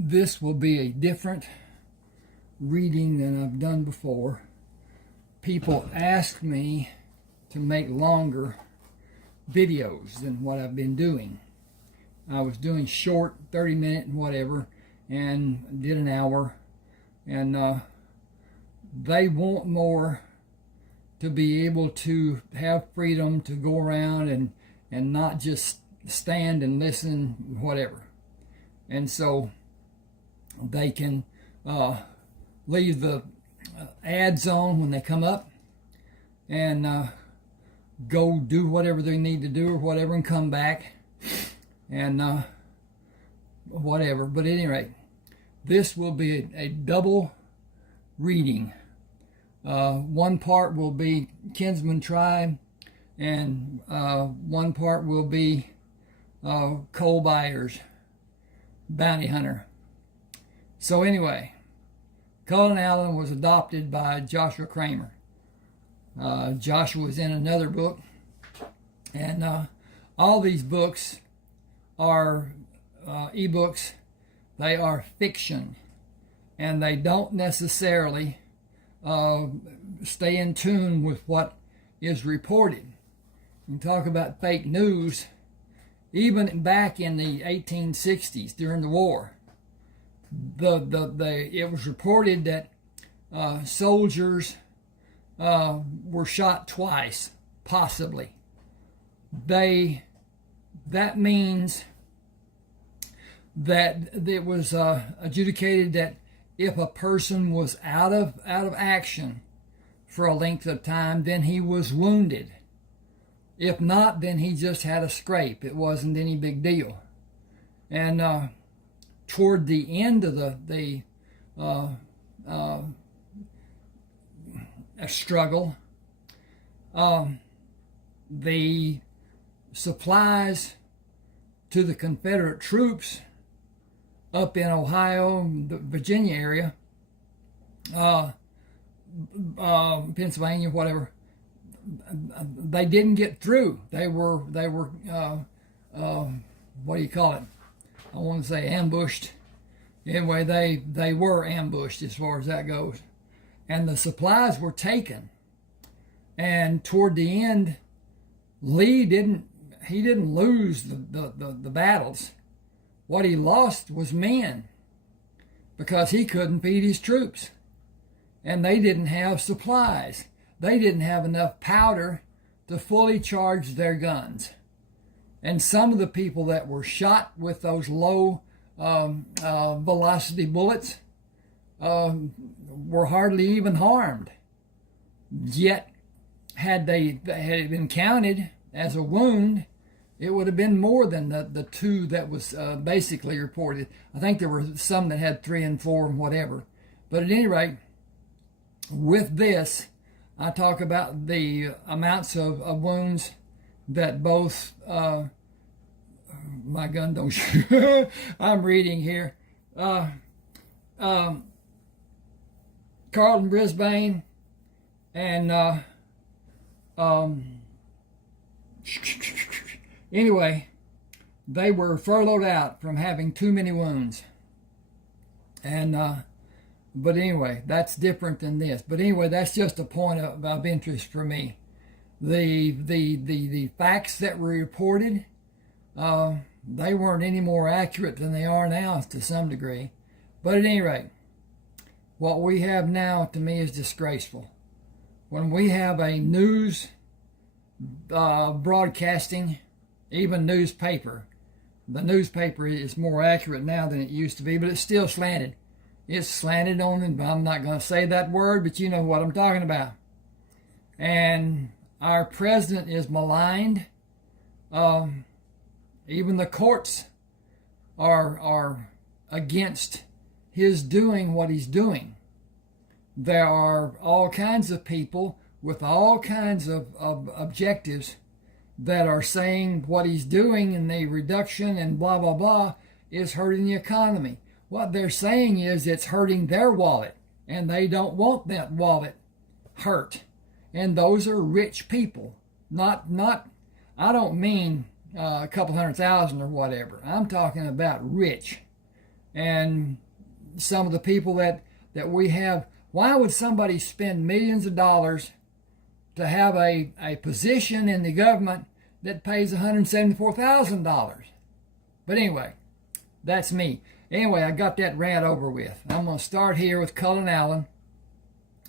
This will be a different reading than I've done before. People ask me to make longer videos than what I've been doing. I was doing short 30-minute and whatever, and did an hour, and they want more, to be able to have freedom to go around and not just stand and listen, whatever. And so they can leave the ads on when they come up and go do whatever they need to do or whatever and come back and whatever. But at any rate, this will be a double reading. One part will be Kinsman Tribe, and one part will be coal buyers, bounty hunter. So anyway, Cullen Allen was adopted by Joshua Kramer. Joshua was in another book, and all these books are eBooks. They are fiction, and they don't necessarily stay in tune with what is reported. You talk about fake news. Even back in the 1860s during the war, it was reported that soldiers were shot twice, possibly. That means that it was adjudicated that if a person was out of action for a length of time, then he was wounded. If not, then he just had a scrape. It wasn't any big deal. And toward the end of the struggle, the supplies to the Confederate troops up in Ohio, the Virginia area, Pennsylvania, whatever, they didn't get through. They were what do you call it? I want to say ambushed. Anyway, they were ambushed as far as that goes. And the supplies were taken. And toward the end, Lee didn't lose the battles. What he lost was men, because he couldn't feed his troops. And they didn't have supplies. They didn't have enough powder to fully charge their guns. And some of the people that were shot with those low velocity bullets were hardly even harmed. Yet, had it been counted as a wound, it would have been more than the two that was basically reported. I think there were some that had 3 and 4 and whatever. But at any rate, with this, I talk about the amounts of wounds that both, my gun don't shoot, I'm reading here, Carlton Brisbane and anyway, they were furloughed out from having too many wounds. And but anyway, that's different than this. But anyway, that's just a point of interest for me. The facts that were reported, they weren't any more accurate than they are now to some degree. But at any rate, what we have now to me is disgraceful. When we have a news broadcasting, even newspaper, the newspaper is more accurate now than it used to be, but it's still slanted. It's slanted on, and I'm not going to say that word, but you know what I'm talking about. And our president is maligned. Even the courts are against his doing what he's doing. There are all kinds of people with all kinds of objectives that are saying what he's doing and the reduction and blah, blah, blah is hurting the economy. What they're saying is it's hurting their wallet, and they don't want that wallet hurt. And those are rich people. Not. I don't mean a couple 100,000 or whatever. I'm talking about rich. and some of the people that we have. Why would somebody spend millions of dollars to have a position in the government that pays $174,000? But anyway, that's me. Anyway, I got that rant over with. I'm going to start here with Cullen Allen.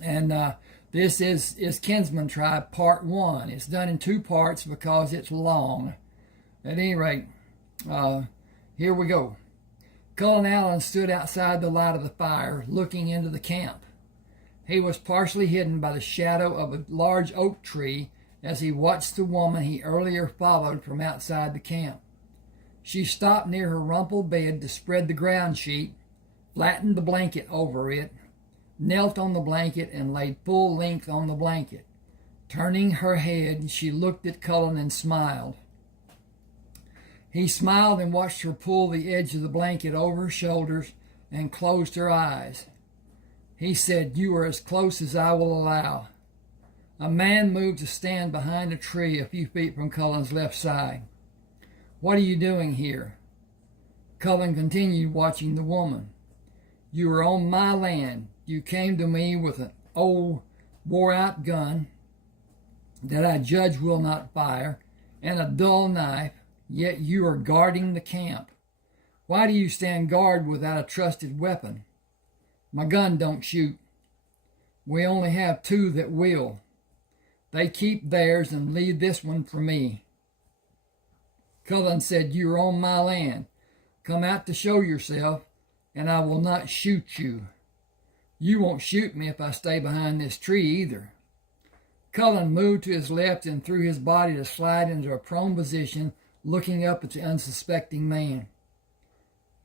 And this is Kinsman Tribe Part 1. It's done in 2 parts because it's long. At any rate, here we go. Cullen Allen stood outside the light of the fire, looking into the camp. He was partially hidden by the shadow of a large oak tree as he watched the woman he earlier followed from outside the camp. She stopped near her rumpled bed to spread the ground sheet, flattened the blanket over it, knelt on the blanket, and laid full length on the blanket. Turning her head, she looked at Cullen and smiled. He smiled and watched her pull the edge of the blanket over her shoulders and closed her eyes. He said, "You are as close as I will allow." A man moved to stand behind a tree a few feet from Cullen's left side. "What are you doing here?" Cullen continued watching the woman. "You are on my land. You came to me with an old, wore-out gun that I judge will not fire and a dull knife, yet you are guarding the camp. Why do you stand guard without a trusted weapon?" "My gun don't shoot. We only have 2 that will. They keep theirs and leave this one for me." Cullen said, "You are on my land. Come out to show yourself, and I will not shoot you. You won't shoot me if I stay behind this tree either." Cullen moved to his left and threw his body to slide into a prone position, looking up at the unsuspecting man,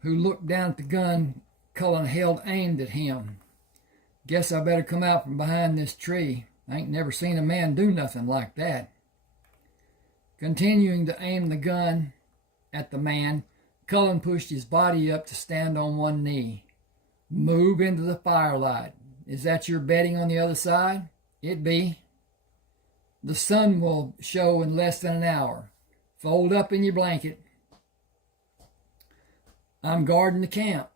who looked down at the gun Cullen held aimed at him. "Guess I better come out from behind this tree. I ain't never seen a man do nothing like that." Continuing to aim the gun at the man, Cullen pushed his body up to stand on one knee. "Move into the firelight. Is that your bedding on the other side?" "It be." "The sun will show in less than an hour. Fold up in your blanket." "I'm guarding the camp."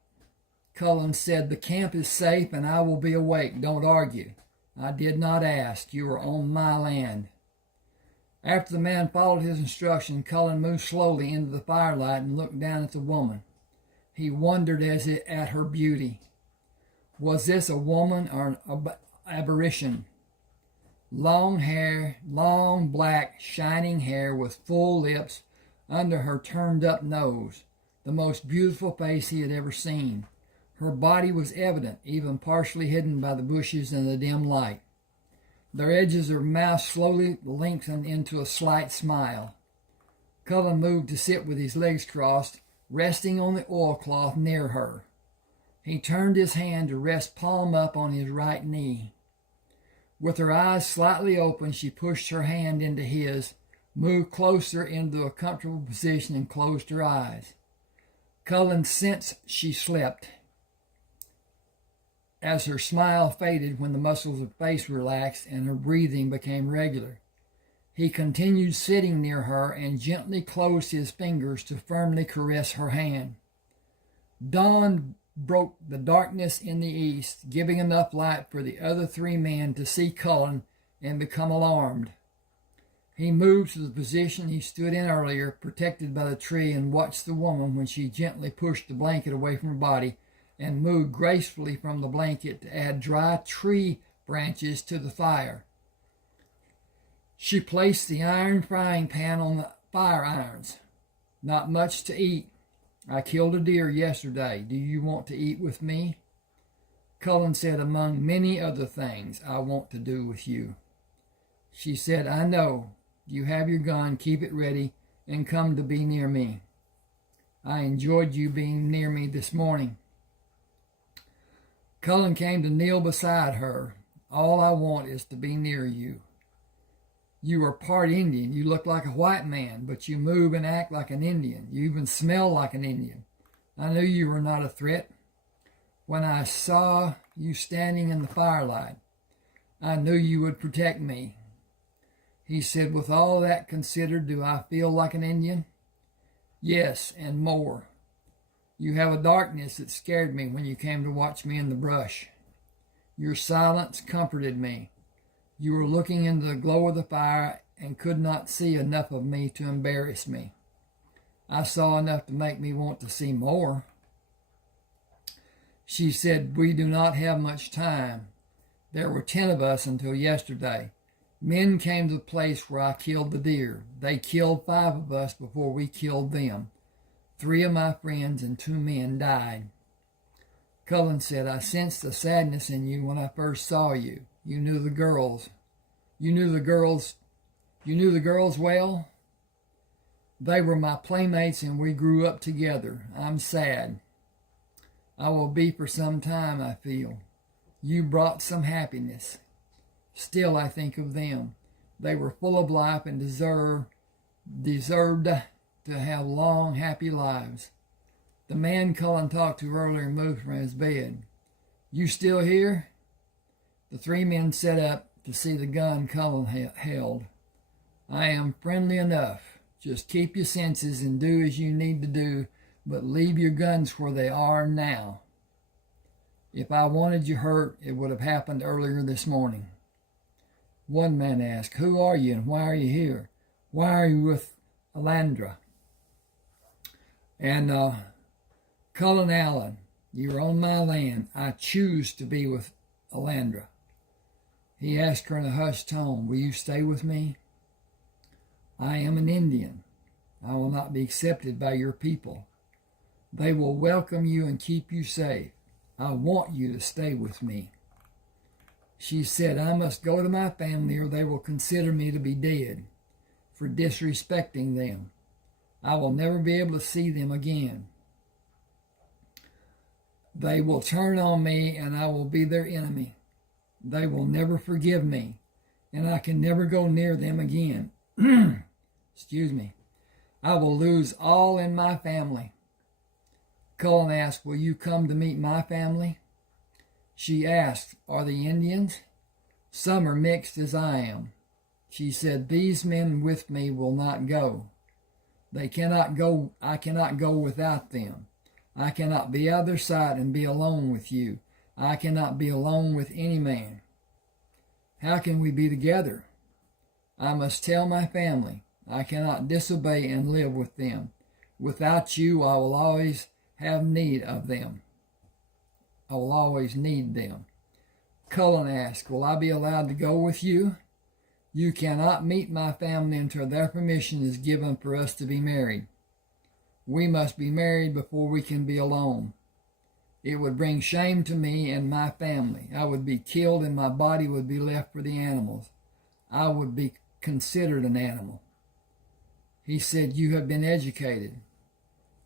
Cullen said, "The camp is safe and I will be awake. Don't argue. I did not ask. You are on my land." After the man followed his instruction, Cullen moved slowly into the firelight and looked down at the woman. He wondered at her beauty. Was this a woman or an apparition? Long hair, long black shining hair with full lips under her turned up nose, the most beautiful face he had ever seen. Her body was evident, even partially hidden by the bushes and the dim light. The edges of her mouth slowly lengthened into a slight smile. Cullen moved to sit with his legs crossed, resting on the oilcloth near her. He turned his hand to rest palm up on his right knee. With her eyes slightly open, she pushed her hand into his, moved closer into a comfortable position, and closed her eyes. Cullen sensed she slept, as her smile faded when the muscles of her face relaxed and her breathing became regular. He continued sitting near her and gently closed his fingers to firmly caress her hand. Dawn broke the darkness in the east, giving enough light for the other 3 men to see Cullen and become alarmed. He moved to the position he stood in earlier, protected by the tree, and watched the woman when she gently pushed the blanket away from her body and moved gracefully from the blanket to add dry tree branches to the fire. She placed the iron frying pan on the fire irons. "Not much to eat. I killed a deer yesterday. Do you want to eat with me?" Cullen said, "Among many other things I want to do with you." She said, "I know. You have your gun. Keep it ready and come to be near me. I enjoyed you being near me this morning." Cullen came to kneel beside her. "All I want is to be near you. You are part Indian. You look like a white man, but you move and act like an Indian. You even smell like an Indian. I knew you were not a threat. When I saw you standing in the firelight, I knew you would protect me." He said, "With all that considered, do I feel like an Indian?" "Yes, and more. You have a darkness that scared me when you came to watch me in the brush. Your silence comforted me. You were looking into the glow of the fire and could not see enough of me to embarrass me. I saw enough to make me want to see more. She said, we do not have much time. There were 10 of us until yesterday. Men came to the place where I killed the deer. They killed 5 of us before we killed them. 3 of my friends and 2 men died. Cullen said, I sensed the sadness in you when I first saw you. You knew the girls. You knew the girls well? They were my playmates and we grew up together. I'm sad. I will be for some time, I feel. You brought some happiness. Still, I think of them. They were full of life and deserved to have long, happy lives. The man Cullen talked to earlier moved from his bed. You still here? The 3 men sat up to see the gun Cullen held. I am friendly enough. Just keep your senses and do as you need to do, but leave your guns where they are now. If I wanted you hurt, it would have happened earlier this morning. One man asked, who are you and why are you here? Why are you with Alandra? And Cullen Allen, you're on my land. I choose to be with Alandra. He asked her in a hushed tone, will you stay with me? I am an Indian. I will not be accepted by your people. They will welcome you and keep you safe. I want you to stay with me. She said, I must go to my family or they will consider me to be dead for disrespecting them. I will never be able to see them again. They will turn on me and I will be their enemy. They will never forgive me and I can never go near them again. Excuse me. I will lose all in my family. Cullen asked, will you come to meet my family? She asked, are the Indians? Some are mixed as I am. She said, these men with me will not go. They cannot go. I cannot go without them. I cannot be out of their sight and be alone with you. I cannot be alone with any man. How can we be together? I must tell my family. I cannot disobey and live with them. Without you, I will always have need of them. I will always need them. Cullen asked, will I be allowed to go with you? You cannot meet my family until their permission is given for us to be married. We must be married before we can be alone. It would bring shame to me and my family. I would be killed and my body would be left for the animals. I would be considered an animal. He said, you have been educated.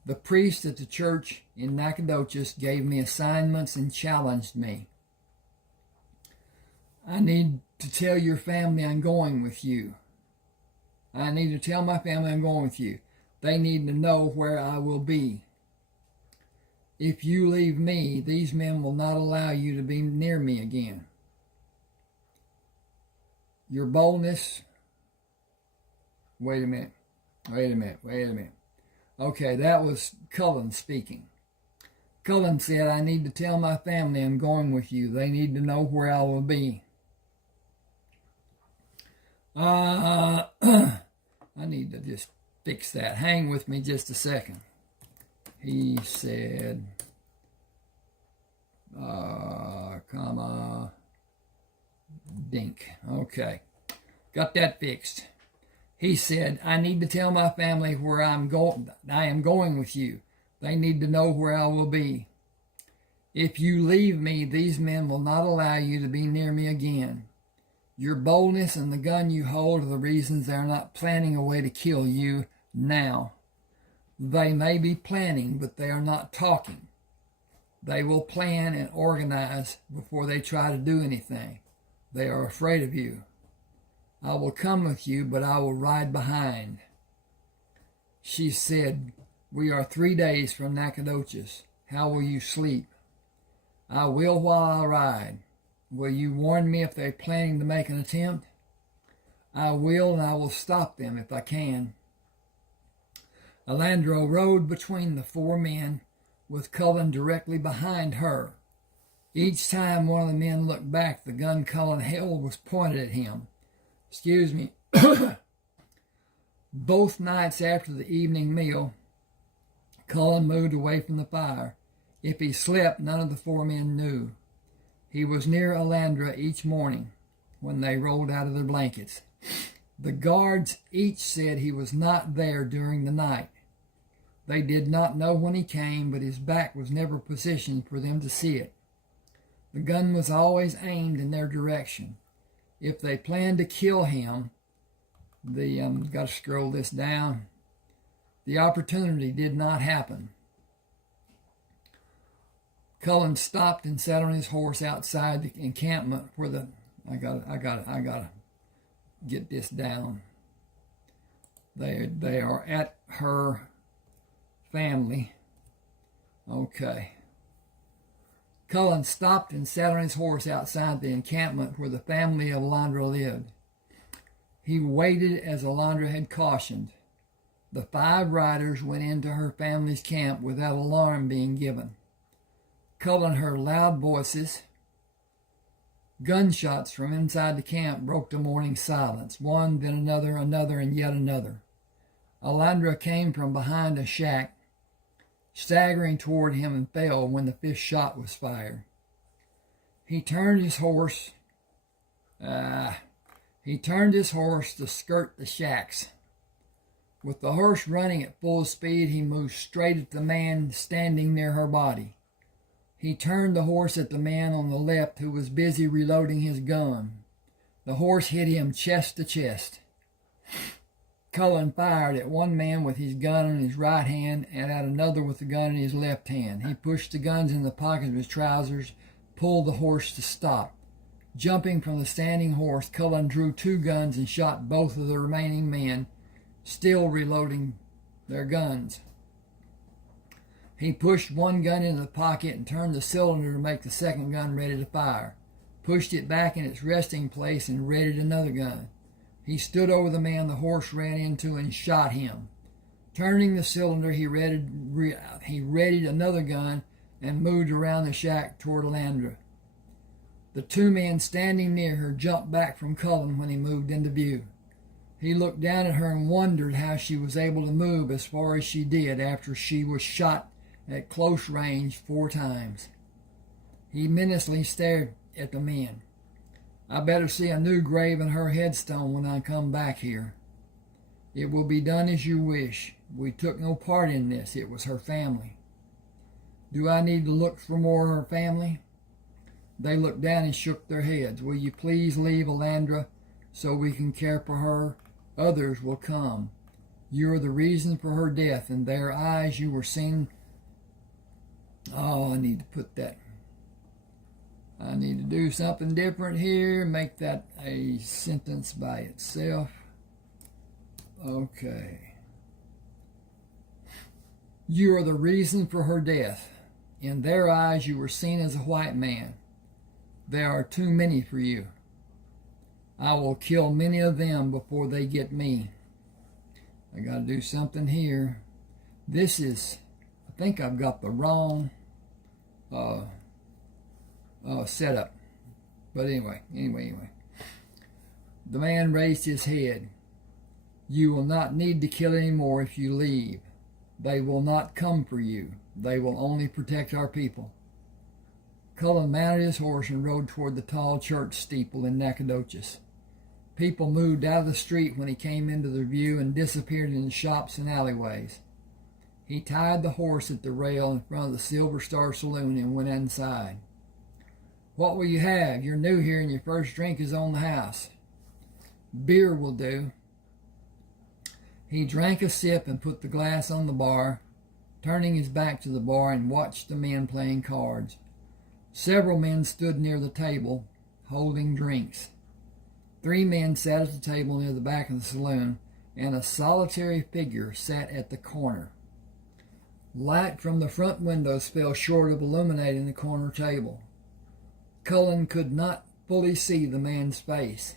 The priest at the church in Nacogdoches gave me assignments and challenged me. I need to tell your family I'm going with you. I need to tell my family I'm going with you. They need to know where I will be. If you leave me, these men will not allow you to be near me again. Your boldness... Wait a minute. Okay, that was Cullen speaking. Cullen said, I need to tell my family I'm going with you. They need to know where I will be. I need to just fix that. Hang with me just a second. He said, dink. Okay, got that fixed. He said, I need to tell my family where I am going with you. They need to know where I will be. If you leave me, these men will not allow you to be near me again. Your boldness and the gun you hold are the reasons they are not planning a way to kill you now. They may be planning, but they are not talking. They will plan and organize before they try to do anything. They are afraid of you. I will come with you, but I will ride behind. She said, we are 3 days from Nacogdoches. How will you sleep? I will while I ride. Will you warn me if they're planning to make an attempt? I will, and I will stop them if I can. Alandra rode between the 4 men with Cullen directly behind her. Each time one of the men looked back, the gun Cullen held was pointed at him. Excuse me. Both nights after the evening meal, Cullen moved away from the fire. If he slept, none of the four men knew. He was near Alandra each morning when they rolled out of their blankets. The guards each said he was not there during the night. They did not know when he came, but his back was never positioned for them to see it. The gun was always aimed in their direction. If they planned to kill him, got to scroll this down. The opportunity did not happen. Cullen stopped and sat on his horse outside the encampment where the I gotta get this down. They are at her family. Okay. Cullen stopped and sat on his horse outside the encampment where the family of Alandra lived. He waited as Alandra had cautioned. The 5 riders went into her family's camp without alarm being given. Cullen heard loud voices. Gunshots from inside the camp broke the morning silence. One, then another, and yet another. Alandra came from behind a shack, staggering toward him, and fell when the 5th shot was fired. He turned his horse to skirt the shacks. With the horse running at full speed, he moved straight at the man standing near her body. He turned the horse at the man on the left who was busy reloading his gun. The horse hit him chest to chest. Cullen fired at one man with his gun in his right hand and at another with the gun in his left hand. He pushed the guns in the pocket of his trousers, pulled the horse to stop. Jumping from the standing horse, Cullen drew 2 guns and shot both of the remaining men, still reloading their guns. He pushed one gun into the pocket and turned the cylinder to make the second gun ready to fire, pushed it back in its resting place and readied another gun. He stood over the man the horse ran into and shot him. Turning the cylinder, he readied another gun and moved around the shack toward Alandra. The 2 men standing near her jumped back from Cullen when he moved into view. He looked down at her and wondered how she was able to move as far as she did after she was shot at close range 4 times. He menacingly stared at the men. I better see a new grave in her headstone when I come back here. It will be done as you wish. We took no part in this. It was her family. Do I need to look for more of her family? They looked down and shook their heads. Will you please leave Alandra so we can care for her? Others will come. You are the reason for her death. In their eyes you were seen. Oh, I need to put that. I need to do something different here. Make that a sentence by itself. Okay. You are the reason for her death. In their eyes you were seen as a white man. There are too many for you. I will kill many of them before they get me. I got to do something here. This is, I think I've got the wrong setup. But anyway. The man raised his head. You will not need to kill any more if you leave. They will not come for you. They will only protect our people. Cullen mounted his horse and rode toward the tall church steeple in Nacogdoches. People moved out of the street when he came into their view and disappeared in the shops and alleyways. He tied the horse at the rail in front of the Silver Star Saloon and went inside. What will you have? You're new here and your first drink is on the house. Beer will do. He drank a sip and put the glass on the bar, turning his back to the bar and watched the men playing cards. Several men stood near the table, holding drinks. 3 men sat at the table near the back of the saloon, and a solitary figure sat at the corner. Light from the front windows fell short of illuminating the corner table. Cullen could not fully see the man's face.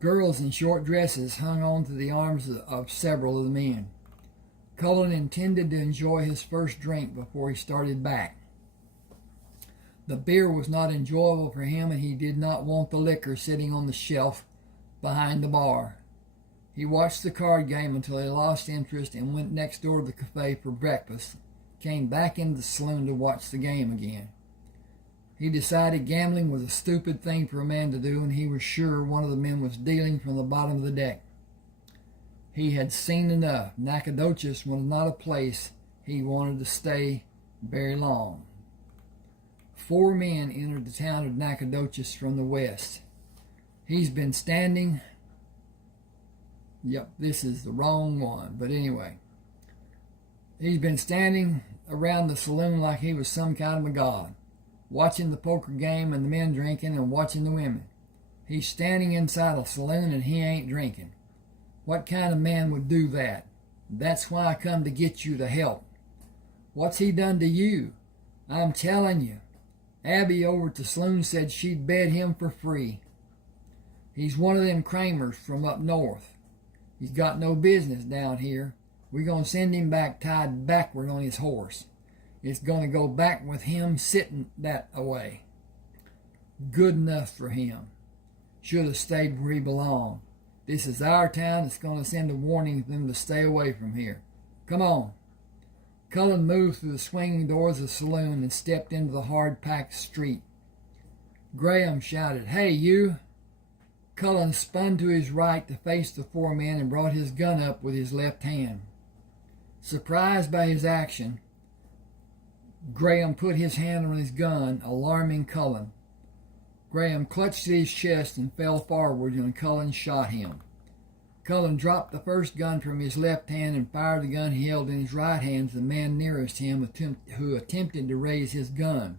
Girls in short dresses hung on to the arms of several of the men. Cullen intended to enjoy his first drink before he started back. The beer was not enjoyable for him, and he did not want the liquor sitting on the shelf behind the bar. He watched the card game until he lost interest and went next door to the cafe for breakfast, came back into the saloon to watch the game again. He decided gambling was a stupid thing for a man to do, and he was sure one of the men was dealing from the bottom of the deck. He had seen enough. Nacogdoches was not a place he wanted to stay very long. 4 men entered the town of Nacogdoches from the west. He's been standing... Yep, this is the wrong one, but anyway. He's been standing around the saloon like he was some kind of a god, watching the poker game and the men drinking and watching the women. He's standing inside a saloon and he ain't drinking. What kind of man would do that? That's why I come to get you to help. What's he done to you? I'm telling you. Abby over at the saloon said she'd bet him for free. He's one of them Kramers from up north. He's got no business down here. We're going to send him back tied backward on his horse. It's going to go back with him sitting that away. Good enough for him. Should have stayed where he belonged. This is our town. It's going to send a warning to them to stay away from here. Come on. Cullen moved through the swinging doors of the saloon and stepped into the hard-packed street. Graham shouted, "Hey, you!" Cullen spun to his right to face the 4 men and brought his gun up with his left hand. Surprised by his action, Graham put his hand on his gun, alarming Cullen. Graham clutched at his chest and fell forward, and Cullen shot him. Cullen dropped the first gun from his left hand and fired the gun he held in his right hand to the man nearest him who attempted to raise his gun.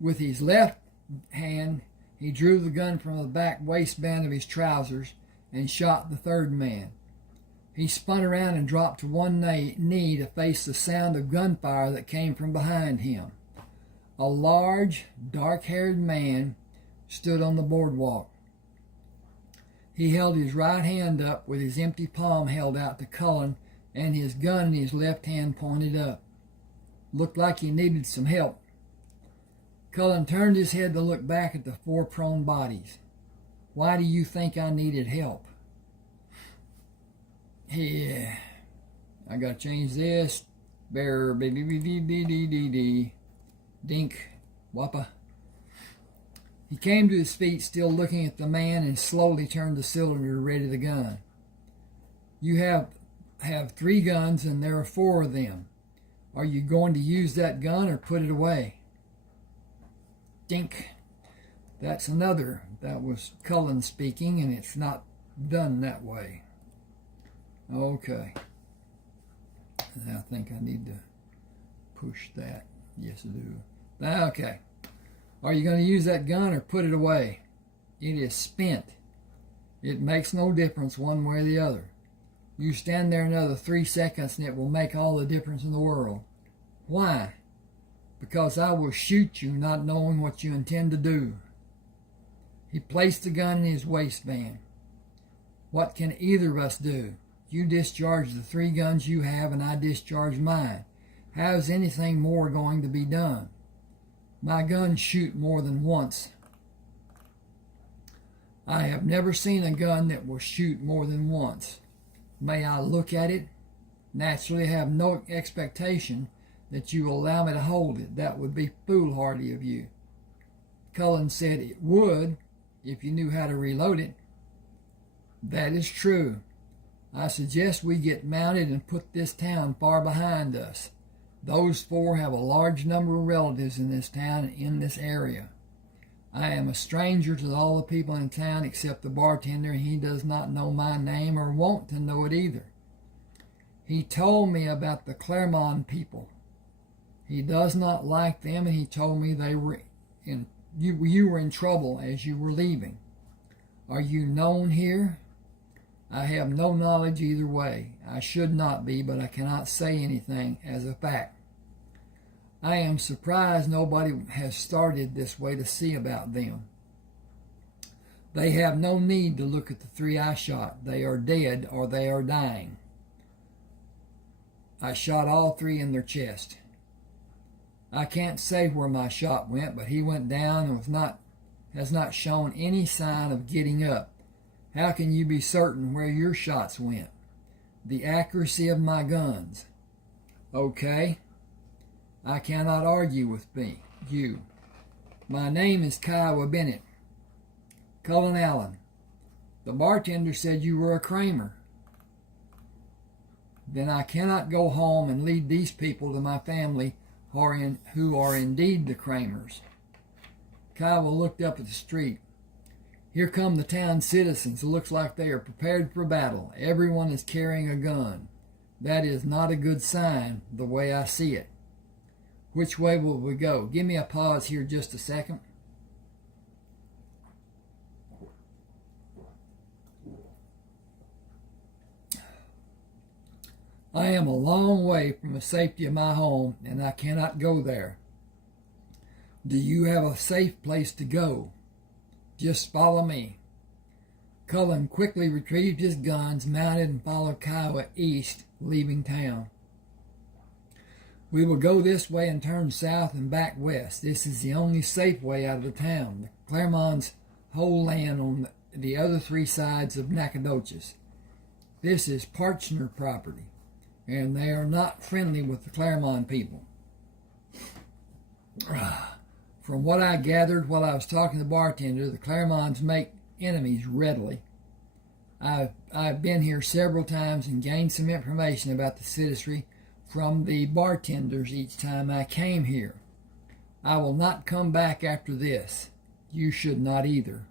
With his left hand, he drew the gun from the back waistband of his trousers and shot the 3rd man. He spun around and dropped to one knee to face the sound of gunfire that came from behind him. A large, dark-haired man stood on the boardwalk. He held his right hand up with his empty palm held out to Cullen and his gun in his left hand pointed up. Looked like he needed some help. Cullen turned his head to look back at the 4 prone bodies. "Why do you think I needed help?" "Yeah, I gotta change this. Bear, dink, wappa." He came to his feet, still looking at the man, and slowly turned the cylinder to ready the gun. "You have 3 guns, and there are 4 of them. Are you going to use that gun or put it away?" Dink. That's another. That was Cullen speaking, and it's not done that way. Okay. I think I need to push that. Yes, I do. Okay. Are you going to use that gun or put it away? It is spent. It makes no difference one way or the other. You stand there another 3 seconds and it will make all the difference in the world. Why? Because I will shoot you not knowing what you intend to do. He placed the gun in his waistband. What can either of us do? You discharge the 3 guns you have and I discharge mine. How is anything more going to be done? My guns shoot more than once. I have never seen a gun that will shoot more than once. May I look at it? Naturally, I have no expectation that you will allow me to hold it. That would be foolhardy of you. Cullen said it would if you knew how to reload it. That is true. I suggest we get mounted and put this town far behind us. Those 4 have a large number of relatives in this town and in this area. I am a stranger to all the people in town except the bartender, and he does not know my name or want to know it either. He told me about the Claremont people. He does not like them, and he told me they were you were in trouble as you were leaving. Are you known here? I have no knowledge either way. I should not be, but I cannot say anything as a fact. I am surprised nobody has started this way to see about them. They have no need to look at the 3 I shot. They are dead or they are dying. I shot all three in their chest. I can't say where my shot went, but he went down and has not shown any sign of getting up. How can you be certain where your shots went? The accuracy of my guns. Okay, I cannot argue with you. My name is Kiowa Bennett. Cullen Allen. The bartender said you were a Kramer. Then I cannot go home and lead these people to my family who are indeed the Kramers. Kiowa looked up at the street. Here come the town citizens. It looks like they are prepared for battle. Everyone is carrying a gun. That is not a good sign, the way I see it. Which way will we go? Give me a pause here just a second. I am a long way from the safety of my home, and I cannot go there. Do you have a safe place to go? Just follow me. Cullen quickly retrieved his guns, mounted, and followed Kiowa east, leaving town. We will go this way and turn south and back west. This is the only safe way out of the town. The Claremonts hold land on the other three sides of Nacogdoches. This is Partner property, and they are not friendly with the Claremont people. From what I gathered while I was talking to the bartender, the Claremonts make enemies readily. I've been here several times and gained some information about the citizenry from the bartenders each time I came here. I will not come back after this. You should not either.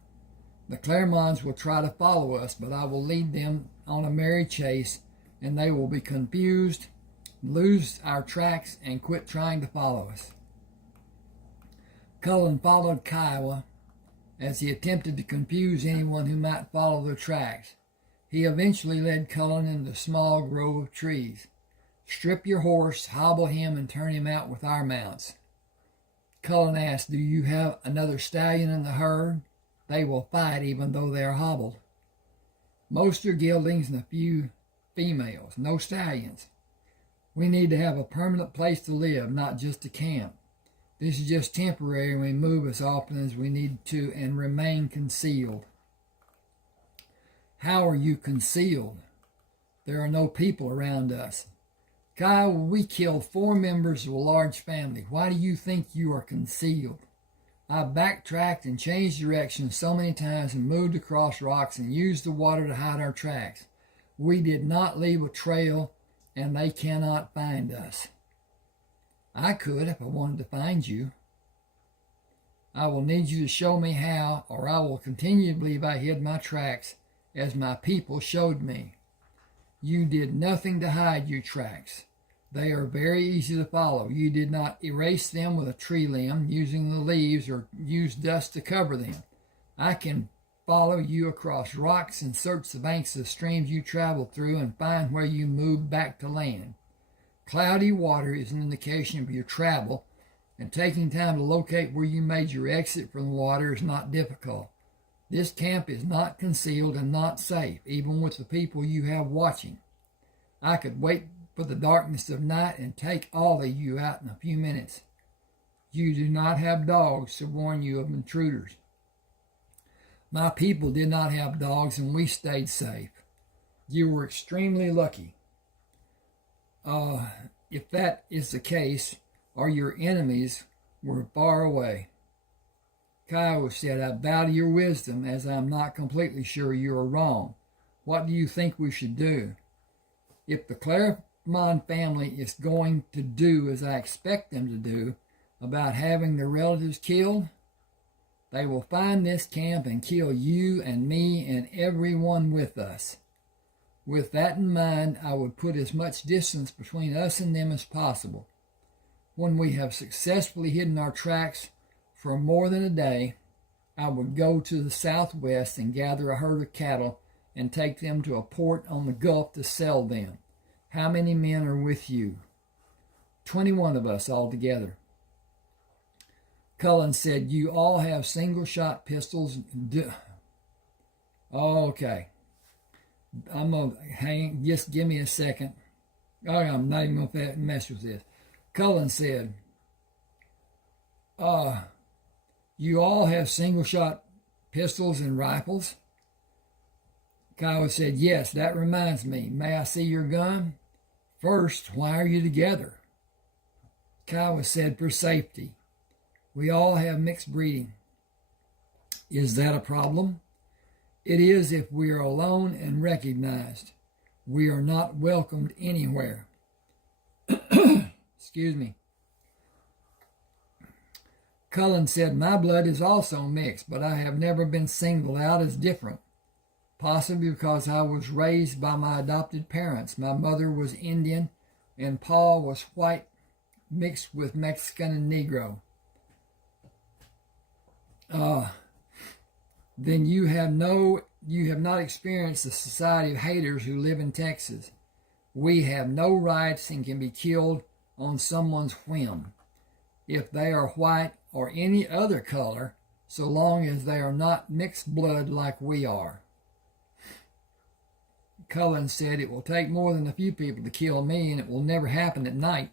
The Claremonts will try to follow us, but I will lead them on a merry chase, and they will be confused, lose our tracks, and quit trying to follow us. Cullen followed Kiowa as he attempted to confuse anyone who might follow their tracks. He eventually led Cullen into a small grove of trees. Strip your horse, hobble him, and turn him out with our mounts. Cullen asked, do you have another stallion in the herd? They will fight even though they are hobbled. Most are geldings and a few females, no stallions. We need to have a permanent place to live, not just a camp. This is just temporary, and we move as often as we need to and remain concealed. How are you concealed? There are no people around us. Kiowa, we killed 4 members of a large family. Why do you think you are concealed? I backtracked and changed direction so many times and moved across rocks and used the water to hide our tracks. We did not leave a trail, and they cannot find us. I could if I wanted to find you. I will need you to show me how, or I will continue to believe I hid my tracks as my people showed me. You did nothing to hide your tracks. They are very easy to follow. You did not erase them with a tree limb, using the leaves, or use dust to cover them. I can follow you across rocks and search the banks of the streams you traveled through and find where you moved back to land. Cloudy water is an indication of your travel, and taking time to locate where you made your exit from the water is not difficult. This camp is not concealed and not safe, even with the people you have watching. I could wait for the darkness of night and take all of you out in a few minutes. You do not have dogs to warn you of intruders. My people did not have dogs, and we stayed safe. You were extremely lucky. If that is the case, or your enemies were far away. Kiowa said, I bow to your wisdom, as I am not completely sure you are wrong. What do you think we should do? If the Claremont family is going to do as I expect them to do about having their relatives killed, they will find this camp and kill you and me and everyone with us. With that in mind, I would put as much distance between us and them as possible. When we have successfully hidden our tracks for more than a day, I would go to the southwest and gather a herd of cattle and take them to a port on the Gulf to sell them. How many men are with you? 21 of us altogether. Cullen said, you all have single-shot pistols. Okay. I'm going to just give me a second. I'm not even going to mess with this. Cullen said, you all have single-shot pistols and rifles? Kiowa said, yes, that reminds me. May I see your gun? First, why are you together? Kiowa said, for safety. We all have mixed breeding. Is that a problem? It is if we are alone and recognized. We are not welcomed anywhere. Excuse me. Cullen said, my blood is also mixed, but I have never been singled out as different. Possibly because I was raised by my adopted parents. My mother was Indian and Pa was white, mixed with Mexican and Negro. Then you have not experienced the society of haters who live in Texas. We have no rights and can be killed on someone's whim, if they are white or any other color, so long as they are not mixed blood like we are. Cullen said, it will take more than a few people to kill me, and it will never happen at night.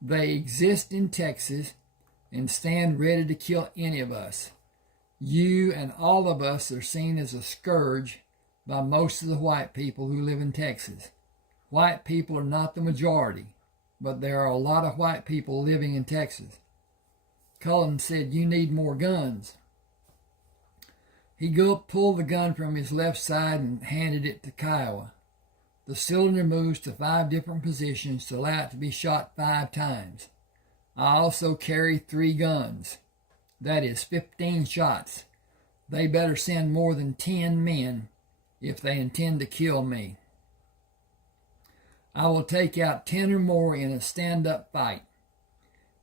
They exist in Texas and stand ready to kill any of us. You and all of us are seen as a scourge by most of the white people who live in Texas. White people are not the majority, but there are a lot of white people living in Texas. Cullen said, you need more guns. He pulled the gun from his left side and handed it to Kiowa. The cylinder moves to 5 different positions to allow it to be shot 5 times. I also carry 3 guns. That is 15 shots. They better send more than 10 men if they intend to kill me. I will take out 10 or more in a stand-up fight.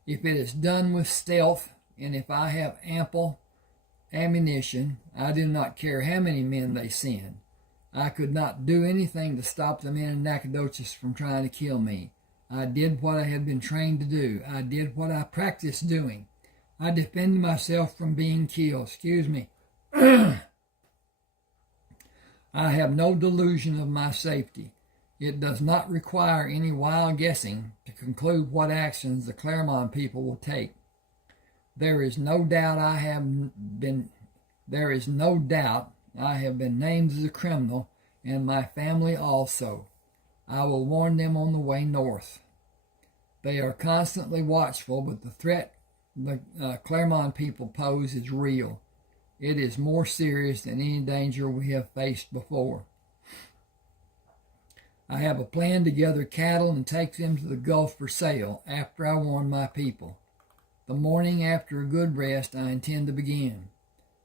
If it is done with stealth, and if I have ample ammunition, I do not care how many men they send. I could not do anything to stop the men in Nacogdoches from trying to kill me. I did what I had been trained to do. I did what I practiced doing. I defended myself from being killed. Excuse me. I have no delusion of my safety. It does not require any wild guessing to conclude what actions the Claremont people will take. There is no doubt I have been named as a criminal, and my family also. I will warn them on the way north. They are constantly watchful, but the threat the Claremont people pose is real. It is more serious than any danger we have faced before. I have a plan to gather cattle and take them to the Gulf for sale after I warn my people. The morning after a good rest, I intend to begin.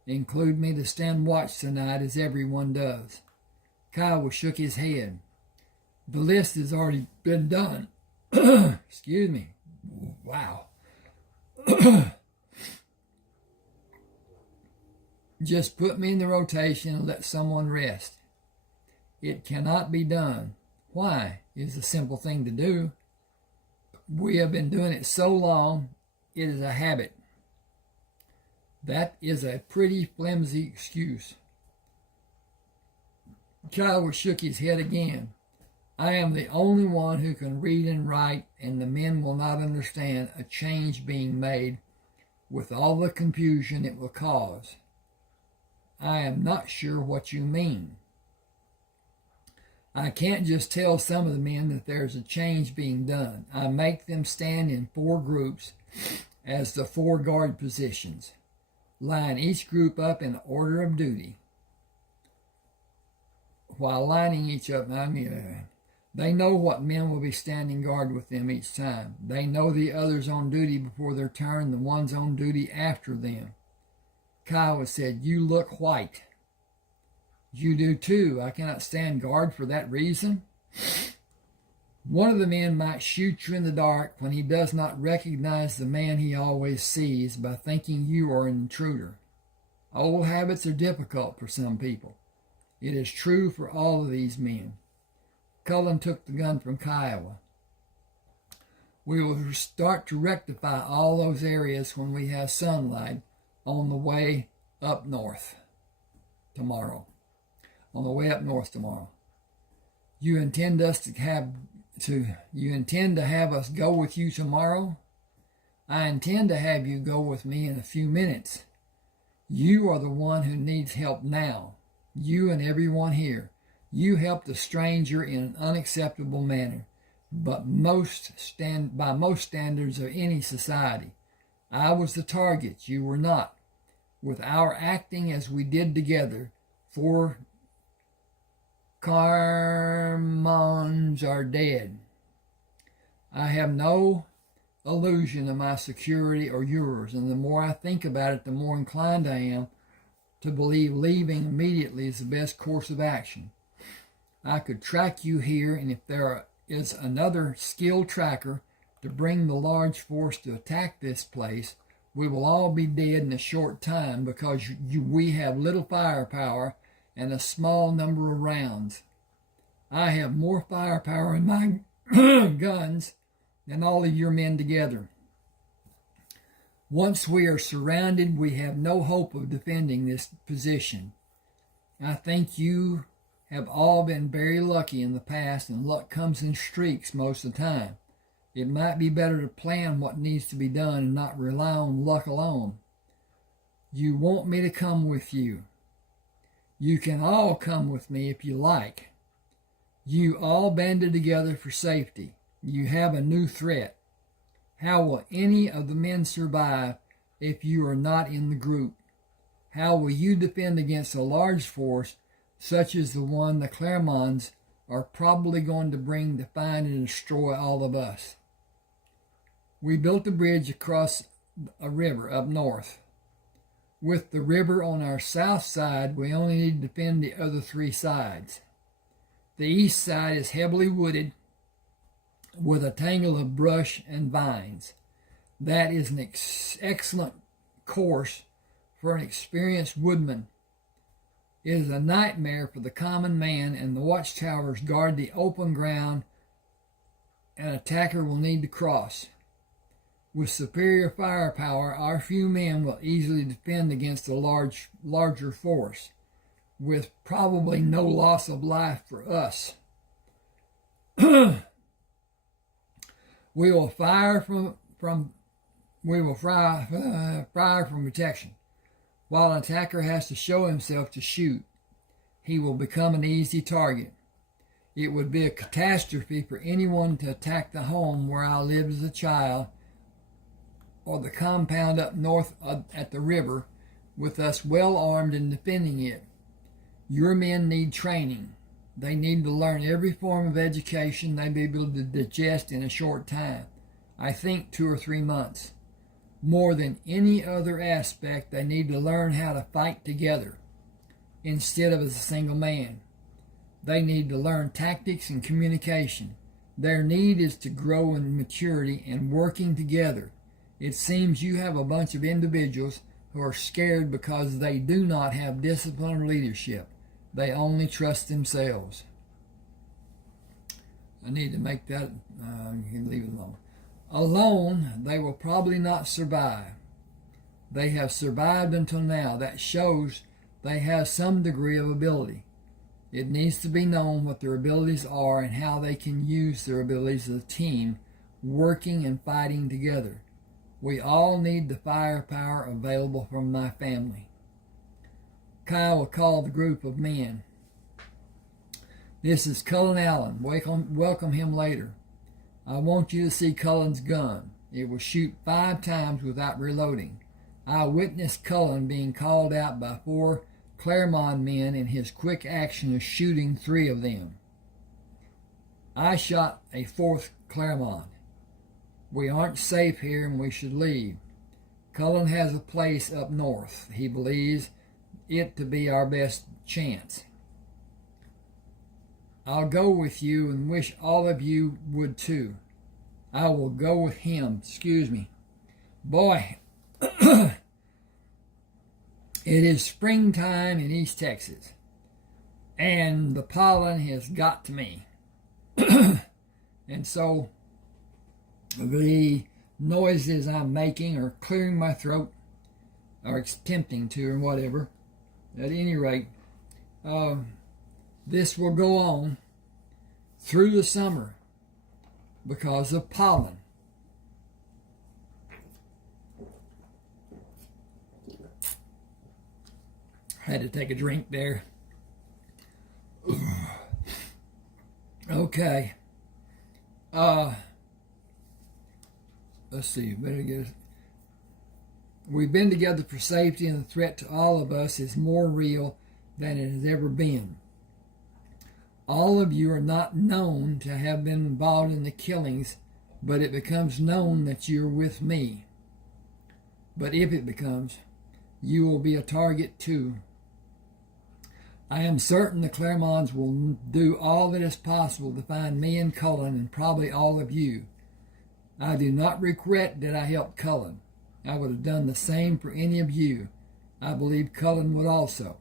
Include me to stand watch tonight as everyone does. Kiowa shook his head. The list has already been done. Excuse me. Wow. Just put me in the rotation and let someone rest. It cannot be done. Why? It is a simple thing to do. We have been doing it so long, it is a habit. That is a pretty flimsy excuse. Kiowa shook his head again. I am the only one who can read and write, and the men will not understand a change being made with all the confusion it will cause. I am not sure what you mean. I can't just tell some of the men that there's a change being done. I make them stand in 4 groups as the 4 guard positions. Line each group up in order of duty. While lining each up, they know what men will be standing guard with them each time. They know the others on duty before their turn, the ones on duty after them. Kiowa said, you look white. You do too. I cannot stand guard for that reason. One of the men might shoot you in the dark when he does not recognize the man he always sees by thinking you are an intruder. Old habits are difficult for some people. It is true for all of these men. Cullen took the gun from Kiowa. We will start to rectify all those areas when we have sunlight on the way up north tomorrow. You intend us to have You intend to have us go with you tomorrow? I intend to have you go with me in a few minutes. You are the one who needs help now. You and everyone here. You helped a stranger in an unacceptable manner, but by most standards of any society. I was the target. You were not. With our acting as we did together, 4 Carmons are dead. I have no illusion of my security or yours, and the more I think about it, the more inclined I am to believe leaving immediately is the best course of action. I could track you here, and if there is another skilled tracker to bring the large force to attack this place, we will all be dead in a short time because we have little firepower and a small number of rounds. I have more firepower in my guns than all of your men together. Once we are surrounded, we have no hope of defending this position. I think you have all been very lucky in the past, and luck comes in streaks most of the time. It might be better to plan what needs to be done and not rely on luck alone. You want me to come with you. You can all come with me if you like. You all banded together for safety. You have a new threat. How will any of the men survive if you are not in the group? How will you defend against a large force such as the one the Clermonts are probably going to bring to find and destroy all of us? We built a bridge across a river up north. With the river on our south side, we only need to defend the other 3 sides. The east side is heavily wooded with a tangle of brush and vines. That is an excellent course for an experienced woodman. It is a nightmare for the common man, and the watchtowers guard the open ground an attacker will need to cross. With superior firepower, our few men will easily defend against a larger force, with probably no loss of life for us. We will fire from protection. While an attacker has to show himself to shoot, he will become an easy target. It would be a catastrophe for anyone to attack the home where I lived as a child, or the compound up north at the river, with us well armed and defending it. Your men need training. They need to learn every form of education they be able to digest in a short time. I think 2 or 3 months. More than any other aspect, they need to learn how to fight together instead of as a single man. They need to learn tactics and communication. Their need is to grow in maturity and working together. It seems you have a bunch of individuals who are scared because they do not have discipline or leadership. They only trust themselves. I need to make that, you can leave it alone. Alone, they will probably not survive. They have survived until now. That shows they have some degree of ability. It needs to be known what their abilities are and how they can use their abilities as a team, working and fighting together. We all need the firepower available from my family. Kiowa called the group of men. This is Cullen Allen. Welcome him later. I want you to see Cullen's gun. It will shoot 5 times without reloading. I witnessed Cullen being called out by 4 Clermont men in his quick action of shooting 3 of them. I shot a 4th Clermont. We aren't safe here and we should leave. Cullen has a place up north. He believes it to be our best chance. I'll go with you and wish all of you would too. I will go with him. Excuse me. Boy, it is springtime in East Texas, and the pollen has got to me. And so the noises I'm making are clearing my throat, or attempting to, or whatever. At any rate, this will go on through the summer. because of pollen. Had to take a drink there. Okay. Let's see. Better get. We've been together for safety, and the threat to all of us is more real than it has ever been. All of you are not known to have been involved in the killings, but it becomes known that you're with me. But if it becomes, you will be a target too. I am certain the Claremonts will do all that is possible to find me and Cullen, and probably all of you. I do not regret that I helped Cullen. I would have done the same for any of you. I believe Cullen would also.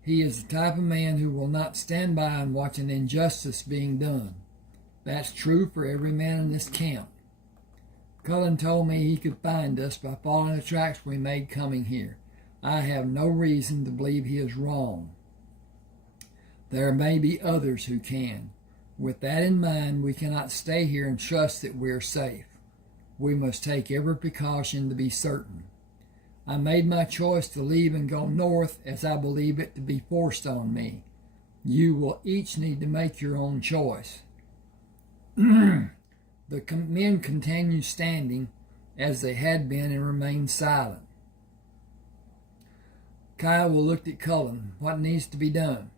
He is the type of man who will not stand by and watch an injustice being done. That's true for every man in this camp. Cullen told me he could find us by following the tracks we made coming here. I have no reason to believe he is wrong. There may be others who can. With that in mind, we cannot stay here and trust that we're safe. We must take every precaution to be certain. I made my choice to leave and go north as I believe it to be forced on me. You will each need to make your own choice. The men continued standing as they had been and remained silent. Kiowa looked at Cullen. What needs to be done?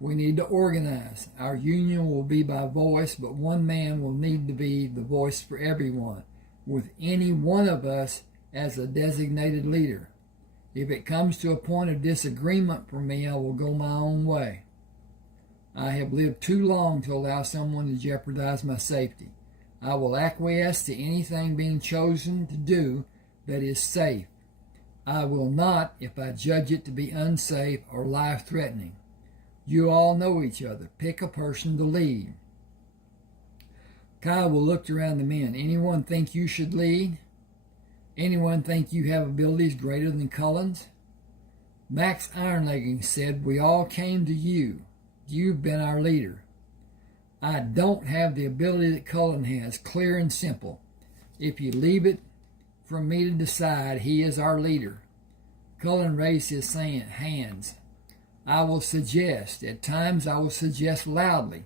We need to organize. Our union will be by voice, but one man will need to be the voice for everyone, with any one of us as a designated leader. If it comes to a point of disagreement for me, I will go my own way. I have lived too long to allow someone to jeopardize my safety. I will acquiesce to anything being chosen to do that is safe. I will not if I judge it to be unsafe or life-threatening. You all know each other. Pick a person to lead. Kiowa looked around the men. Anyone think you should lead? Anyone think you have abilities greater than Cullen's? Max Ironlegging said, we all came to you. You've been our leader. I don't have the ability that Cullen has, clear and simple. If you leave it for me to decide, he is our leader. Cullen raised his hands. I will suggest. At times I will suggest loudly.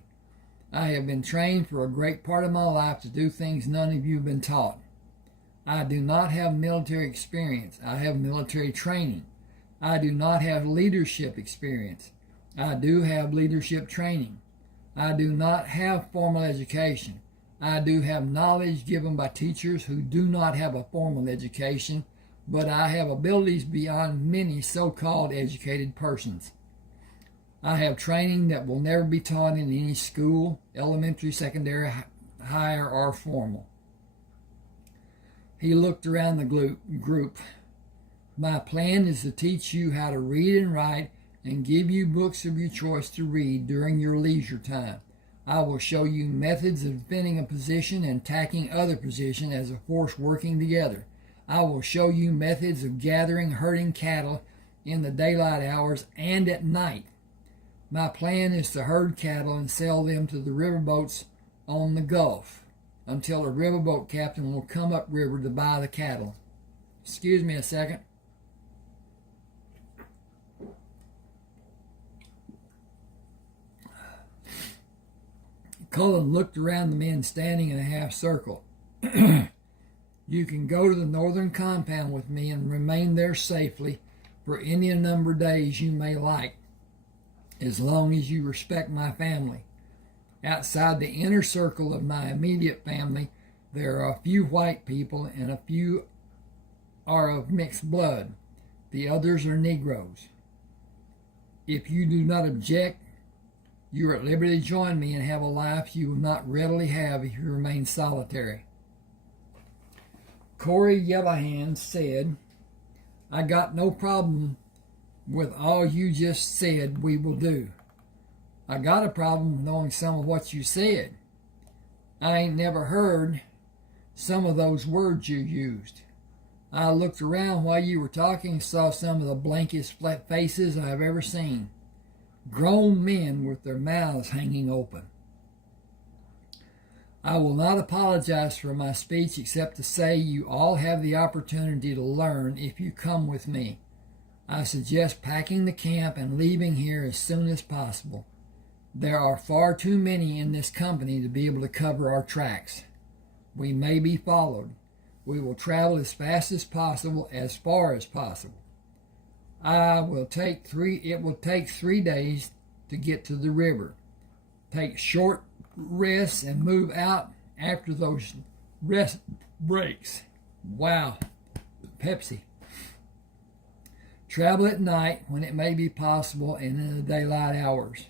I have been trained for a great part of my life to do things none of you have been taught. I do not have military experience. I have military training. I do not have leadership experience. I do have leadership training. I do not have formal education. I do have knowledge given by teachers who do not have a formal education, but I have abilities beyond many so-called educated persons. I have training that will never be taught in any school, elementary, secondary, higher, or formal. He looked around the group. My plan is to teach you how to read and write and give you books of your choice to read during your leisure time. I will show you methods of defending a position and attacking other positions as a force working together. I will show you methods of gathering, herding cattle in the daylight hours and at night. My plan is to herd cattle and sell them to the riverboats on the Gulf until a riverboat captain will come upriver to buy the cattle. Excuse me a second. Cullen looked around the men standing in a half circle. You can go to the northern compound with me and remain there safely for any number of days you may like, as long as you respect my family. Outside the inner circle of my immediate family, there are a few white people and a few are of mixed blood. The others are Negroes. If you do not object, you are at liberty to join me and have a life you will not readily have if you remain solitary. Corey Yellowhand said, I got no problem with all you just said we will do. I got a problem with knowing some of what you said. I ain't never heard some of those words you used. I looked around while you were talking and saw some of the blankest flat faces I have ever seen. Grown men with their mouths hanging open. I will not apologize for my speech except to say you all have the opportunity to learn if you come with me. I suggest packing the camp and leaving here as soon as possible. There are far too many in this company to be able to cover our tracks. We may be followed. We will travel as fast as possible, as far as possible. It will take 3 days to get to the river. Take short rests and move out after those rest breaks. Wow, Pepsi. Travel at night when it may be possible and in the daylight hours.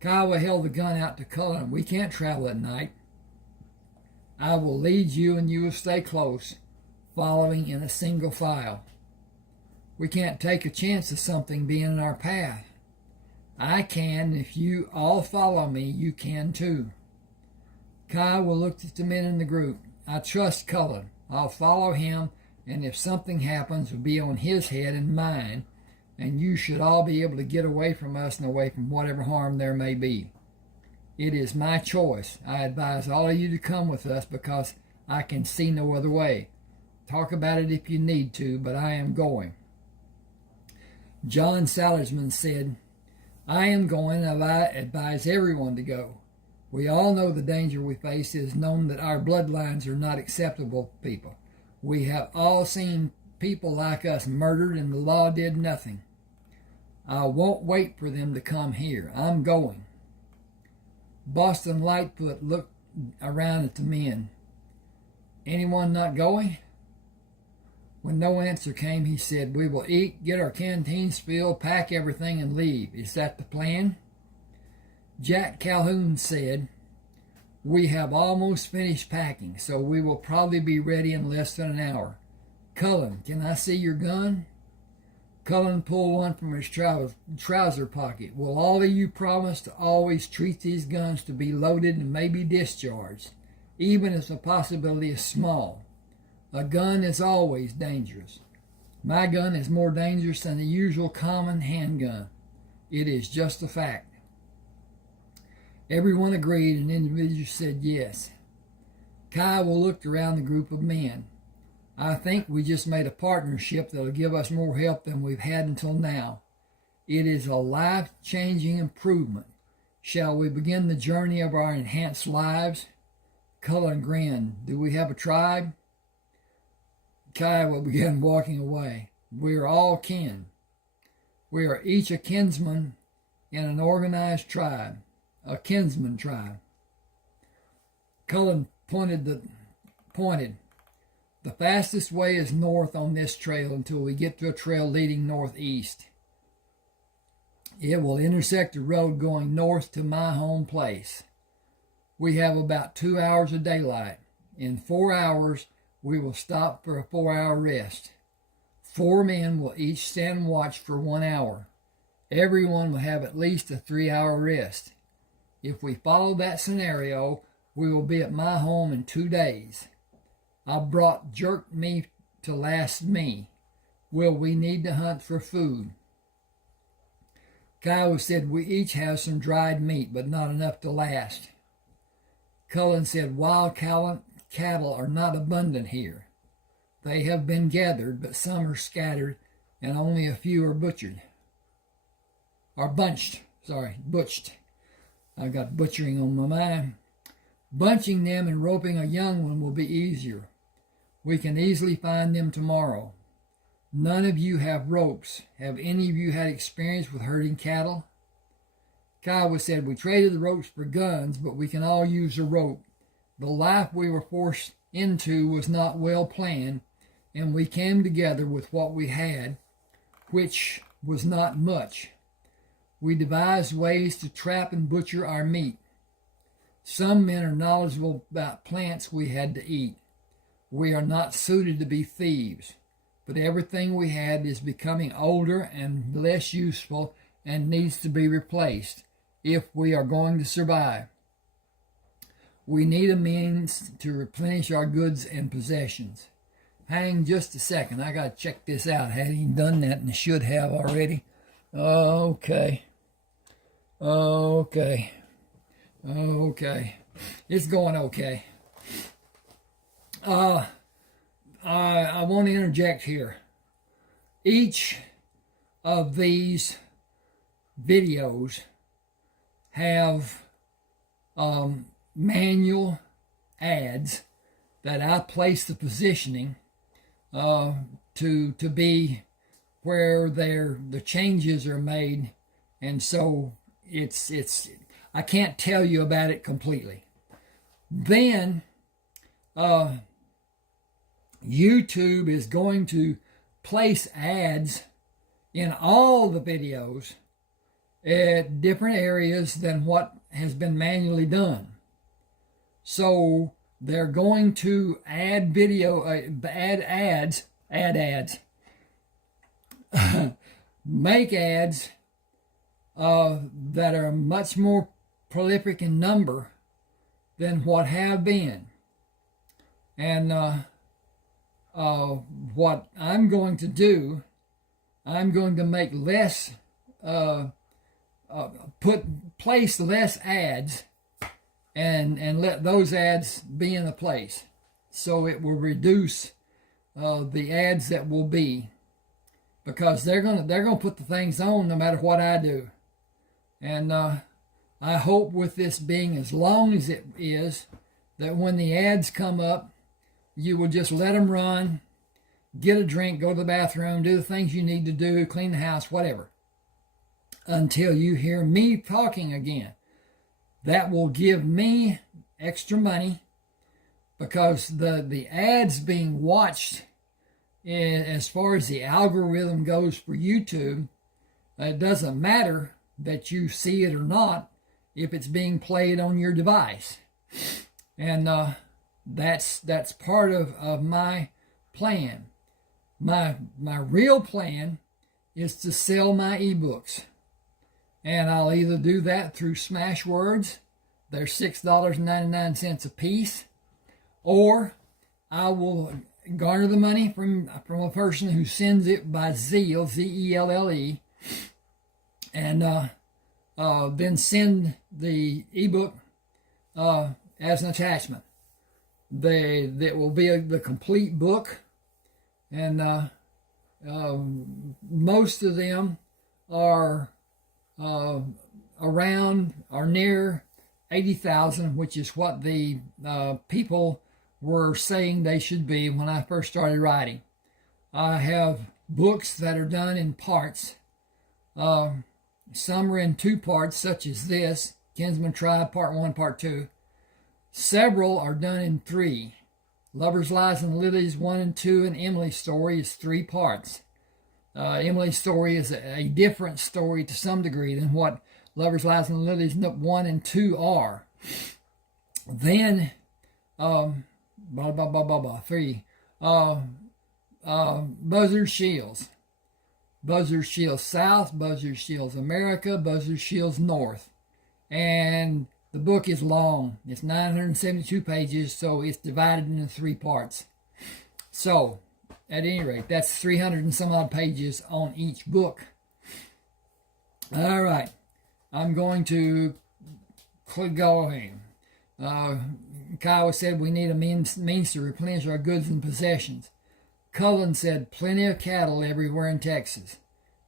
Kiowa held the gun out to Cullen. We can't travel at night. I will lead you and you will stay close, following in a single file. We can't take a chance of something being in our path. I can. If you all follow me, you can too. Kiowa looked at the men in the group. I trust Cullen. I'll follow him, and if something happens, it'll be on his head and mine, and you should all be able to get away from us and away from whatever harm there may be. It is my choice. I advise all of you to come with us because I can see no other way. Talk about it if you need to, but I am going. John Salinsman said, I am going, and I advise everyone to go. We all know the danger we face. It is known that our bloodlines are not acceptable people. We have all seen people like us murdered, and the law did nothing. I won't wait for them to come here. I'm going. Boston Lightfoot looked around at the men. Anyone not going? When no answer came, he said, we will eat, get our canteens filled, pack everything, and leave. Is that the plan? Jack Calhoun said, we have almost finished packing, so we will probably be ready in less than an hour. Cullen, can I see your gun? Cullen pulled one from his trouser pocket. Will all of you promise to always treat these guns to be loaded and maybe discharged, even if the possibility is small? A gun is always dangerous. My gun is more dangerous than the usual common handgun. It is just a fact. Everyone agreed, and individuals said yes. Kiowa looked around the group of men. I think we just made a partnership that will give us more help than we've had until now. It is a life-changing improvement. Shall we begin the journey of our enhanced lives? Cullen grinned. Do we have a tribe? Kiowa began walking away. We are all kin. We are each a kinsman in an organized tribe, a Kinsman Tribe. Cullen pointed. The fastest way is north on this trail until we get to a trail leading northeast. It will intersect the road going north to my home place. We have about 2 hours of daylight. In 4 hours, we will stop for a 4-hour rest. 4 men will each stand watch for 1 hour. Everyone will have at least a 3-hour rest. If we follow that scenario, we will be at my home in 2 days. I brought jerk meat to last me. Will we need to hunt for food? Kiowa said we each have some dried meat, but not enough to last. Cullen said wild cattle are not abundant here. They have been gathered, but some are scattered, and only a few are butched. I've got butchering on my mind. Bunching them and roping a young one will be easier. We can easily find them tomorrow. None of you have ropes. Have any of you had experience with herding cattle? Kiowa said, we traded the ropes for guns, but we can all use a rope. The life we were forced into was not well planned, and we came together with what we had, which was not much. We devised ways to trap and butcher our meat. Some men are knowledgeable about plants we had to eat. We are not suited to be thieves, but everything we had is becoming older and less useful and needs to be replaced if we are going to survive. We need a means to replenish our goods and possessions. Hang just a second. I got to check this out. I hadn't even done that and should have already. Okay. Okay. It's going okay. I want to interject here. Each of these videos have manual ads that I place the positioning to be where the changes are made, and so it's I can't tell you about it completely. Then YouTube is going to place ads in all the videos at different areas than what has been manually done. So they're going to add ads, make ads that are much more prolific in number than what have been. And what I'm going to do, I'm going to make less, place less ads and let those ads be in the place. So it will reduce the ads that will be, because they're gonna put the things on no matter what I do. And I hope with this being as long as it is, that when the ads come up, you will just let them run, get a drink, go to the bathroom, do the things you need to do, clean the house, whatever, until you hear me talking again. That will give me extra money, because the ads being watched, as far as the algorithm goes for YouTube, it doesn't matter that you see it or not if it's being played on your device. And that's part of my plan. My real plan is to sell my ebooks. And I'll either do that through Smashwords, they're $6.99 a piece, or I will garner the money from a person who sends it by Zelle, Zelle, and then send the ebook as an attachment. That will be the complete book, and most of them are around or near 80,000, which is what the people were saying they should be when I first started writing. I have books that are done in parts. Some are in 2 parts, such as this, Kinsman Tribe, Part 1, Part 2. Several are done in 3. Lovers, Lies, and Lilies 1 and 2, and Emily's Story is 3 parts. Emily's Story is a different story to some degree than what Lovers, Lies, and Lilies 1 and 2 are. Then, 3. Buzzard Shields. Buzzard Shields South, Buzzard Shields America, Buzzard Shields North. And the book is long. It's 972 pages, so it's divided into 3 parts. So, at any rate, that's 300 and some odd pages on each book. All right. I'm going to go ahead. Kiowa said we need a means to replenish our goods and possessions. Cullen said plenty of cattle everywhere in Texas.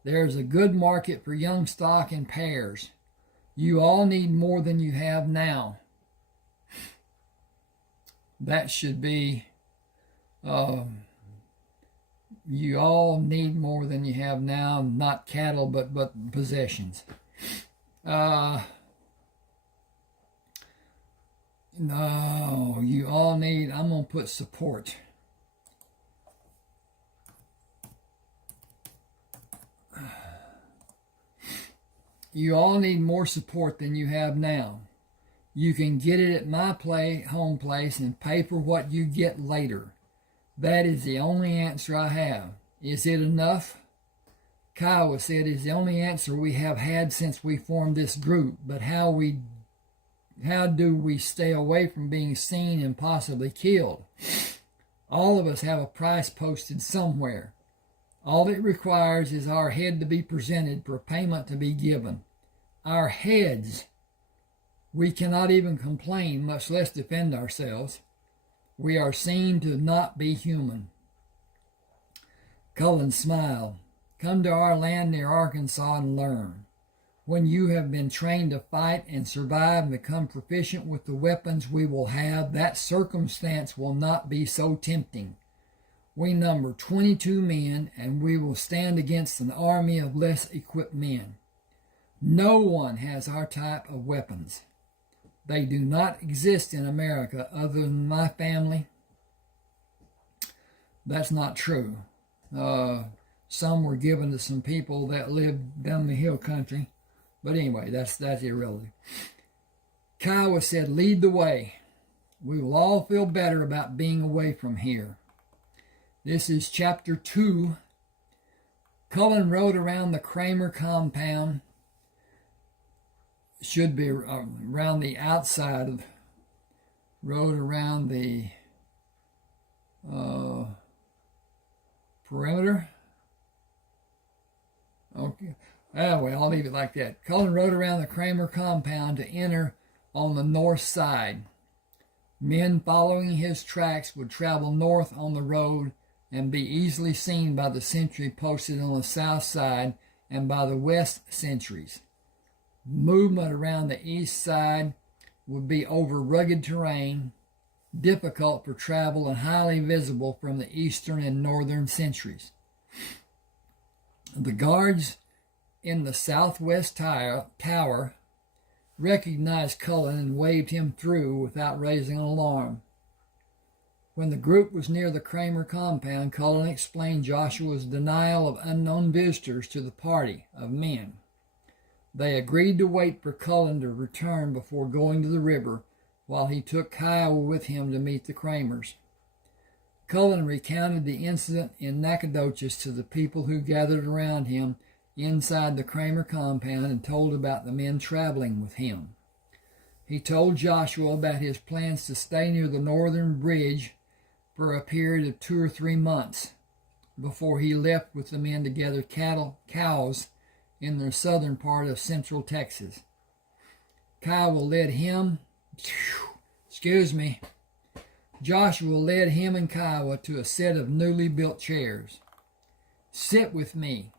There's a good market for young stock and pairs. You all need more than you have now. That should be, you all need more than you have now, not cattle, but possessions. No, you all need, I'm going to put support. You all need more support than you have now. You can get it at my home place and pay for what you get later. That is the only answer I have. Is it enough? Kiowa said it's the only answer we have had since we formed this group, but how do we stay away from being seen and possibly killed? All of us have a price posted somewhere. All it requires is our head to be presented for payment to be given. Our heads We cannot even complain, much less defend ourselves. We are seen to not be human. Cullen smiled. Come to our land near Arkansas and learn. When you have been trained to fight and survive and become proficient with the weapons we will have, that circumstance will not be so tempting. We number 22 men, and we will stand against an army of less equipped men. No one has our type of weapons. They do not exist in America other than my family. That's not true. Some were given to some people that lived down the hill country. But anyway, that's irrelevant. Kiowa said, lead the way. We will all feel better about being away from here. This is chapter 2. Cullen rode around the Kramer compound. Should be around the outside of, rode around the perimeter. Okay. Well, I'll leave it like that. Cullen rode around the Kramer compound to enter on the north side. Men following his tracks would travel north on the road and be easily seen by the sentry posted on the south side and by the west sentries. Movement around the east side would be over rugged terrain, difficult for travel and highly visible from the eastern and northern sentries. The guards in the southwest tower recognized Cullen and waved him through without raising an alarm. When the group was near the Kramer compound, Cullen explained Joshua's denial of unknown visitors to the party of men. They agreed to wait for Cullen to return before going to the river, while he took Kiowa with him to meet the Kramers. Cullen recounted the incident in Nacogdoches to the people who gathered around him inside the Kramer compound and told about the men traveling with him. He told Joshua about his plans to stay near the northern bridge for a period of 2 or 3 months before he left with the men to gather cows in the southern part of central Texas. Joshua led him and Kiowa to a set of newly built chairs. Sit with me.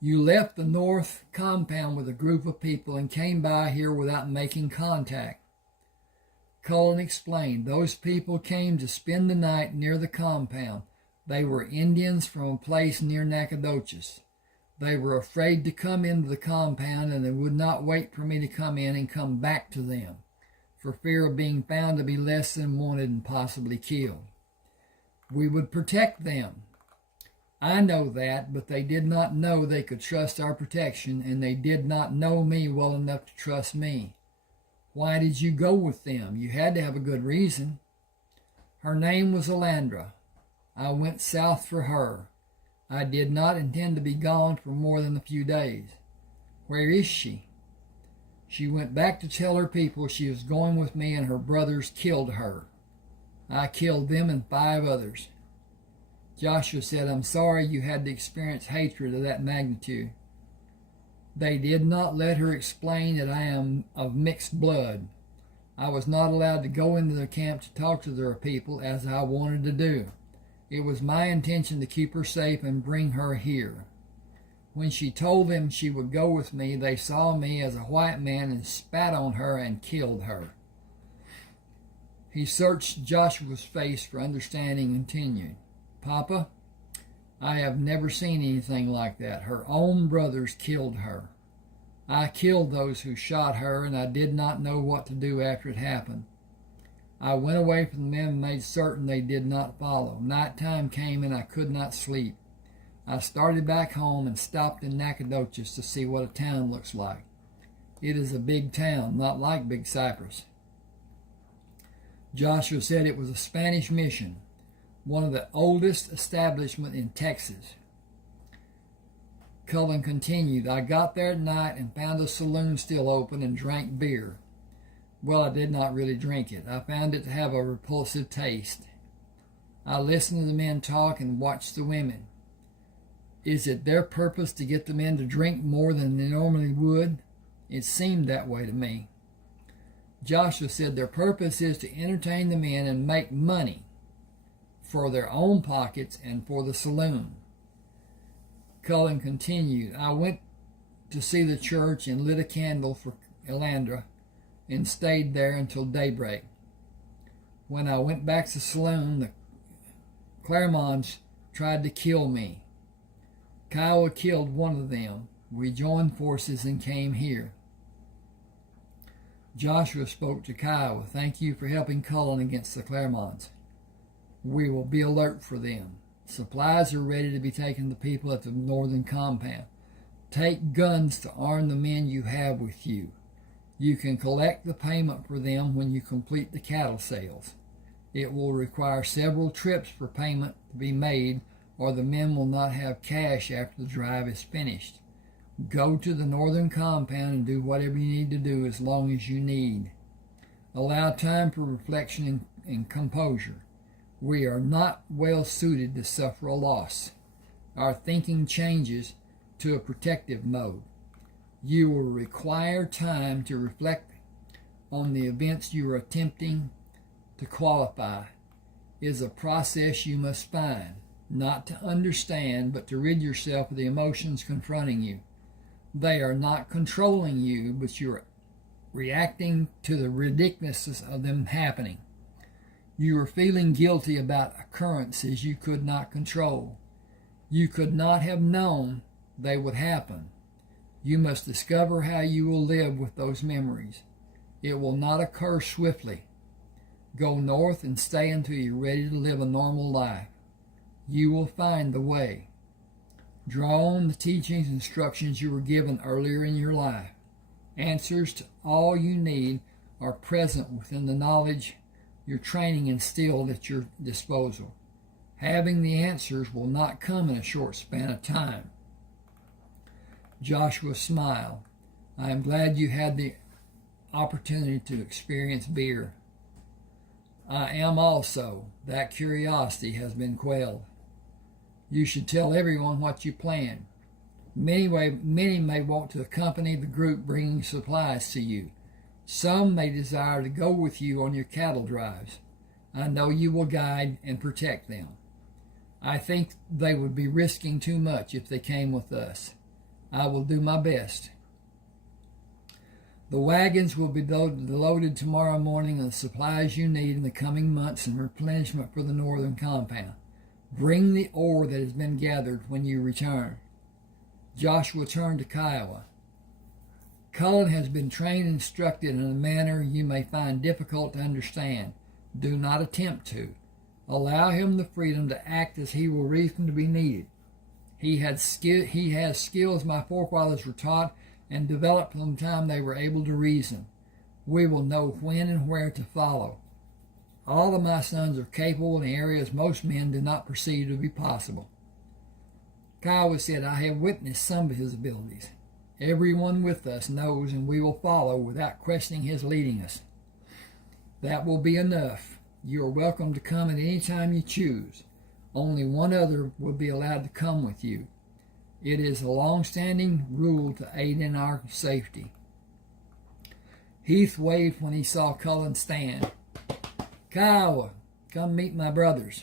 You left the north compound with a group of people and came by here without making contact. Cullen explained, those people came to spend the night near the compound. They were Indians from a place near Nacogdoches. They were afraid to come into the compound, and they would not wait for me to come in and come back to them, for fear of being found to be less than wanted and possibly killed. We would protect them. I know that, but they did not know they could trust our protection, and they did not know me well enough to trust me. Why did you go with them? You had to have a good reason. Her name was Alandra. I went south for her. I did not intend to be gone for more than a few days. Where is she? She went back to tell her people she was going with me, and her brothers killed her. I killed them and 5 others. Joshua said, I'm sorry you had to experience hatred of that magnitude. They did not let her explain that I am of mixed blood. I was not allowed to go into the camp to talk to their people as I wanted to do. It was my intention to keep her safe and bring her here. When she told them she would go with me, they saw me as a white man and spat on her and killed her. He searched Joshua's face for understanding and continued. Papa, I have never seen anything like that. Her own brothers killed her. I killed those who shot her, and I did not know what to do after it happened. I went away from the men and made certain they did not follow. Nighttime came and I could not sleep. I started back home and stopped in Nacogdoches to see what a town looks like. It is a big town, not like Big Cypress. Joshua said it was a Spanish mission, one of the oldest establishments in Texas. Cullen continued, I got there at night and found the saloon still open and drank beer. Well, I did not really drink it. I found it to have a repulsive taste. I listened to the men talk and watched the women. Is it their purpose to get the men to drink more than they normally would? It seemed that way to me. Joshua said their purpose is to entertain the men and make money for their own pockets and for the saloon. Cullen continued, I went to see the church and lit a candle for Elandra and stayed there until daybreak. When I went back to the saloon, the Claremonts tried to kill me. Kiowa killed one of them. We joined forces and came here. Joshua spoke to Kiowa. Thank you for helping Cullen against the Claremonts. We will be alert for them. Supplies are ready to be taken to people at the northern compound. Take guns to arm the men you have with you. You can collect the payment for them when you complete the cattle sales. It will require several trips for payment to be made, or the men will not have cash after the drive is finished. Go to the northern compound and do whatever you need to do as long as you need. Allow time for reflection and composure. We are not well suited to suffer a loss. Our thinking changes to a protective mode. You will require time to reflect on the events you are attempting to qualify. It is a process you must find, not to understand, but to rid yourself of the emotions confronting you. They are not controlling you, but you are reacting to the ridiculousness of them happening. You are feeling guilty about occurrences you could not control. You could not have known they would happen. You must discover how you will live with those memories. It will not occur swiftly. Go north and stay until you're ready to live a normal life. You will find the way. Draw on the teachings and instructions you were given earlier in your life. Answers to all you need are present within the knowledge your training instilled at your disposal. Having the answers will not come in a short span of time. Joshua smiled. I am glad you had the opportunity to experience beer. I am also. That curiosity has been quelled. You should tell everyone what you plan. Many may want to accompany the group bringing supplies to you. Some may desire to go with you on your cattle drives. I know you will guide and protect them. I think they would be risking too much if they came with us. I will do my best. The wagons will be loaded tomorrow morning with the supplies you need in the coming months and replenishment for the northern compound. Bring the ore that has been gathered when you return. Joshua turned to Kiowa. Cullen has been trained and instructed in a manner you may find difficult to understand. Do not attempt to. Allow him the freedom to act as he will reasonably be needed. He has skills my forefathers were taught and developed from the time they were able to reason. We will know when and where to follow. All of my sons are capable in areas most men do not perceive to be possible. Kiowa said, I have witnessed some of his abilities. Everyone with us knows, and we will follow without questioning his leading us. That will be enough. You are welcome to come at any time you choose. Only one other will be allowed to come with you. It is a long-standing rule to aid in our safety. Heath waved when he saw Cullen stand. Kiowa, come meet my brothers.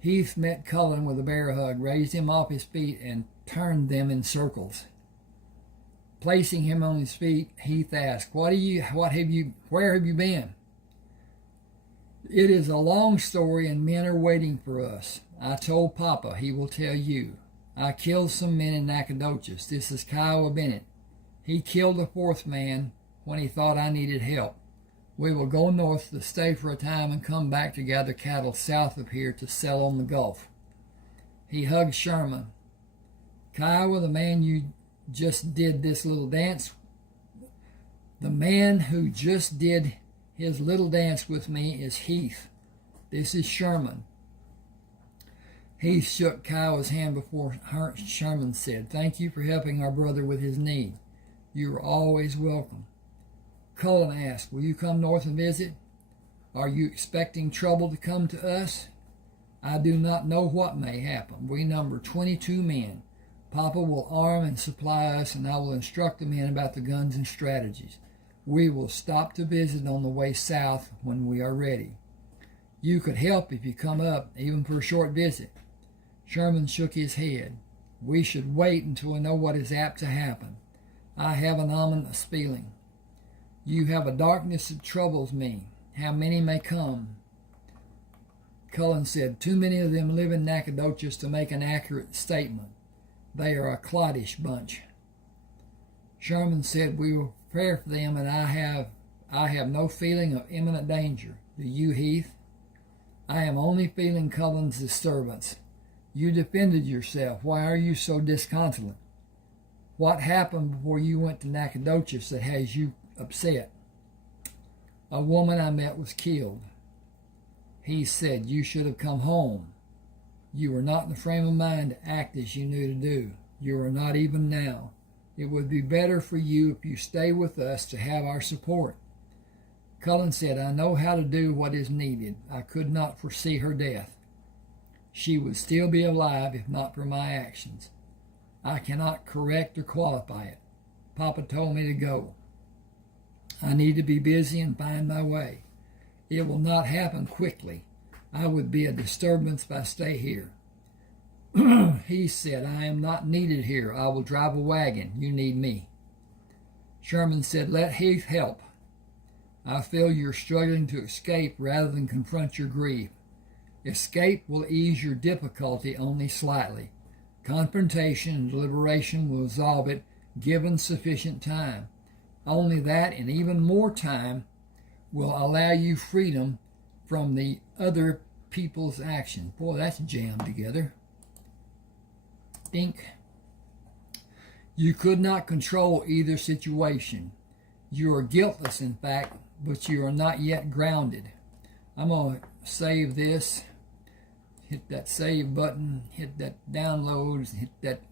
Heath met Cullen with a bear hug, raised him off his feet, and turned them in circles. Placing him on his feet, Heath asked, where have you been? It is a long story, and men are waiting for us. I told Papa he will tell you. I killed some men in Nacogdoches. This is Kiowa Bennett. He killed a fourth man when he thought I needed help. We will go north to stay for a time and come back to gather cattle south of here to sell on the Gulf. He hugged Sherman. Kiowa, the man you just did this little dance, the man who just did his little dance with me is Heath. This is Sherman. Heath shook Kiowa's hand before Sherman said, thank you for helping our brother with his need. You are always welcome. Cullen asked, will you come north and visit? Are you expecting trouble to come to us? I do not know what may happen. We number 22 men. Papa will arm and supply us, and I will instruct the men about the guns and strategies. We will stop to visit on the way south when we are ready. You could help if you come up, even for a short visit." Sherman shook his head. "We should wait until we know what is apt to happen. I have an ominous feeling. You have a darkness that troubles me. How many may come?" Cullen said, "Too many of them live in Nacogdoches to make an accurate statement. They are a cloddish bunch." Sherman said, "We will prepare for them, and I have no feeling of imminent danger. Do you, Heath?" "I am only feeling Cullen's disturbance. You defended yourself. Why are you so disconsolate? What happened before you went to Nacogdoches that has you upset?" "A woman I met was killed." He said, "You should have come home. You were not in the frame of mind to act as you knew to do. You are not even now. It would be better for you if you stay with us to have our support." Cullen said, "I know how to do what is needed. I could not foresee her death. She would still be alive if not for my actions. I cannot correct or qualify it. Papa told me to go. I need to be busy and find my way. It will not happen quickly. I would be a disturbance if I stay here." He said, "I am not needed here. I will drive a wagon. You need me." Sherman said, "Let Heath help. I feel you're struggling to escape rather than confront your grief. Escape will ease your difficulty only slightly. Confrontation and deliberation will resolve it, given sufficient time. Only that and even more time will allow you freedom from the other people's action." Boy, that's jammed together. Think. "You could not control either situation. You are guiltless, in fact, but you are not yet grounded." I'm going to save this. Hit that save button, hit that downloads, hit that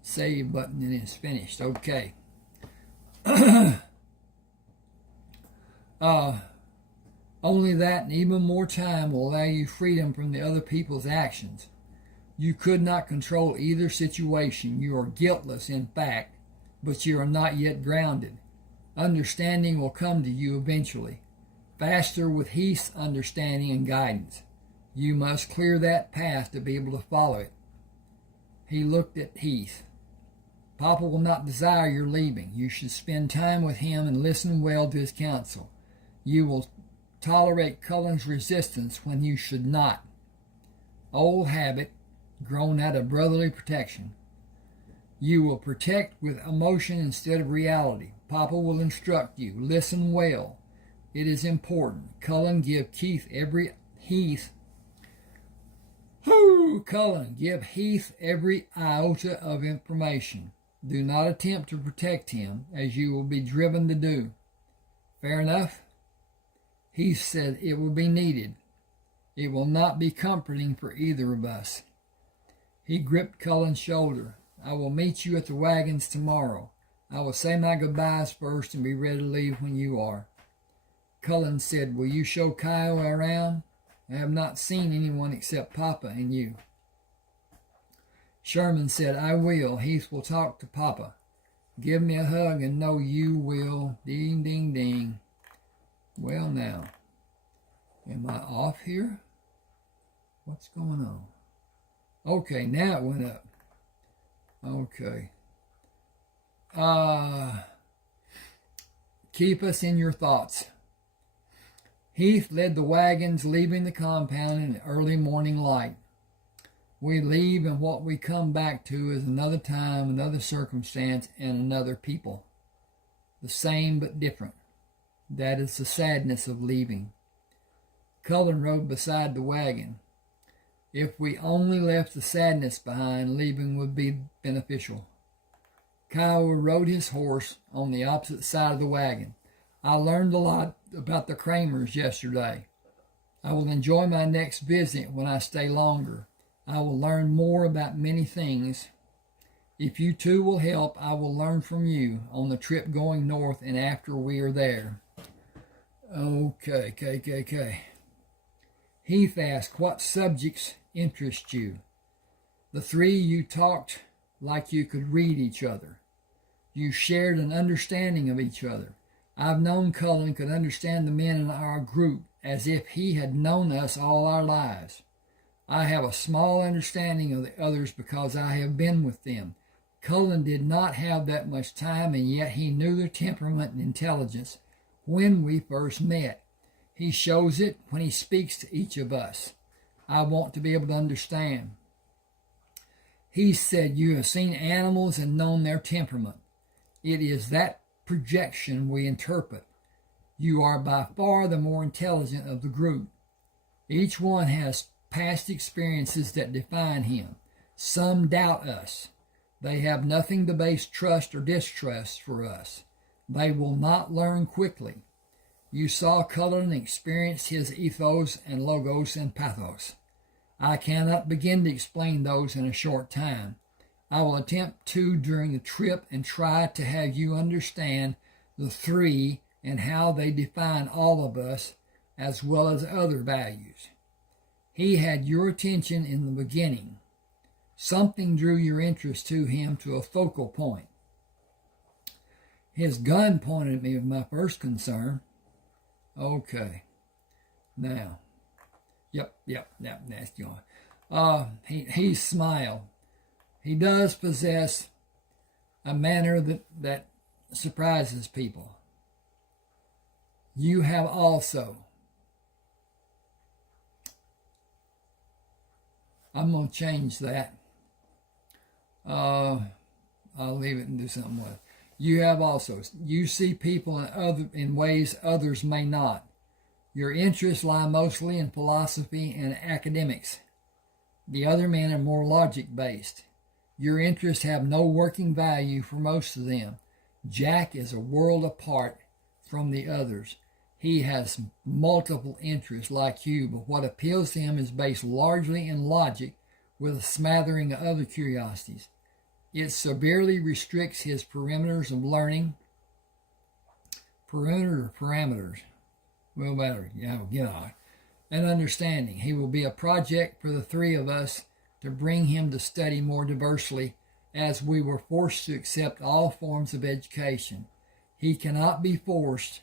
save button, and it's finished. Okay. Only that and even more time will allow you freedom from the other people's actions. You could not control either situation. You are guiltless, in fact, but you are not yet grounded. Understanding will come to you eventually, faster with Heath's understanding and guidance. You must clear that path to be able to follow it. He looked at Heath. "Papa will not desire your leaving. You should spend time with him and listen well to his counsel. You will tolerate Cullen's resistance when you should not. Old habit, grown out of brotherly protection. You will protect with emotion instead of reality. Papa will instruct you. Listen well. It is important. Cullen, give Heath every iota of information. Do not attempt to protect him, as you will be driven to do. Fair enough?" He said, "It will be needed. It will not be comforting for either of us." He gripped Cullen's shoulder. "I will meet you at the wagons tomorrow. I will say my goodbyes first and be ready to leave when you are." Cullen said, "Will you show Kiowa around? I have not seen anyone except Papa and you." Sherman said, "I will. Heath will talk to Papa. Give me a hug and know you will." Ding, ding, ding. Well, now, am I off here? What's going on? Okay, now it went up. Okay. Keep us in your thoughts. Heath led the wagons, leaving the compound in the early morning light. We leave, and what we come back to is another time, another circumstance, and another people. The same but different. That is the sadness of leaving. Cullen rode beside the wagon. If we only left the sadness behind, leaving would be beneficial. Kiowa rode his horse on the opposite side of the wagon. I learned a lot about the Kramers yesterday. I will enjoy my next visit when I stay longer. I will learn more about many things. If you two will help, I will learn from you on the trip going north and after we are there. Okay. Heath asked, "What subjects interest you?" The three you talked like you could read each other. You shared an understanding of each other. I've known Cullen could understand the men in our group as if he had known us all our lives. I have a small understanding of the others because I have been with them. Cullen did not have that much time, and yet he knew their temperament and intelligence when we first met. He shows it when he speaks to each of us. I want to be able to understand. He said, you have seen animals and known their temperament. It is that projection we interpret. You are by far the more intelligent of the group. Each one has past experiences that define him. Some doubt us. They have nothing to base trust or distrust for us. They will not learn quickly. You saw Cullen experience his ethos and logos and pathos. I cannot begin to explain those in a short time. I will attempt to during the trip and try to have you understand the three and how they define all of us as well as other values. He had your attention in the beginning. Something drew your interest to him to a focal point. His gun pointed at me with my first concern. Okay. Now. Yep, that's going. He smiled. He does possess a manner that surprises people. You have also. I'm going to change that. I'll leave it and do something with it. You have also. You see people in ways others may not. Your interests lie mostly in philosophy and academics. The other men are more logic-based. Your interests have no working value for most of them. Jack is a world apart from the others. He has multiple interests like you, but what appeals to him is based largely in logic with a smattering of other curiosities. It severely restricts his perimeters of learning. Parameters? Well, better. Yeah, get on. And understanding. He will be a project for the three of us to bring him to study more diversely, as we were forced to accept all forms of education. He cannot be forced,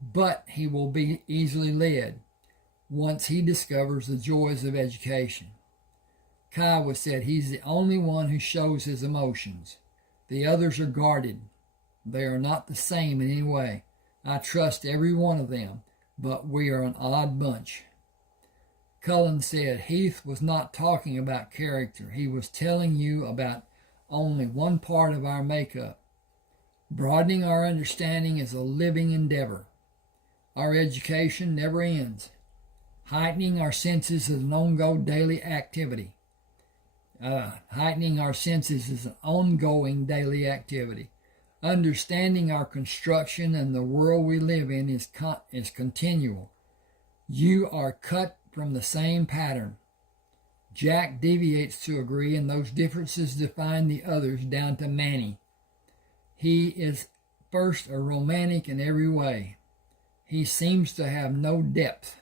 but he will be easily led once he discovers the joys of education. Kiowa said he's the only one who shows his emotions. The others are guarded. They are not the same in any way. I trust every one of them, but we are an odd bunch. Cullen said Heath was not talking about character. He was telling you about only one part of our makeup. Broadening our understanding is a living endeavor. Our education never ends. Heightening our senses is an ongoing daily activity. Understanding our construction and the world we live in is continual. You are cut from the same pattern. Jack deviates to a degree, and those differences define the others down to Manny. He is first a romantic in every way. He seems to have no depth.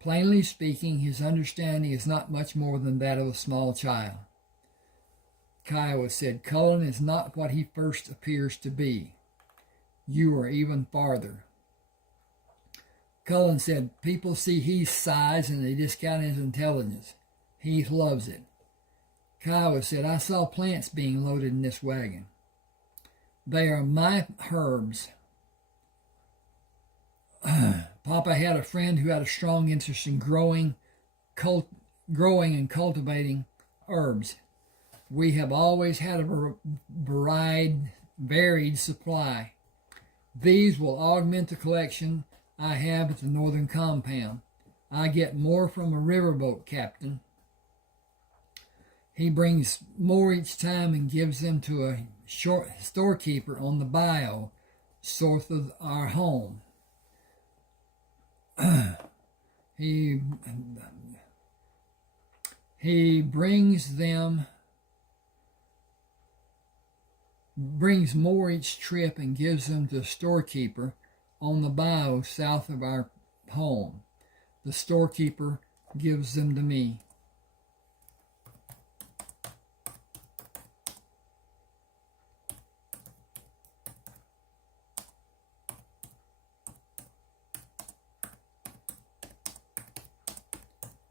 Plainly speaking, his understanding is not much more than that of a small child. Kiowa said, Cullen is not what he first appears to be. You are even farther. Cullen said, people see Heath's size and they discount his intelligence. Heath loves it. Kiowa said, I saw plants being loaded in this wagon. They are my herbs. Papa had a friend who had a strong interest in growing and cultivating herbs. We have always had a varied supply. These will augment the collection I have at the northern compound. I get more from a riverboat captain. He brings more each time and gives them to a storekeeper on the bayou south of our home. He brings more each trip and gives them to a storekeeper on the bayou south of our home. The storekeeper gives them to me.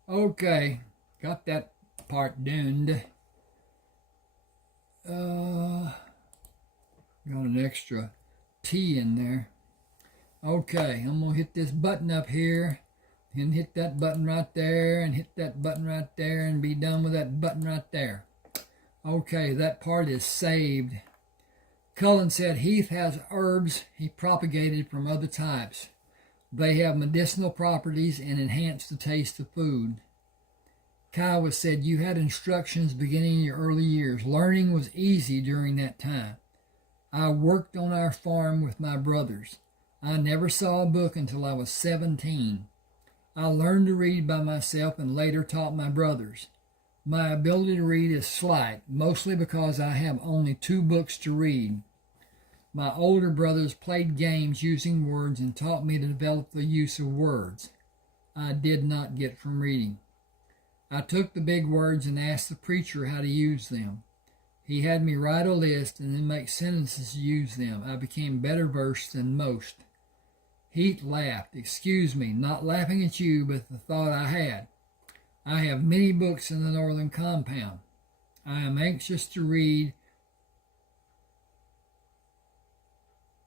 Okay, got that part done. Got an extra T in there. Okay, I'm going to hit this button up here, and hit that button right there, and hit that button right there, and be done with that button right there. Okay, that part is saved. Cullen said Heath has herbs he propagated from other types. They have medicinal properties and enhance the taste of food. Kiowa said you had instructions beginning in your early years. Learning was easy during that time. I worked on our farm with my brothers. I never saw a book until I was 17. I learned to read by myself and later taught my brothers. My ability to read is slight, mostly because I have only 2 books to read. My older brothers played games using words and taught me to develop the use of words I did not get from reading. I took the big words and asked the preacher how to use them. He had me write a list and then make sentences to use them. I became better versed than most. Heath laughed. Excuse me, not laughing at you, but the thought I had. I have many books in the northern compound. I am anxious to read,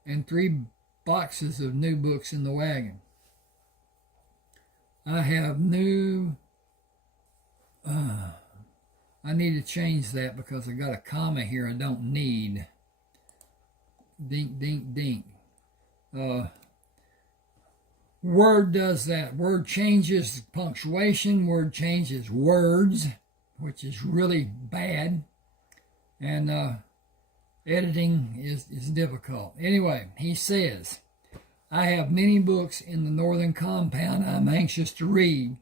and 3 boxes of new books in the wagon. I have new... I need to change that because I got a comma here I don't need. Dink, dink, dink. Word does that. Word changes punctuation. Word changes words, which is really bad. And editing is difficult. Anyway, he says, I have many books in the northern compound I'm anxious to read.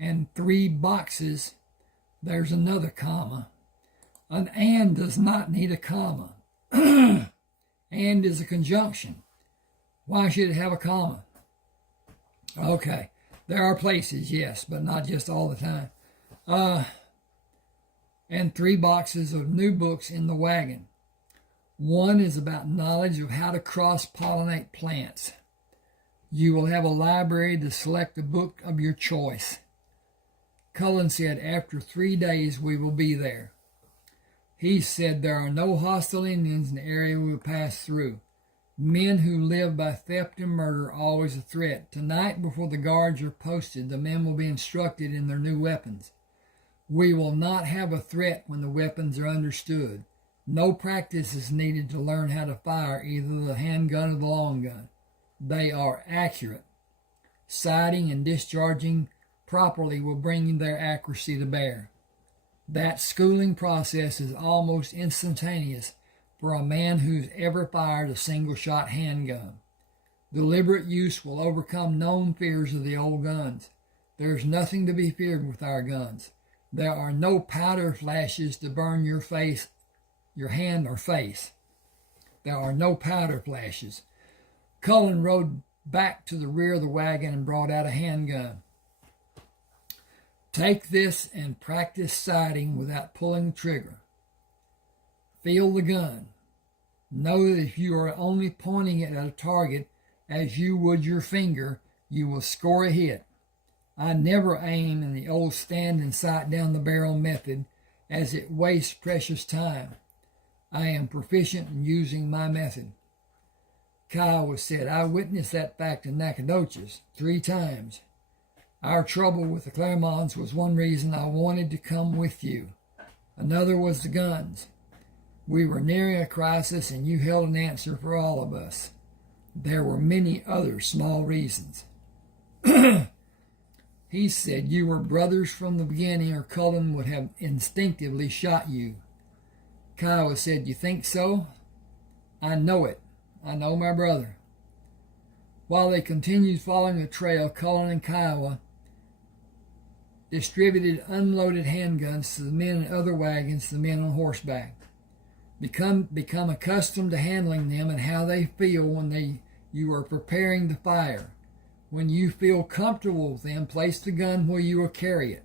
And 3 boxes, there's another comma. An and does not need a comma. And is a conjunction. Why should it have a comma? Okay, there are places, yes, but not just all the time. And 3 boxes of new books in the wagon. 1 is about knowledge of how to cross-pollinate plants. You will have a library to select a book of your choice. Cullen said, after 3 days we will be there. He said there are no hostile Indians in the area we will pass through. Men who live by theft and murder are always a threat. Tonight, before the guards are posted, the men will be instructed in their new weapons. We will not have a threat when the weapons are understood. No practice is needed to learn how to fire either the handgun or the long gun. They are accurate. Sighting and discharging properly will bring their accuracy to bear. That schooling process is almost instantaneous for a man who's ever fired a single-shot handgun. Deliberate use will overcome known fears of the old guns. There's nothing to be feared with our guns. There are no powder flashes to burn your face, your hand or face. There are no powder flashes. Cullen rode back to the rear of the wagon and brought out a handgun. Take this and practice sighting without pulling the trigger. Feel the gun. Know that if you are only pointing it at a target as you would your finger, you will score a hit. I never aim in the old stand and sight down the barrel method, as it wastes precious time. I am proficient in using my method. Kiowa said, I witnessed that fact in Nacogdoches 3 times. Our trouble with the Claremonts was one reason I wanted to come with you. Another was the guns. We were nearing a crisis, and you held an answer for all of us. There were many other small reasons. He said you were brothers from the beginning, or Cullen would have instinctively shot you. Kiowa said, you think so? I know it. I know my brother. While they continued following the trail, Cullen and Kiowa distributed unloaded handguns to the men in other wagons, to the men on horseback. Become accustomed to handling them and how they feel when you are preparing to fire. When you feel comfortable with them, place the gun where you will carry it.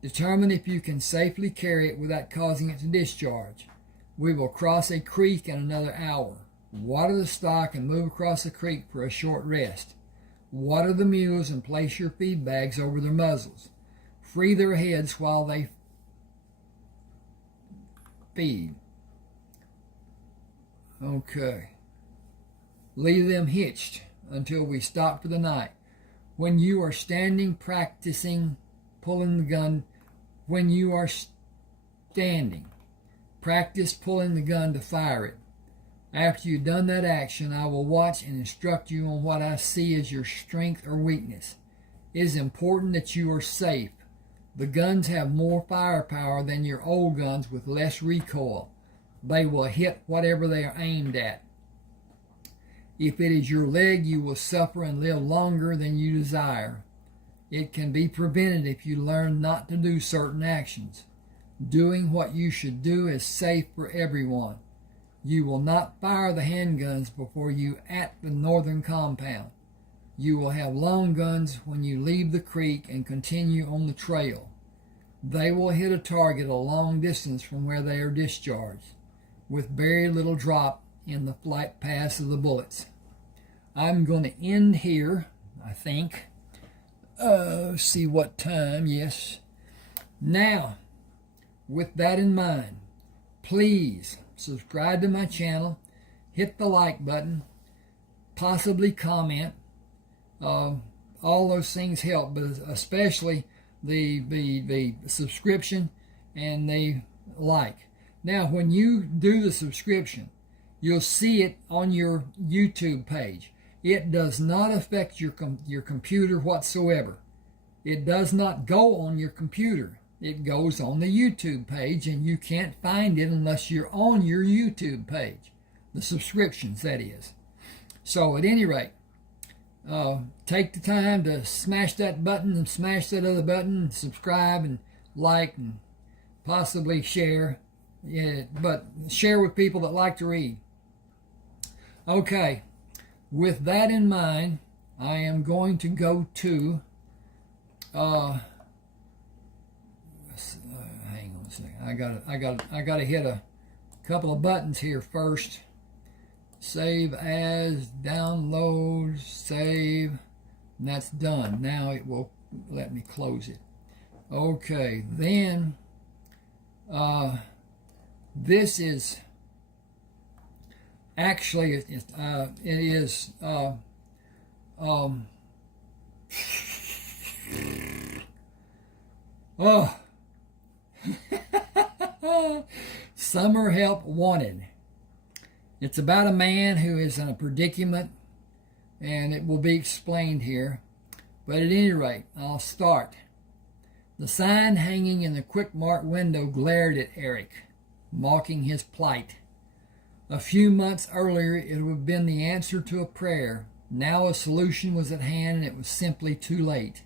Determine if you can safely carry it without causing it to discharge. We will cross a creek in another hour. Water the stock and move across the creek for a short rest. Water the mules and place your feed bags over their muzzles. free their heads while they feed. Okay. Leave them hitched until we stop for the night. When you are standing practicing pulling the gun, when you are standing, practice pulling the gun to fire it. After you've done that action, I will watch and instruct you on what I see as your strength or weakness. It is important that you are safe. The guns have more firepower than your old guns with less recoil. They will hit whatever they are aimed at. If it is your leg, you will suffer and live longer than you desire. It can be prevented if you learn not to do certain actions. Doing what you should do is safe for everyone. You will not fire the handguns before you at the northern compound. You will have long guns when you leave the creek and continue on the trail. They will hit a target a long distance from where they are discharged, with very little drop in the flight paths of the bullets. I'm going to end here, I think. See what time, yes. Now, with that in mind, please subscribe to my channel, hit the like button, possibly comment. All those things help, but especially the subscription and the like. Now, when you do the subscription, you'll see it on your YouTube page. It does not affect your computer whatsoever. It does not go on your computer. It goes on the YouTube page, and you can't find it unless you're on your YouTube page. The subscriptions, that is. So, at any rate, take the time to smash that button and smash that other button, and subscribe and like and possibly share. Yeah, but share with people that like to read. Okay, with that in mind, I am going to go to hang on a second. I gotta hit a couple of buttons here first. Save as, download, save, and that's done. Now it will let me close it. Okay, then this is actually it is oh summer help wanted. It's about a man who is in a predicament, and it will be explained here. But at any rate, I'll start. The sign hanging in the Quick Mart window glared at Eric, mocking his plight. A few months earlier, it would have been the answer to a prayer. Now a solution was at hand, and it was simply too late.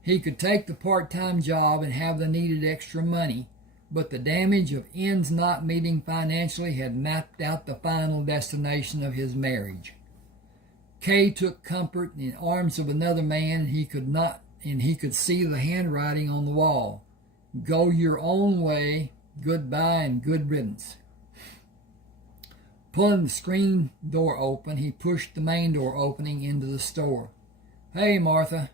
He could take the part-time job and have the needed extra money, but the damage of ends not meeting financially had mapped out the final destination of his marriage. Kay took comfort in the arms of another man, and he could see the handwriting on the wall. Go your own way, goodbye, and good riddance. Pulling the screen door open, he pushed the main door opening into the store. Hey, Martha.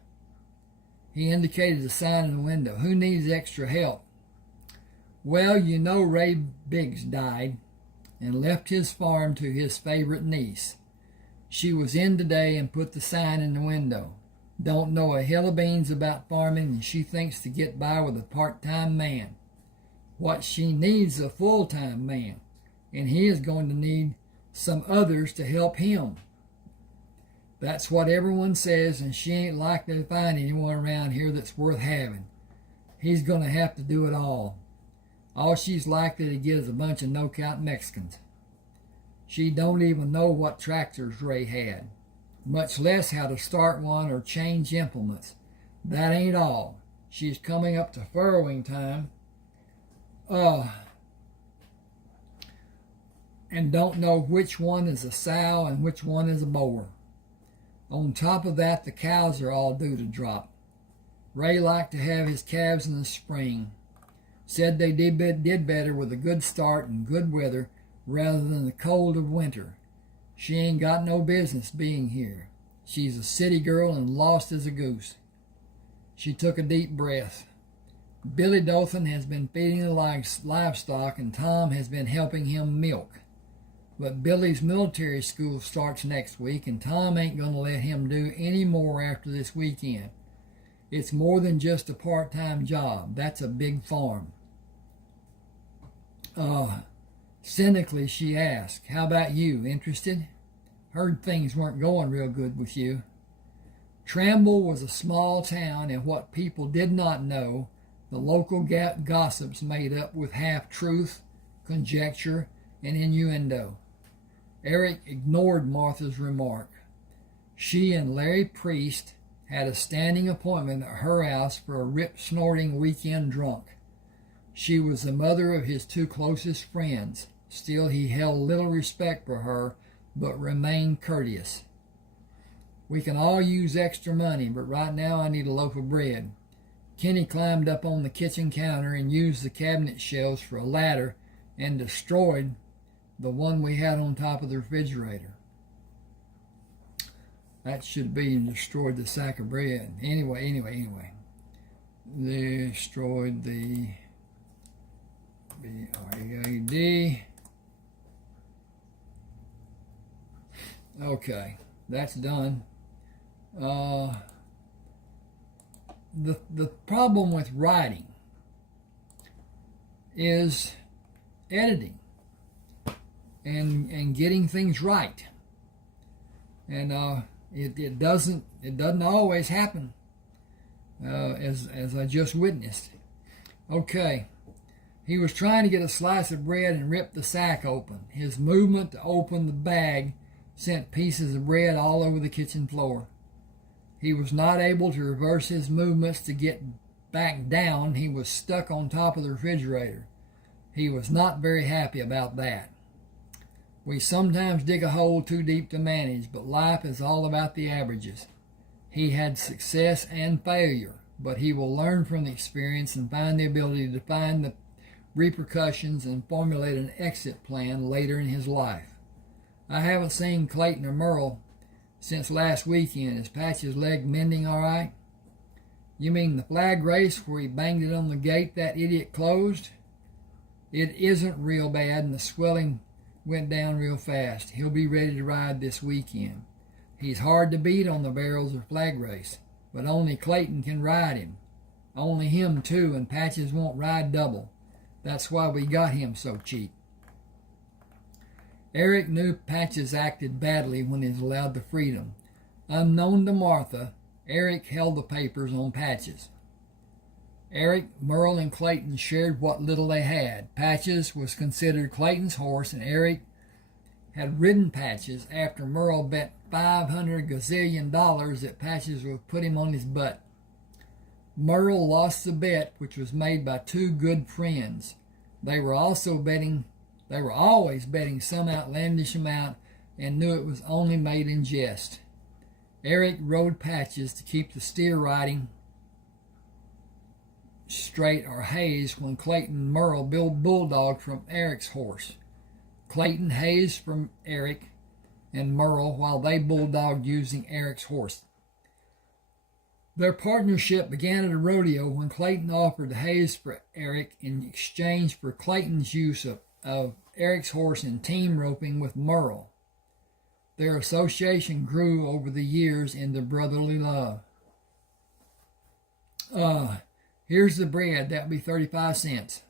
He indicated the sign in the window. Who needs extra help? Well, you know Ray Biggs died and left his farm to his favorite niece. She was in today and put the sign in the window. Don't know a hill of beans about farming, and she thinks to get by with a part-time man. What she needs is a full-time man, and he is going to need some others to help him. That's what everyone says, and she ain't likely to find anyone around here that's worth having. He's going to have to do it all. All she's likely to get is a bunch of no-count Mexicans. She don't even know what tractors Ray had, much less how to start one or change implements. That ain't all. She's coming up to furrowing time, and don't know which one is a sow and which one is a mower. On top of that, the cows are all due to drop. Ray liked to have his calves in the spring. Said they did better with a good start and good weather rather than the cold of winter. She ain't got no business being here. She's a city girl and lost as a goose. She took a deep breath. Billy Dothan has been feeding the livestock, and Tom has been helping him milk. But Billy's military school starts next week, and Tom ain't going to let him do any more after this weekend. It's more than just a part-time job. That's a big farm. Cynically, she asked, how about you? Interested? Heard things weren't going real good with you. Tramble was a small town, and what people did not know, the local gossips made up with half-truth, conjecture, and innuendo. Eric ignored Martha's remark. She and Larry Priest had a standing appointment at her house for a rip-snorting weekend drunk. She was the mother of his two closest friends. Still, he held little respect for her, but remained courteous. We can all use extra money, but right now I need a loaf of bread. Kenny climbed up on the kitchen counter and used the cabinet shelves for a ladder and destroyed the one we had on top of the refrigerator. That should be destroyed the sack of bread. Anyway. Destroyed the bread. Okay, that's done. The problem with writing is editing and getting things right, and it doesn't always happen, as I just witnessed. Okay, he was trying to get a slice of bread and rip the sack open. His movement to open the bag sent pieces of bread all over the kitchen floor. He was not able to reverse his movements to get back down. He was stuck on top of the refrigerator. He was not very happy about that. We sometimes dig a hole too deep to manage, but life is all about the averages. He had success and failure, but he will learn from the experience and find the ability to define the repercussions and formulate an exit plan later in his life. I haven't seen Clayton or Merle since last weekend. Is Patch's leg mending all right? You mean the flag race where he banged it on the gate that idiot closed? It isn't real bad, and the swelling went down real fast. He'll be ready to ride this weekend. He's hard to beat on the barrels or flag race, but only Clayton can ride him. Only him, too, and Patches won't ride double. That's why we got him so cheap. Eric knew Patches acted badly when he was allowed the freedom. Unknown to Martha, Eric held the papers on Patches. Eric, Merle, and Clayton shared what little they had. Patches was considered Clayton's horse, and Eric had ridden Patches after Merle bet $500 gazillion that Patches would put him on his butt. Merle lost the bet, which was made by two good friends. They were always betting some outlandish amount and knew it was only made in jest. Eric rode Patches to keep the steer riding straight or hazed when Clayton and Merle bulldogged from Eric's horse. Clayton hazed from Eric and Merle while they bulldogged using Eric's horse. Their partnership began at a rodeo when Clayton offered to haze for Eric in exchange for Clayton's use of Eric's horse in team roping with Merle. Their association grew over the years into brotherly love. Here's the bread. That'll be 35 cents.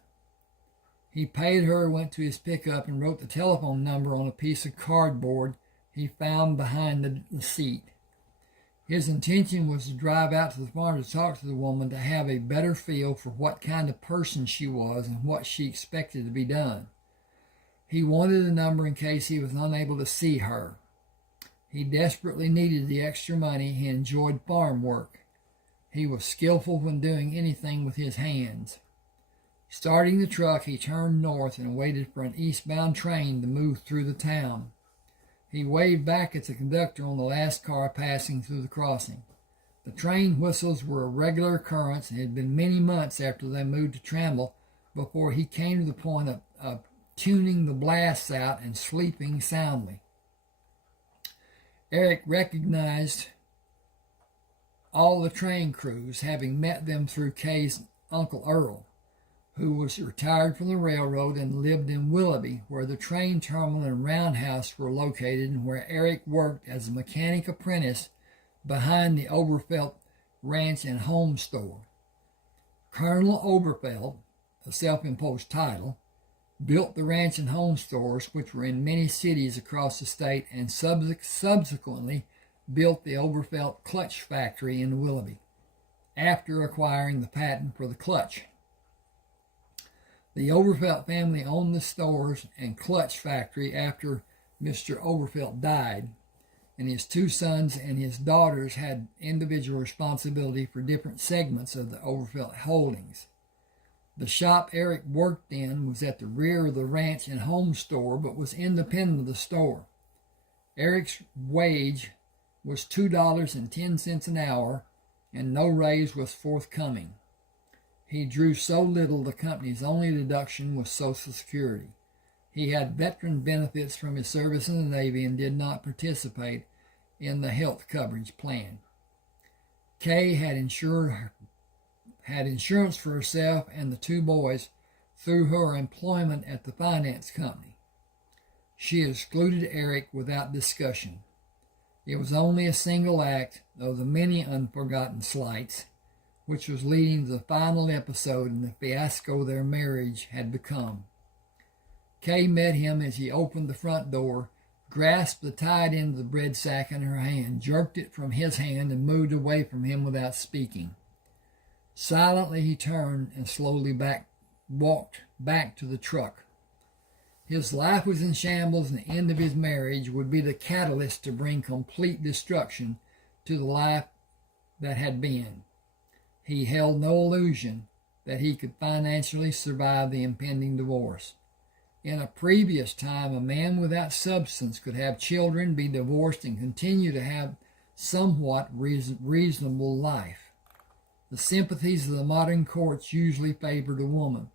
He paid her, went to his pickup, and wrote the telephone number on a piece of cardboard he found behind the seat. His intention was to drive out to the farm to talk to the woman to have a better feel for what kind of person she was and what she expected to be done. He wanted a number in case he was unable to see her. He desperately needed the extra money. He enjoyed farm work. He was skillful when doing anything with his hands. Starting the truck, he turned north and waited for an eastbound train to move through the town. He waved back at the conductor on the last car passing through the crossing. The train whistles were a regular occurrence, and it had been many months after they moved to Tramble before he came to the point of tuning the blasts out and sleeping soundly. Eric recognized all the train crews, having met them through Kay's Uncle Earl, who was retired from the railroad and lived in Willoughby, where the train terminal and roundhouse were located, and where Eric worked as a mechanic apprentice behind the Oberfeld Ranch and Home Store. Colonel Oberfeld, a self-imposed title, built the ranch and home stores, which were in many cities across the state, and subsequently built the Oberfeld Clutch Factory in Willoughby, after acquiring the patent for the clutch. The Oberfeld family owned the stores and clutch factory after Mr. Oberfeld died, and his two sons and his daughters had individual responsibility for different segments of the Oberfeld holdings. The shop Eric worked in was at the rear of the ranch and home store, but was independent of the store. Eric's wage was $2.10 an hour, and no raise was forthcoming. He drew so little the company's only deduction was Social Security. He had veteran benefits from his service in the Navy and did not participate in the health coverage plan. Kay had insurance for herself and the two boys through her employment at the finance company. She excluded Eric without discussion. It was only a single act of the many unforgotten slights, which was leading to the final episode in the fiasco their marriage had become. Kay met him as he opened the front door, grasped the tied end of the bread sack in her hand, jerked it from his hand, and moved away from him without speaking. Silently he turned and slowly walked back to the truck. His life was in shambles, and the end of his marriage would be the catalyst to bring complete destruction to the life that had been. He held no illusion that he could financially survive the impending divorce. In a previous time, a man without substance could have children, be divorced, and continue to have somewhat reasonable life. The sympathies of the modern courts usually favored a woman.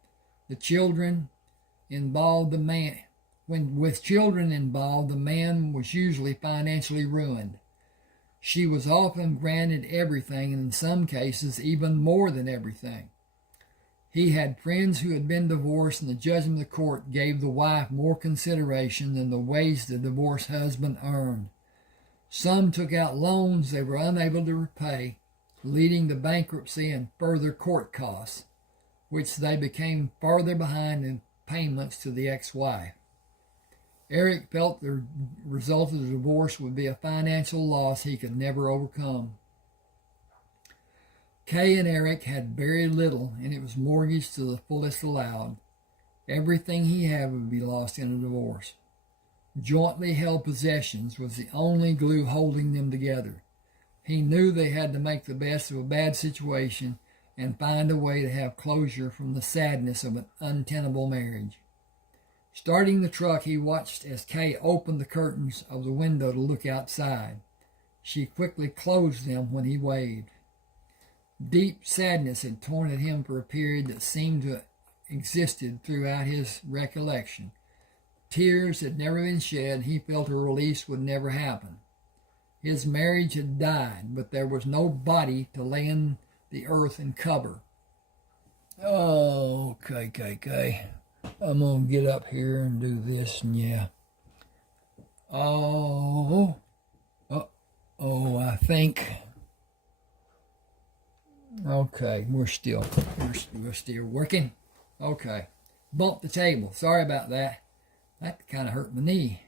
The children involved the man. With children involved, the man was usually financially ruined. She was often granted everything, and in some cases even more than everything. He had friends who had been divorced, and the judgment of the court gave the wife more consideration than the wage the divorced husband earned. Some took out loans they were unable to repay, leading to bankruptcy and further court costs, which they became farther behind in payments to the ex-wife. Eric felt the result of the divorce would be a financial loss he could never overcome. Kay and Eric had very little, and it was mortgaged to the fullest allowed. Everything he had would be lost in a divorce. Jointly held possessions was the only glue holding them together. He knew they had to make the best of a bad situation and find a way to have closure from the sadness of an untenable marriage. Starting the truck, he watched as Kay opened the curtains of the window to look outside. She quickly closed them when he waved. Deep sadness had torn at him for a period that seemed to have existed throughout his recollection. Tears had never been shed. He felt a release would never happen. His marriage had died, but there was no body to lay in the earth and cover. Oh, okay. I'm going to get up here and do this, and yeah. I think... Okay, we're still working. Okay. Bumped the table. Sorry about that. That kind of hurt my knee.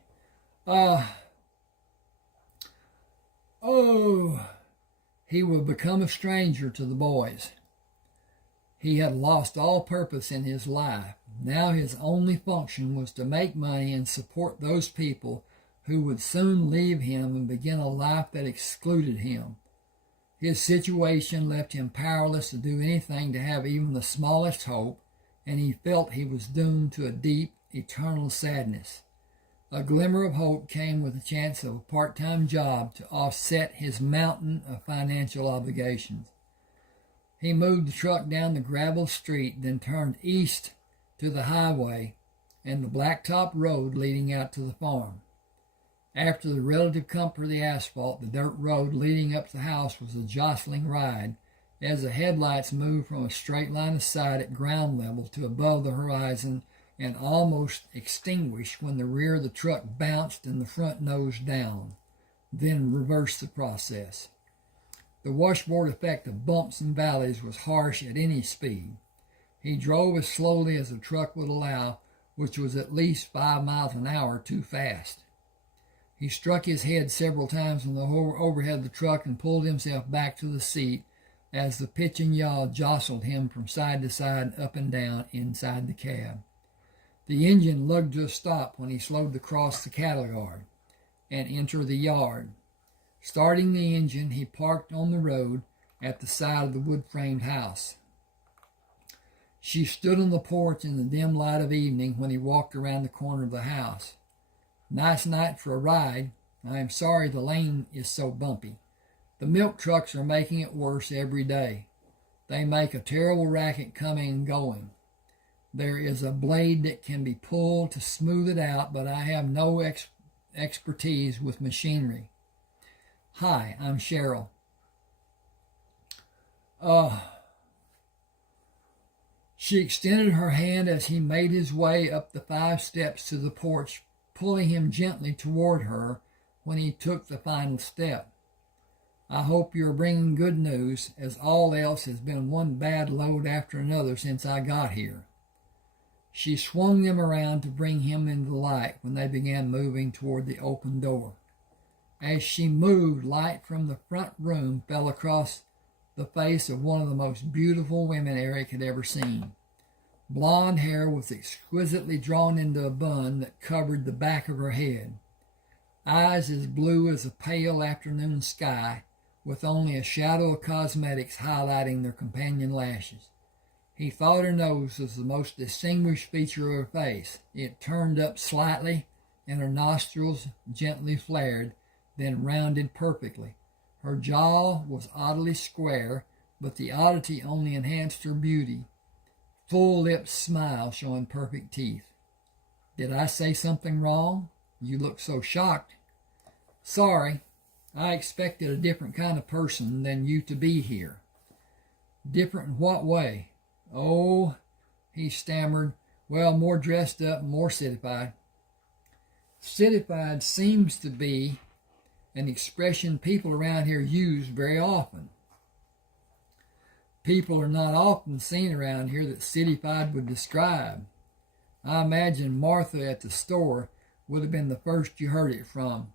He would become a stranger to the boys. He had lost all purpose in his life. Now his only function was to make money and support those people who would soon leave him and begin a life that excluded him. His situation left him powerless to do anything to have even the smallest hope, and he felt he was doomed to a deep, eternal sadness. A glimmer of hope came with the chance of a part-time job to offset his mountain of financial obligations. He moved the truck down the gravel street, then turned east to the highway and the blacktop road leading out to the farm. After the relative comfort of the asphalt, the dirt road leading up to the house was a jostling ride, as the headlights moved from a straight line of sight at ground level to above the horizon and almost extinguished when the rear of the truck bounced and the front nosed down, then reversed the process. The washboard effect of bumps and valleys was harsh at any speed. He drove as slowly as the truck would allow, which was at least 5 miles an hour too fast. He struck his head several times on the overhead of the truck and pulled himself back to the seat as the pitch and yaw jostled him from side to side, up and down, inside the cab. The engine lugged to a stop when he slowed to cross the cattle yard and enter the yard. Starting the engine, he parked on the road at the side of the wood-framed house. She stood on the porch in the dim light of evening when he walked around the corner of the house. "Nice night for a ride. I am sorry the lane is so bumpy. The milk trucks are making it worse every day. They make a terrible racket coming and going. There is a blade that can be pulled to smooth it out, but I have no expertise with machinery. Hi, I'm Cheryl." She extended her hand as he made his way up the 5 steps to the porch, pulling him gently toward her when he took the final step. "I hope you're bringing good news, as all else has been one bad load after another since I got here." She swung them around to bring him into the light when they began moving toward the open door. As she moved, light from the front room fell across the face of one of the most beautiful women Eric had ever seen. Blonde hair was exquisitely drawn into a bun that covered the back of her head. Eyes as blue as a pale afternoon sky, with only a shadow of cosmetics highlighting their companion lashes. He thought her nose was the most distinguished feature of her face. It turned up slightly, and her nostrils gently flared, then rounded perfectly. Her jaw was oddly square, but the oddity only enhanced her beauty. Full-lipped smile showing perfect teeth. "Did I say something wrong? You look so shocked." "Sorry. I expected a different kind of person than you to be here." "Different in what way?" "Oh," he stammered. "Well, more dressed up, more cityfied." Cityfied seems to be an expression people around here use very often. People are not often seen around here that cityfied would describe. I imagine Martha at the store would have been the first you heard it from.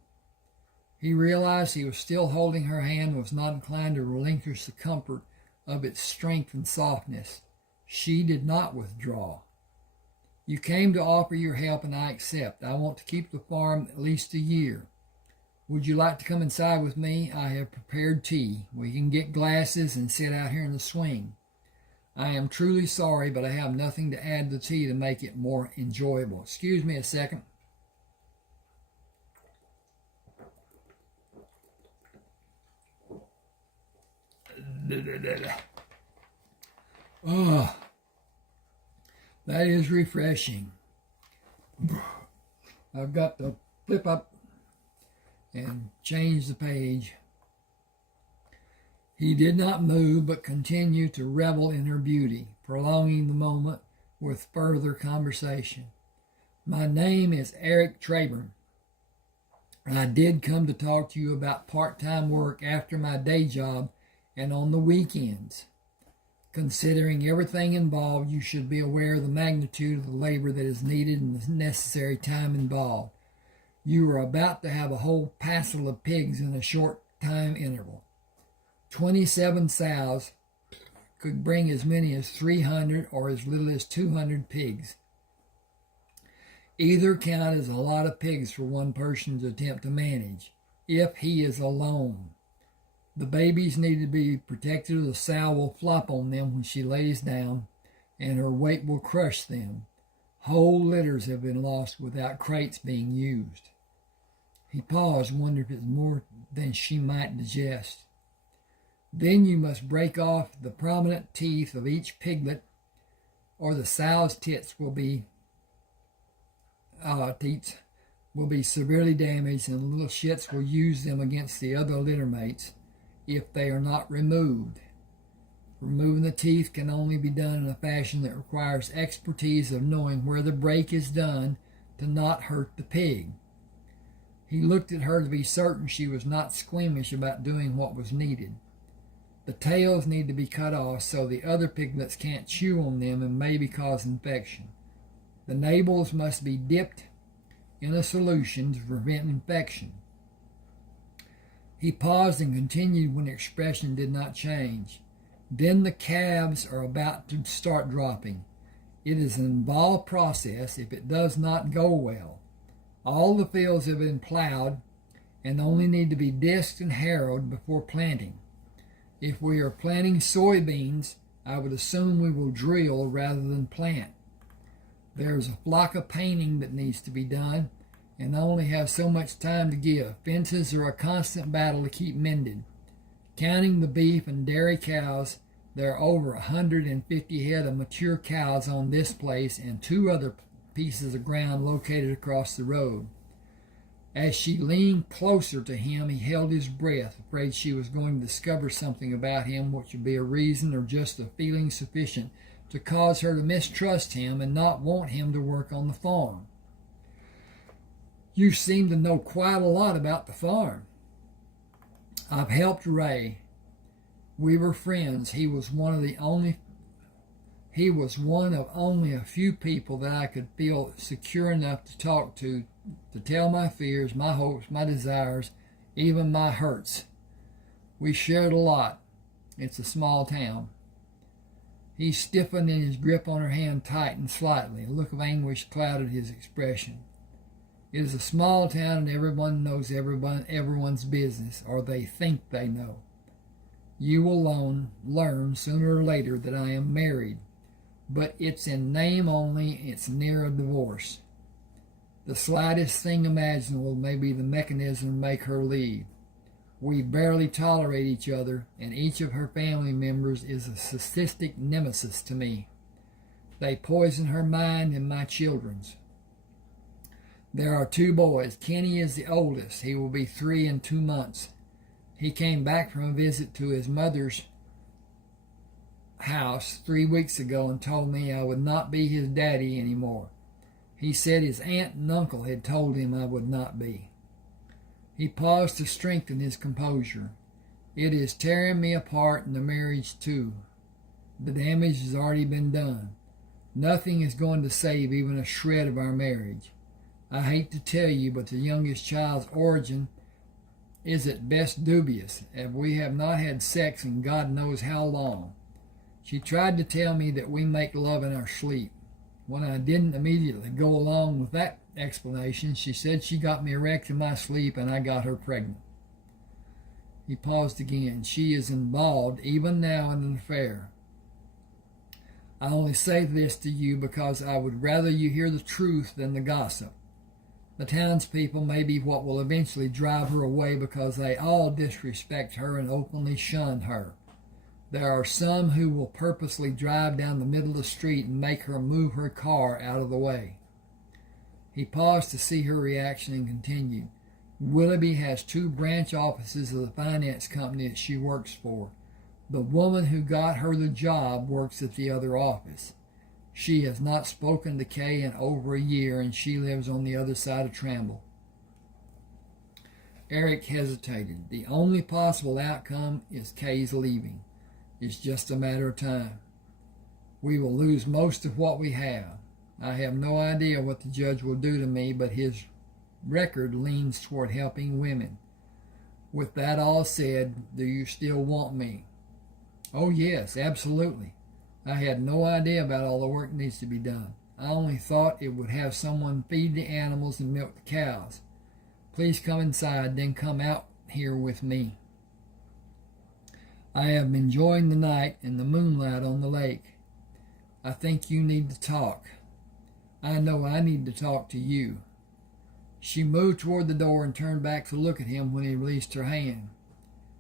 He realized he was still holding her hand and was not inclined to relinquish the comfort of its strength and softness. She did not withdraw. "You came to offer your help, and I accept. I want to keep the farm at least a year. Would you like to come inside with me? I have prepared tea. We can get glasses and sit out here in the swing. I am truly sorry, but I have nothing to add to the tea to make it more enjoyable. Excuse me a second." Oh, that is refreshing. I've got to flip up and change the page. He did not move, but continued to revel in her beauty, prolonging the moment with further conversation. "My name is Eric Traber. I did come to talk to you about part-time work after my day job and on the weekends. Considering everything involved, you should be aware of the magnitude of the labor that is needed and the necessary time involved. You are about to have a whole passel of pigs in a short time interval. 27 sows could bring as many as 300 or as little as 200 pigs. Either count as a lot of pigs for one person to attempt to manage, if he is alone. The babies need to be protected, or the sow will flop on them when she lays down, and her weight will crush them. Whole litters have been lost without crates being used." He paused, wondering if it was more than she might digest. "Then you must break off the prominent teeth of each piglet, or the sow's tits will be teats will be severely damaged, and the little shits will use them against the other littermates if they are not removed. Removing the teeth can only be done in a fashion that requires expertise of knowing where the break is done to not hurt the pig. He looked at her to be certain she was not squeamish about doing what was needed. The tails need to be cut off so the other piglets can't chew on them and maybe cause infection. The nabals must be dipped in a solution to prevent infection. He paused and continued when the expression did not change. Then the calves are about to start dropping. It is an involved process if it does not go well. All the fields have been plowed and only need to be disked and harrowed before planting. If we are planting soybeans, I would assume we will drill rather than plant. There is a flock of painting that needs to be done, and I only have so much time to give. Fences are a constant battle to keep mended. Counting the beef and dairy cows, there are over 150 head of mature cows on this place and 2 other pieces of ground located across the road. As she leaned closer to him, he held his breath, afraid she was going to discover something about him which would be a reason or just a feeling sufficient to cause her to mistrust him and not want him to work on the farm. You seem to know quite a lot about the farm. I've helped Ray. We were friends. He was one of only a few people that I could feel secure enough to talk to tell my fears, my hopes, my desires, even my hurts. We shared a lot. It's a small town. He stiffened and his grip on her hand tightened slightly. A look of anguish clouded his expression. It is a small town and everyone knows everyone's business, or they think they know. You will learn sooner or later that I am married, but it's in name only. It's near a divorce. The slightest thing imaginable may be the mechanism to make her leave. We barely tolerate each other, and each of her family members is a sadistic nemesis to me. They poison her mind and my children's. There are 2 boys. Kenny is the oldest. He will be 3 in 2 months. He came back from a visit to his mother's house 3 weeks ago and told me I would not be his daddy anymore. He said his aunt and uncle had told him I would not be. He paused to strengthen his composure. It is tearing me apart and the marriage too. The damage has already been done. Nothing is going to save even a shred of our marriage. I hate to tell you, but the youngest child's origin is at best dubious, and we have not had sex in God knows how long. She tried to tell me that we make love in our sleep. When I didn't immediately go along with that explanation, she said she got me erect in my sleep and I got her pregnant. He paused again. She is involved even now in an affair. I only say this to you because I would rather you hear the truth than the gossip. The townspeople may be what will eventually drive her away because they all disrespect her and openly shun her. There are some who will purposely drive down the middle of the street and make her move her car out of the way. He paused to see her reaction and continued. Willoughby has 2 branch offices of the finance company that she works for. The woman who got her the job works at the other office. She has not spoken to Kay in over a year, and she lives on the other side of Tramble. Eric hesitated. The only possible outcome is Kay's leaving. It's just a matter of time. We will lose most of what we have. I have no idea what the judge will do to me, but his record leans toward helping women. With that all said, do you still want me? Oh yes, absolutely. I had no idea about all the work that needs to be done. I only thought it would have someone feed the animals and milk the cows. Please come inside, then come out here with me. I have been enjoying the night and the moonlight on the lake. I think you need to talk. I know I need to talk to you. She moved toward the door and turned back to look at him when he released her hand.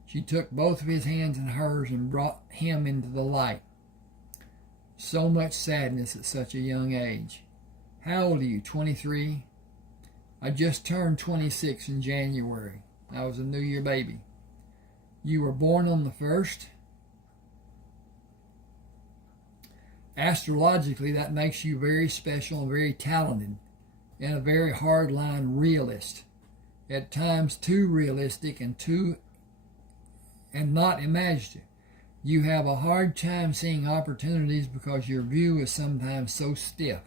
She took both of his hands in hers and brought him into the light. So much sadness at such a young age. How old are you, 23? I just turned 26 in January. I was a New Year baby. You were born on the 1st. Astrologically, that makes you very special and very talented, and a very hardline realist. At times too realistic and not imaginative. You have a hard time seeing opportunities because your view is sometimes so stiff.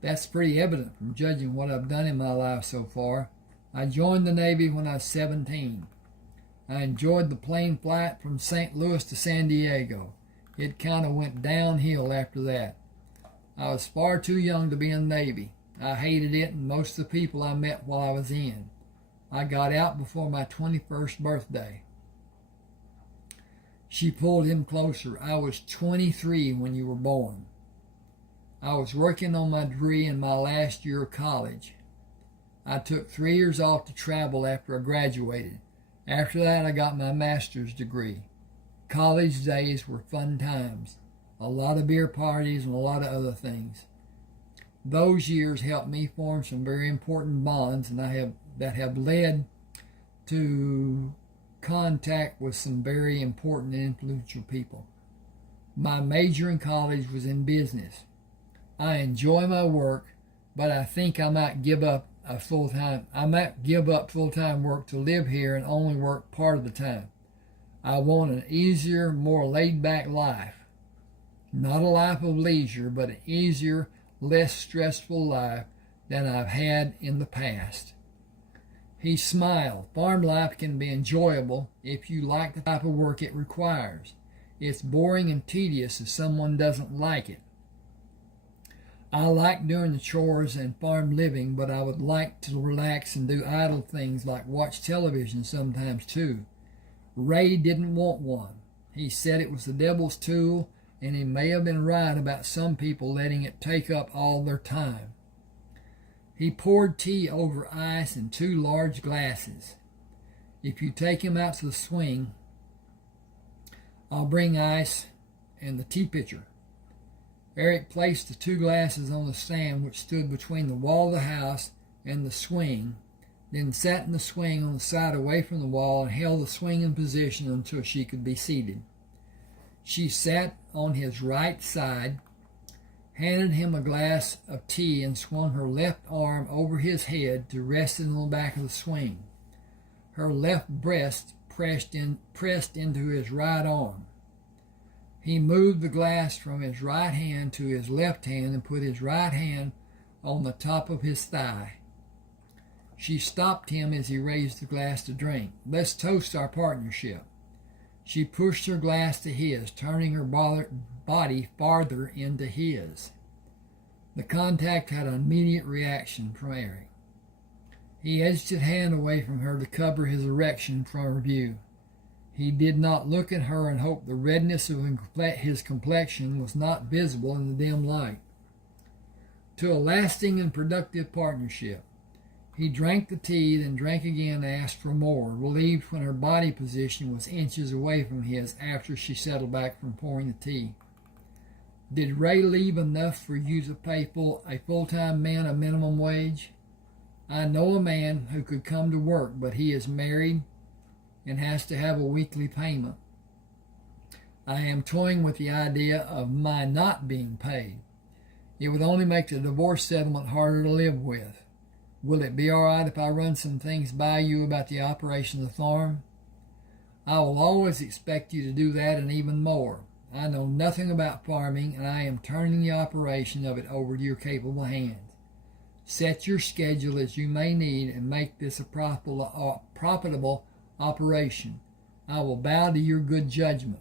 That's pretty evident from judging what I've done in my life so far. I joined the Navy when I was 17. I enjoyed the plane flight from St. Louis to San Diego. It kind of went downhill after that. I was far too young to be in the Navy. I hated it and most of the people I met while I was in. I got out before my 21st birthday. She pulled him closer. I was 23 when you were born. I was working on my degree in my last year of college. I took 3 years off to travel after I graduated. After that, I got my master's degree. College days were fun times. A lot of beer parties and a lot of other things. Those years helped me form some very important bonds, and that have led to contact with some very important and influential people. My major in college was in business. I enjoy my work, but I think I might give up full-time work to live here and only work part of the time. I want an easier, more laid-back life. Not a life of leisure, but an easier, less stressful life than I've had in the past. He smiled. Farm life can be enjoyable if you like the type of work it requires. It's boring and tedious if someone doesn't like it. I like doing the chores and farm living, but I would like to relax and do idle things like watch television sometimes too. Ray didn't want one. He said it was the devil's tool, and he may have been right about some people letting it take up all their time. He poured tea over ice in 2 large glasses. If you take him out to the swing, I'll bring ice and the tea pitcher. Eric placed the 2 glasses on the stand which stood between the wall of the house and the swing, then sat in the swing on the side away from the wall and held the swing in position until she could be seated. She sat on his right side, handed him a glass of tea, and swung her left arm over his head to rest in the back of the swing. Her left breast pressed into his right arm. He moved the glass from his right hand to his left hand and put his right hand on the top of his thigh. She stopped him as he raised the glass to drink. "Let's toast our partnership." She pushed her glass to his, turning her body farther into his. The contact had an immediate reaction from Eric. He edged his hand away from her to cover his erection from her view. He did not look at her and hoped the redness of his complexion was not visible in the dim light. To a lasting and productive partnership. He drank the tea, then drank again and asked for more, relieved when her body position was inches away from his after she settled back from pouring the tea. "Did Ray leave enough for you to pay a full-time man a minimum wage? I know a man who could come to work, but he is married and has to have a weekly payment. I am toying with the idea of my not being paid. It would only make the divorce settlement harder to live with. Will it be all right if I run some things by you about the operation of the farm? I will always expect you to do that and even more. I know nothing about farming, and I am turning the operation of it over to your capable hands. Set your schedule as you may need and make this a profitable operation. I will bow to your good judgment.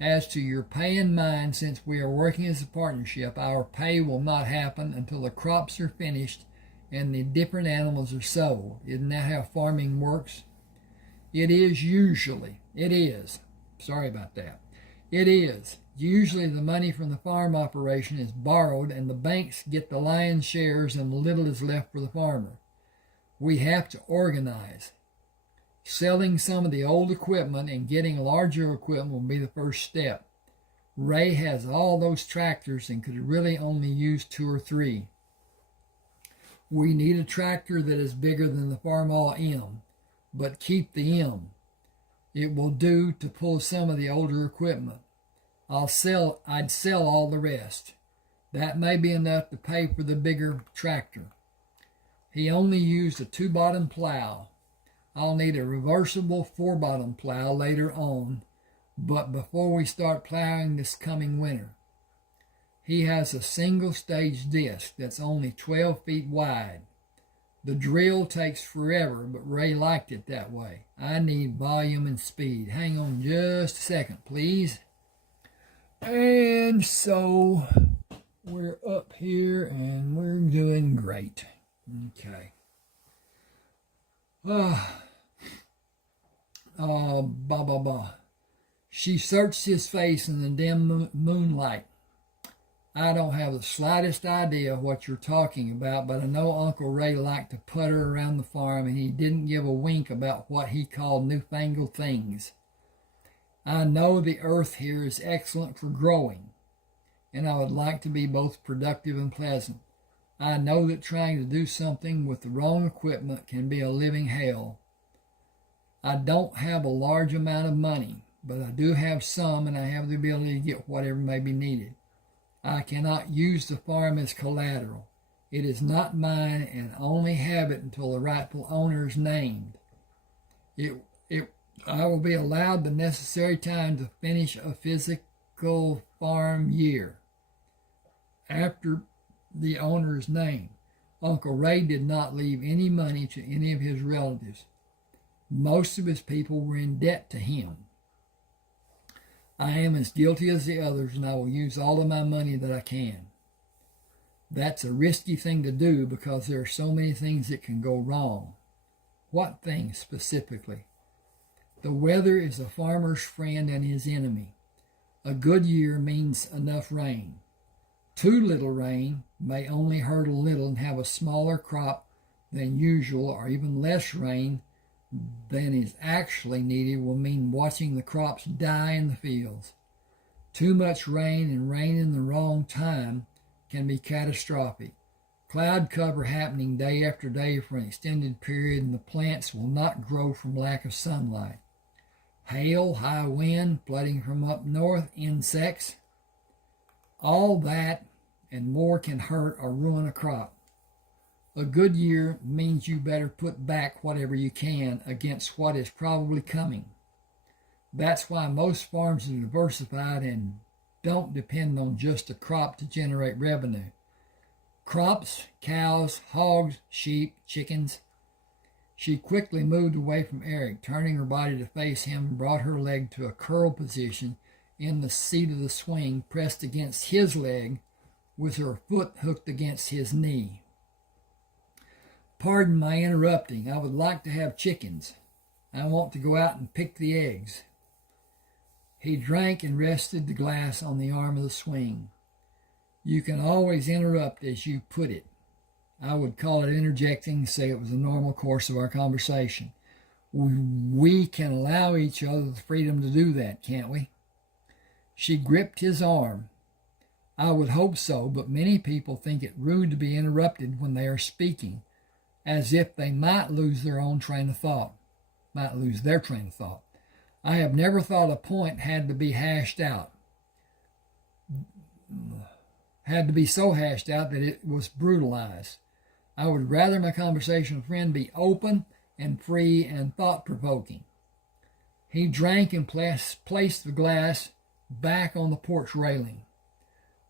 As to your pay and mine, since we are working as a partnership, our pay will not happen until the crops are finished and the different animals are sold. Isn't that how farming works? It is. Sorry about that. It is. Usually the money from the farm operation is borrowed and the banks get the lion's shares and little is left for the farmer. We have to organize. Selling some of the old equipment and getting larger equipment will be the first step. Ray has all those tractors and could really only use 2 or 3. We need a tractor that is bigger than the Farmall M, but keep the M. It will do to pull some of the older equipment. I'd sell all the rest. That may be enough to pay for the bigger tractor. He only used a 2-bottom plow. I'll need a reversible 4-bottom plow later on, but before we start plowing this coming winter. He has a single-stage disc that's only 12 feet wide. The drill takes forever, but Ray liked it that way. I need volume and speed. Hang on just a second, please. And so we're up here and we're doing great. Okay. She searched his face in the dim moonlight. I don't have the slightest idea what you're talking about, but I know Uncle Ray liked to putter around the farm, and he didn't give a wink about what he called newfangled things. I know the earth here is excellent for growing, and I would like to be both productive and pleasant. I know that trying to do something with the wrong equipment can be a living hell. I don't have a large amount of money, but I do have some, and I have the ability to get whatever may be needed. I cannot use the farm as collateral. It is not mine, and I only have it until the rightful owner is named. I will be allowed the necessary time to finish a physical farm year after the owner's name. Uncle Ray did not leave any money to any of his relatives. Most of his people were in debt to him. I am as guilty as the others, and I will use all of my money that I can. That's a risky thing to do because there are so many things that can go wrong. What things specifically? The weather is a farmer's friend and his enemy. A good year means enough rain. Too little rain may only hurt a little and have a smaller crop than usual, or even less rain than is actually needed will mean watching the crops die in the fields. Too much rain and rain in the wrong time can be catastrophic. Cloud cover happening day after day for an extended period, and the plants will not grow from lack of sunlight. Hail, high wind, flooding from up north, insects. All that and more can hurt or ruin a crop. A good year means you better put back whatever you can against what is probably coming. That's why most farms are diversified and don't depend on just a crop to generate revenue. Crops, cows, hogs, sheep, chickens. She quickly moved away from Eric, turning her body to face him, and brought her leg to a curl position in the seat of the swing, pressed against his leg with her foot hooked against his knee. Pardon my interrupting. I would like to have chickens. I want to go out and pick the eggs. He drank and rested the glass on the arm of the swing. You can always interrupt as you put it. I would call it interjecting, say it was a normal course of our conversation. We can allow each other the freedom to do that, can't we? She gripped his arm. I would hope so, but many people think it rude to be interrupted when they are speaking, as if they might lose their train of thought. I have never thought a point had to be so hashed out that it was brutalized. I would rather my conversational friend be open and free and thought-provoking. He drank and placed the glass back on the porch railing.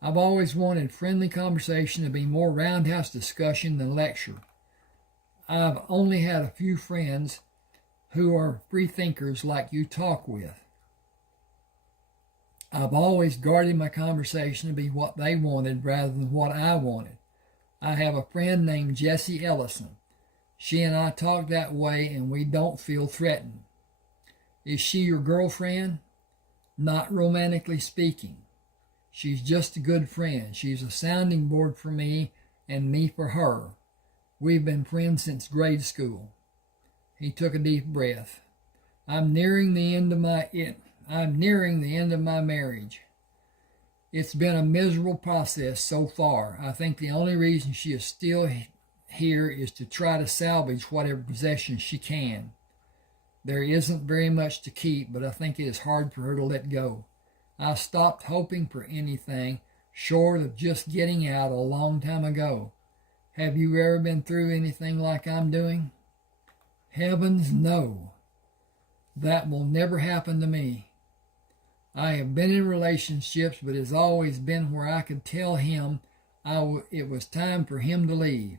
I've always wanted friendly conversation to be more roundhouse discussion than lecture. I've only had a few friends who are free thinkers like you talk with. I've always guarded my conversation to be what they wanted rather than what I wanted. I have a friend named Jessie Ellison. She and I talk that way, and we don't feel threatened. Is she your girlfriend? Not romantically speaking. She's just a good friend. She's a sounding board for me and me for her. We've been friends since grade school. He took a deep breath. I'm nearing the end of my marriage. It's been a miserable process so far. I think the only reason she is still here is to try to salvage whatever possessions she can. There isn't very much to keep, but I think it is hard for her to let go. I stopped hoping for anything short of just getting out a long time ago. Have you ever been through anything like I'm doing? Heavens, no. That will never happen to me. I have been in relationships, but it's always been where I could tell him it was time for him to leave.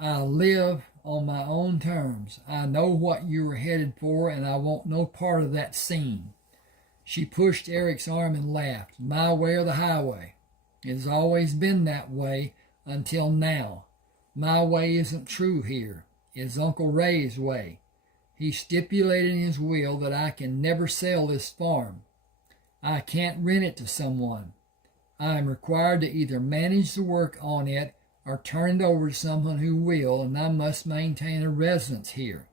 I live on my own terms. I know what you were headed for, and I want no part of that scene. She pushed Eric's arm and laughed. My way or the highway. It has always been that way until now. My way isn't true here. It's Uncle Ray's way. He stipulated in his will that I can never sell this farm. I can't rent it to someone. I am required to either manage the work on it or turn it over to someone who will, and I must maintain a residence here.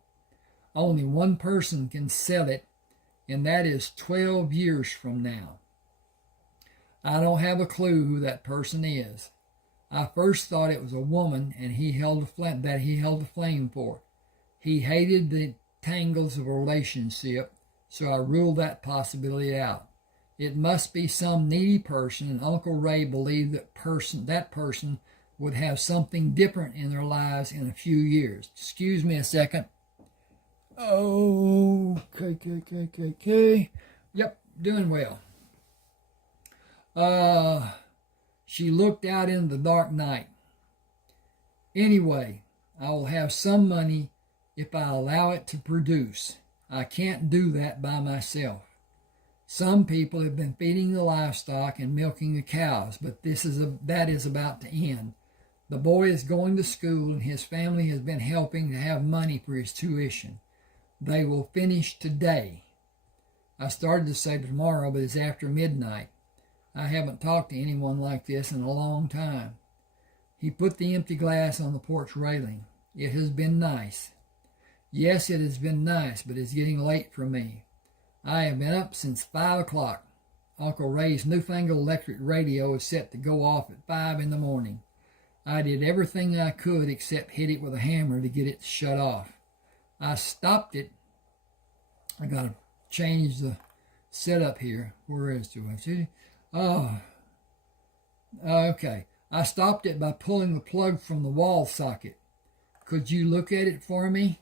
Only one person can sell it, and that is 12 years from now. I don't have a clue who that person is. I first thought it was a woman, and he held the flame for. He hated the tangles of a relationship, so I ruled that possibility out. It must be some needy person, and Uncle Ray believed that person would have something different in their lives in a few years. Excuse me a second. Oh, okay. Yep, doing well. She looked out into the dark night. Anyway, I will have some money if I allow it to produce. I can't do that by myself. Some people have been feeding the livestock and milking the cows, but that is about to end. The boy is going to school, and his family has been helping to have money for his tuition. They will finish today. I started to say tomorrow, but it's after midnight. I haven't talked to anyone like this in a long time. He put the empty glass on the porch railing. It has been nice. Yes, it has been nice, but it's getting late for me. I have been up since 5 o'clock. Uncle Ray's newfangled electric radio is set to go off at 5 in the morning. I did everything I could except hit it with a hammer to get it to shut off. I stopped it. I got to change the setup here. Where is it? Oh, okay. I stopped it by pulling the plug from the wall socket. Could you look at it for me?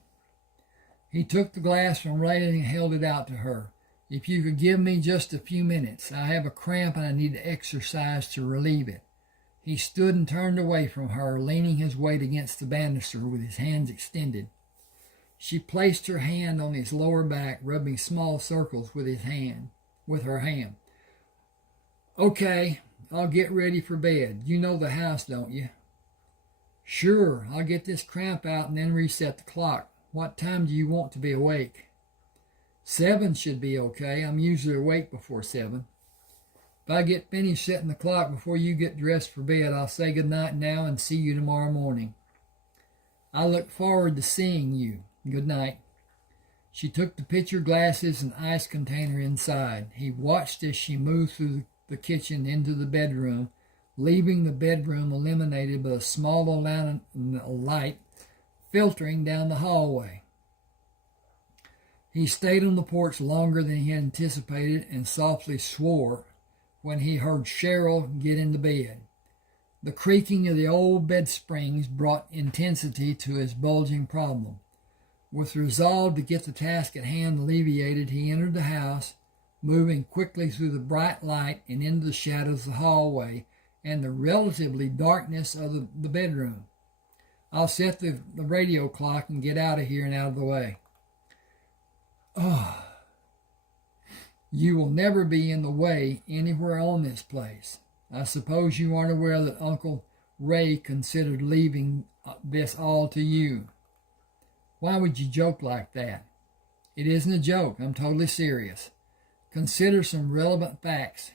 He took the glass from Ray and held it out to her. If you could give me just a few minutes. I have a cramp and I need to exercise to relieve it. He stood and turned away from her, leaning his weight against the banister with his hands extended. She placed her hand on his lower back, rubbing small circles with her hand. Okay, I'll get ready for bed. You know the house, don't you? Sure, I'll get this cramp out and then reset the clock. What time do you want to be awake? 7 should be okay. I'm usually awake before 7. If I get finished setting the clock before you get dressed for bed, I'll say good night now and see you tomorrow morning. I look forward to seeing you. Good night. She took the pitcher glasses and ice container inside. He watched as she moved through the kitchen into the bedroom, leaving the bedroom illuminated by a small amount of light filtering down the hallway. He stayed on the porch longer than he had anticipated and softly swore when he heard Cheryl get into bed. The creaking of the old bed springs brought intensity to his bulging problem. With resolve to get the task at hand alleviated, he entered the house, moving quickly through the bright light and into the shadows of the hallway and the relatively darkness of the bedroom. I'll set the radio clock and get out of here and out of the way. Oh, you will never be in the way anywhere on this place. I suppose you aren't aware that Uncle Ray considered leaving this all to you. Why would you joke like that? It isn't a joke. I'm totally serious. Consider some relevant facts.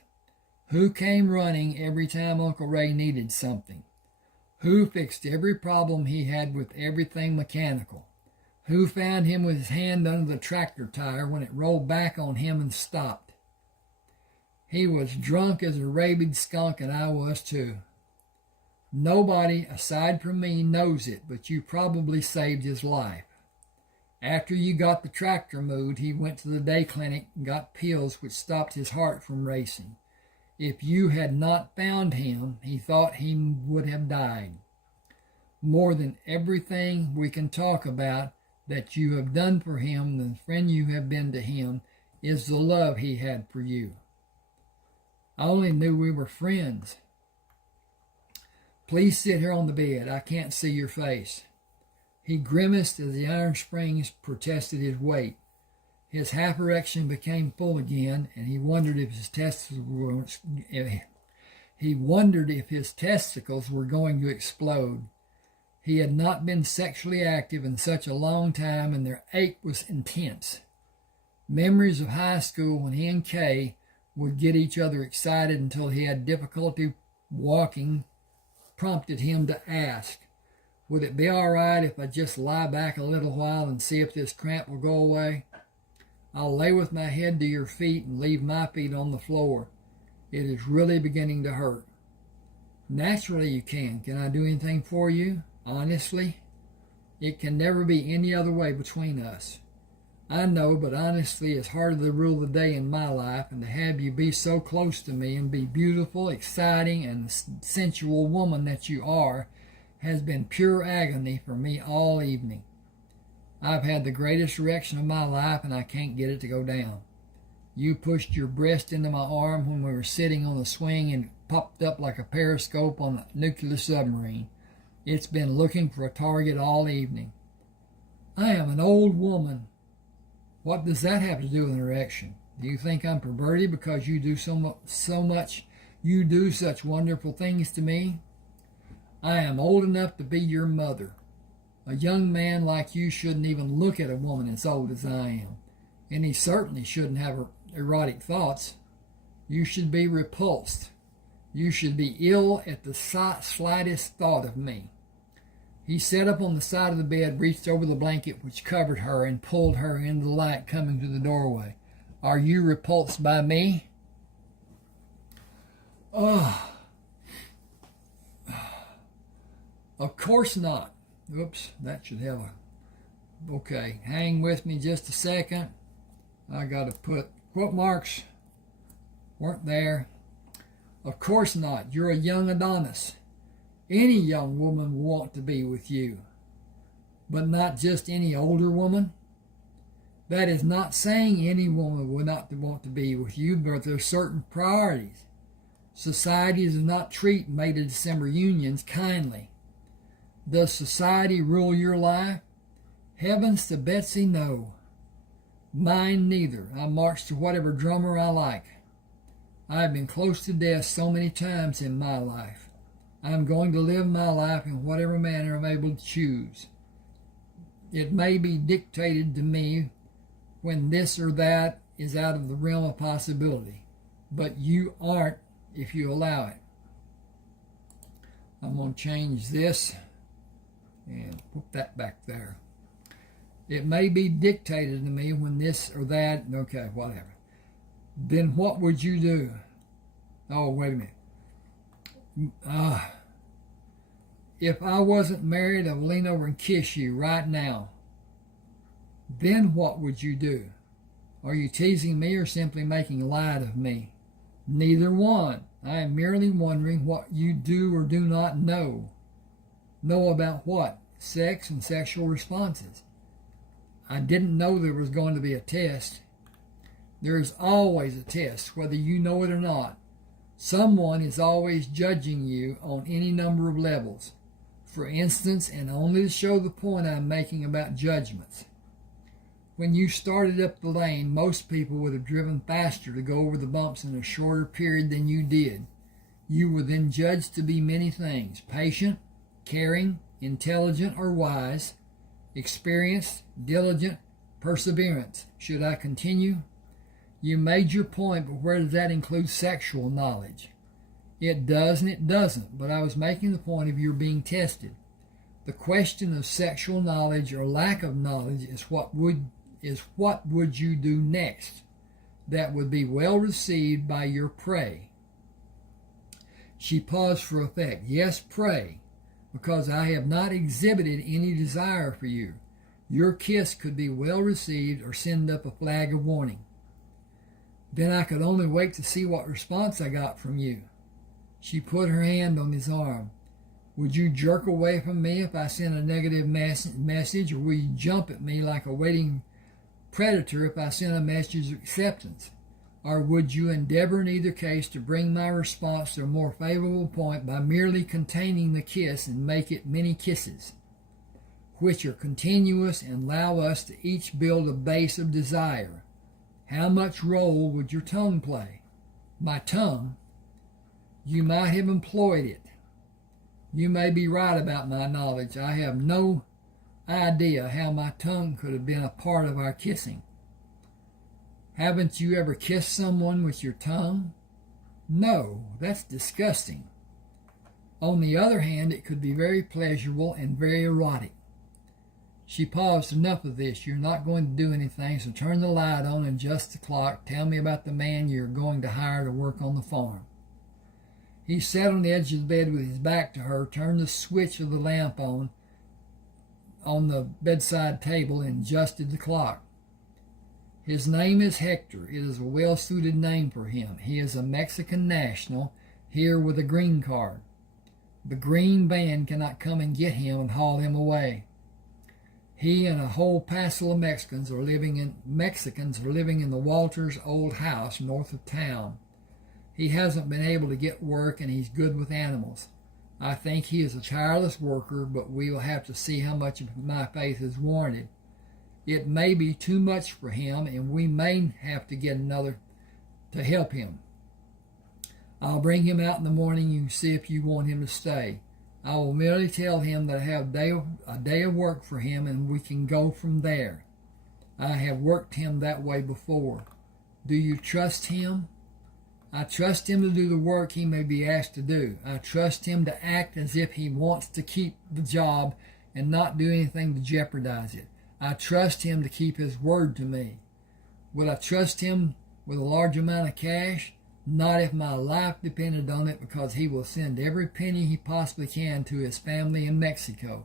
Who came running every time Uncle Ray needed something? Who fixed every problem he had with everything mechanical? Who found him with his hand under the tractor tire when it rolled back on him and stopped? He was drunk as a rabid skunk, and I was too. Nobody aside from me knows it, but you probably saved his life. After you got the tractor moved, he went to the day clinic and got pills which stopped his heart from racing. If you had not found him, he thought he would have died. More than everything we can talk about that you have done for him, the friend you have been to him, is the love he had for you. I only knew we were friends. Please sit here on the bed. I can't see your face. He grimaced as the iron springs protested his weight. His half erection became full again, and he wondered if his testicles were going to explode. He had not been sexually active in such a long time, and their ache was intense. Memories of high school when he and Kay would get each other excited until he had difficulty walking prompted him to ask, would it be all right if I just lie back a little while and see if this cramp will go away? I'll lay with my head to your feet and leave my feet on the floor. It is really beginning to hurt. Naturally you can. Can I do anything for you? Honestly? It can never be any other way between us. I know, but honestly, it's hard to rule the day in my life, and to have you be so close to me and be beautiful, exciting, and sensual woman that you are has been pure agony for me all evening. I've had the greatest erection of my life, and I can't get it to go down. You pushed your breast into my arm when we were sitting on the swing and it popped up like a periscope on a nuclear submarine. It's been looking for a target all evening. I am an old woman. What does that have to do with an erection? Do you think I'm perverted because you do you do such wonderful things to me? I am old enough to be your mother. A young man like you shouldn't even look at a woman as old as I am, and he certainly shouldn't have erotic thoughts. You should be repulsed. You should be ill at the slightest thought of me. He sat up on the side of the bed, reached over the blanket which covered her, and pulled her into the light coming through the doorway. Are you repulsed by me? Of course not. Oops, that should have a... Okay, hang with me just a second. I got to put quote marks. Weren't there. Of course not. You're a young Adonis. Any young woman will want to be with you, but not just any older woman. That is not saying any woman will not want to be with you, but there are certain priorities. Society does not treat May to December unions kindly. Does society rule your life? Heavens to Betsy, no. Mine neither. I march to whatever drummer I like. I have been close to death so many times in my life. I am going to live my life in whatever manner I'm able to choose. It may be dictated to me when this or that is out of the realm of possibility, but you aren't if you allow it. I'm going to change this and put that back there. It may be dictated to me when this or that, okay, whatever. Then what would you do? Oh, wait a minute. If I wasn't married, I would lean over and kiss you right now. Then what would you do? Are you teasing me or simply making light of me? Neither one. I am merely wondering what you do or do not know. Know about what? Sex and sexual responses. I didn't know there was going to be a test. There is always a test, whether you know it or not. Someone is always judging you on any number of levels. For instance, and only to show the point I'm making about judgments. When you started up the lane, most people would have driven faster to go over the bumps in a shorter period than you did. You were then judged to be many things: patient, caring, intelligent or wise, experienced, diligent, perseverance. Should I continue? You made your point, but where does that include sexual knowledge? It does and it doesn't, but I was making the point of your being tested. The question of sexual knowledge or lack of knowledge is what would you do next that would be well received by your prey. She paused for effect. Yes, pray, because I have not exhibited any desire for you. Your kiss could be well received or send up a flag of warning. Then I could only wait to see what response I got from you. She put her hand on his arm. Would you jerk away from me if I sent a negative message, or will you jump at me like a waiting predator if I sent a message of acceptance? Or would you endeavor in either case to bring my response to a more favorable point by merely containing the kiss and make it many kisses, which are continuous and allow us to each build a base of desire? How much role would your tongue play? My tongue? You might have employed it. You may be right about my knowledge. I have no idea how my tongue could have been a part of our kissing. Haven't you ever kissed someone with your tongue? No, that's disgusting. On the other hand, it could be very pleasurable and very erotic. She paused. Enough of this. You're not going to do anything, so turn the light on and adjust the clock. Tell me about the man you're going to hire to work on the farm. He sat on the edge of the bed with his back to her, turned the switch of the lamp on the bedside table, and adjusted the clock. His name is Hector. It is a well-suited name for him. He is a Mexican national, here with a green card. The green band cannot come and get him and haul him away. He and a whole passel of Mexicans are living in the Walters' old house north of town. He hasn't been able to get work, and he's good with animals. I think he is a tireless worker, but we will have to see how much of my faith is warranted. It may be too much for him, and we may have to get another to help him. I'll bring him out in the morning. You can see if you want him to stay. I will merely tell him that I have a day of work for him, and we can go from there. I have worked him that way before. Do you trust him? I trust him to do the work he may be asked to do. I trust him to act as if he wants to keep the job and not do anything to jeopardize it. I trust him to keep his word to me. Would I trust him with a large amount of cash? Not if my life depended on it, because he will send every penny he possibly can to his family in Mexico.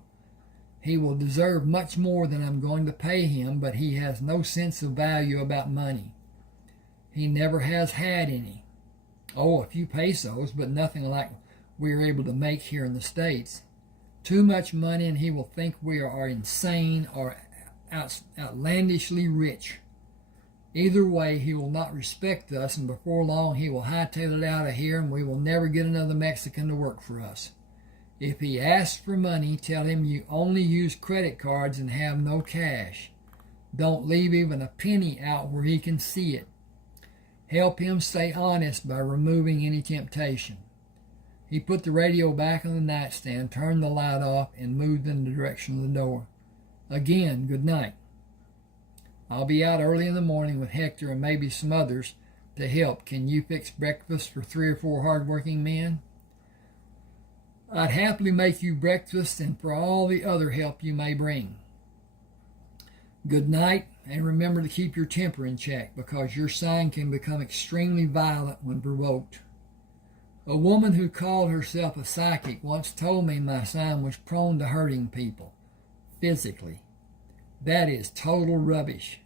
He will deserve much more than I'm going to pay him, but he has no sense of value about money. He never has had any. Oh, a few pesos, but nothing like we are able to make here in the States. Too much money, and he will think we are insane or outlandishly rich. Either way, he will not respect us, and before long he will hightail it out of here, and we will never get another Mexican to work for us. If he asks for money, tell him you only use credit cards and have no cash. Don't leave even a penny out where he can see it. Help him stay honest by removing any temptation. He put the radio back on the nightstand, turned the light off, and moved in the direction of the door. Again, good night. I'll be out early in the morning with Hector and maybe some others to help. Can you fix breakfast for 3 or 4 hard-working men? I'd happily make you breakfast and for all the other help you may bring. Good night, and remember to keep your temper in check, because your sign can become extremely violent when provoked. A woman who called herself a psychic once told me my sign was prone to hurting people, physically. That is total rubbish.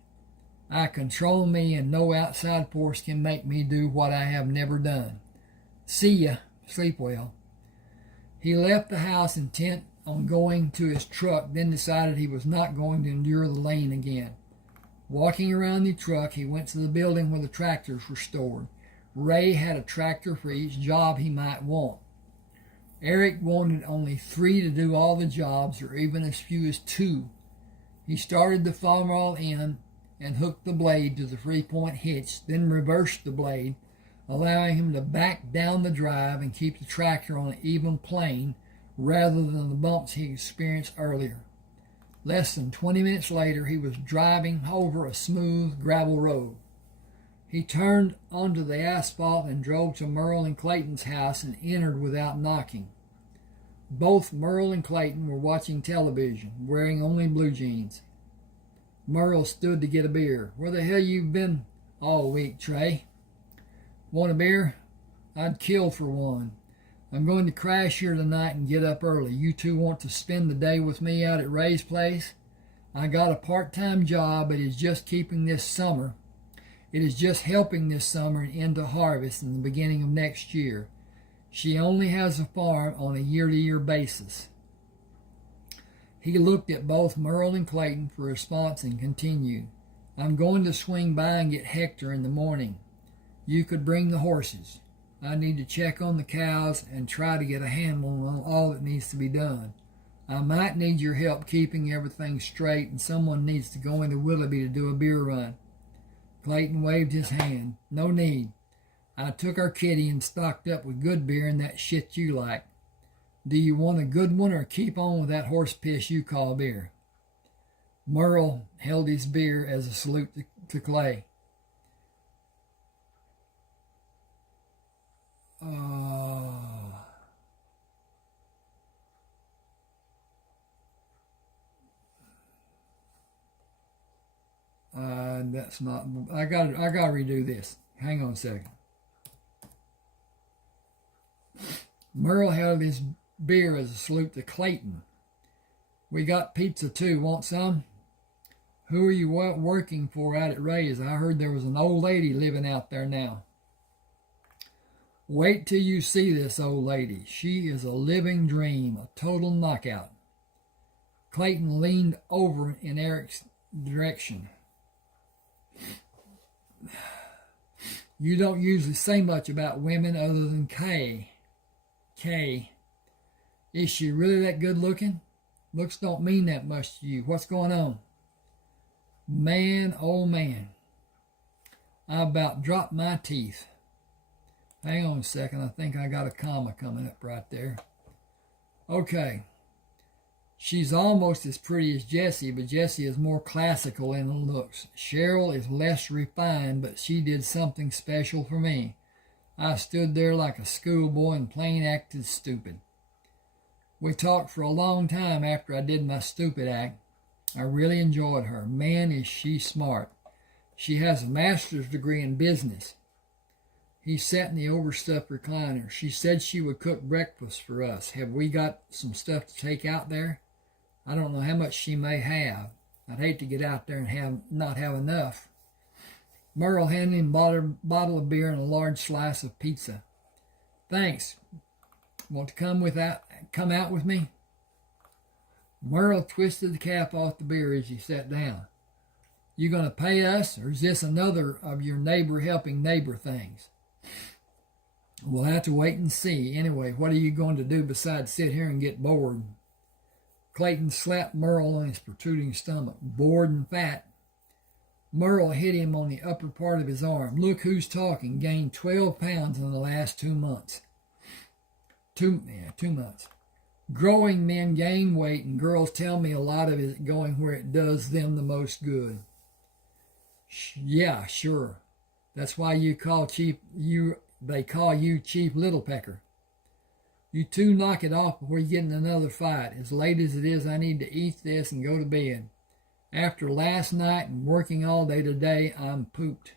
I control me, and no outside force can make me do what I have never done. See ya. Sleep well. He left the house intent on going to his truck, then decided he was not going to endure the lane again. Walking around the truck, he went to the building where the tractors were stored. Ray had a tractor for each job he might want. Eric wanted only 3 to do all the jobs, or even as few as 2. He started the farmall in and hooked the blade to the 3-point hitch, then reversed the blade, allowing him to back down the drive and keep the tractor on an even plane rather than the bumps he experienced earlier. Less than 20 minutes later, he was driving over a smooth gravel road. He turned onto the asphalt and drove to Merle and Clayton's house and entered without knocking. Both Merle and Clayton were watching television, wearing only blue jeans. Merle stood to get a beer. Where the hell you been all week, Trey? Want a beer? I'd kill for one. I'm going to crash here tonight and get up early. You two want to spend the day with me out at Ray's place? I got a part-time job. It is just keeping this summer. It is just helping this summer and into harvest in the beginning of next year. She only has a farm on a year-to-year basis. He looked at both Merle and Clayton for a response and continued. I'm going to swing by and get Hector in the morning. You could bring the horses. I need to check on the cows and try to get a handle on all that needs to be done. I might need your help keeping everything straight, and someone needs to go into Willoughby to do a beer run. Clayton waved his hand. No need. I took our kitty and stocked up with good beer and that shit you like. Do you want a good one or keep on with that horse piss you call beer? Merle held his beer as a salute to Clay. That's not. I got to redo this. Hang on a second. Merle held his beer as a salute to Clayton. We got pizza too. Want some? Who are you working for out at Ray's? I heard there was an old lady living out there now. Wait till you see this old lady. She is a living dream, a total knockout. Clayton leaned over in Eric's direction. You don't usually say much about women other than Kay. Kay. Is she really that good looking? Looks don't mean that much to you. What's going on? Man, oh man. I about dropped my teeth. Hang on a second. I think I got a comma coming up right there. Okay. She's almost as pretty as Jessie, but Jessie is more classical in her looks. Cheryl is less refined, but she did something special for me. I stood there like a schoolboy and plain acted stupid. We talked for a long time after I did my stupid act. I really enjoyed her. Man, is she smart. She has a master's degree in business. He sat in the overstuffed recliner. She said she would cook breakfast for us. Have we got some stuff to take out there? I don't know how much she may have. I'd hate to get out there and not have enough. Merle handed him a bottle of beer and a large slice of pizza. Thanks. Want to come out with me? Merle twisted the cap off the beer as he sat down. You going to pay us, or is this another of your neighbor helping neighbor things? We'll have to wait and see. Anyway, what are you going to do besides sit here and get bored? Clayton slapped Merle on his protruding stomach. Bored and fat. Merle hit him on the upper part of his arm. Look who's talking. Gained 12 pounds in the last 2 months. 2 months. Growing men gain weight, and girls tell me a lot of it going where it does them the most good. Yeah, sure. That's why they call you Chief Littlepecker. You two knock it off before you get in another fight. As late as it is, I need to eat this and go to bed. After last night and working all day today, I'm pooped.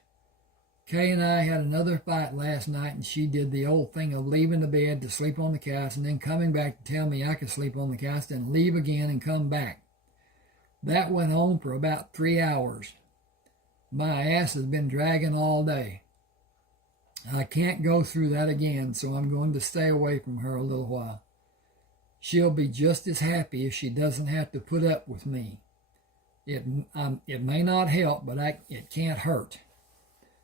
Kay and I had another fight last night, and she did the old thing of leaving the bed to sleep on the couch and then coming back to tell me I could sleep on the couch, then leave again and come back. That went on for about 3 hours. My ass has been dragging all day. I can't go through that again, so I'm going to stay away from her a little while. She'll be just as happy if she doesn't have to put up with me. It may not help, but it can't hurt.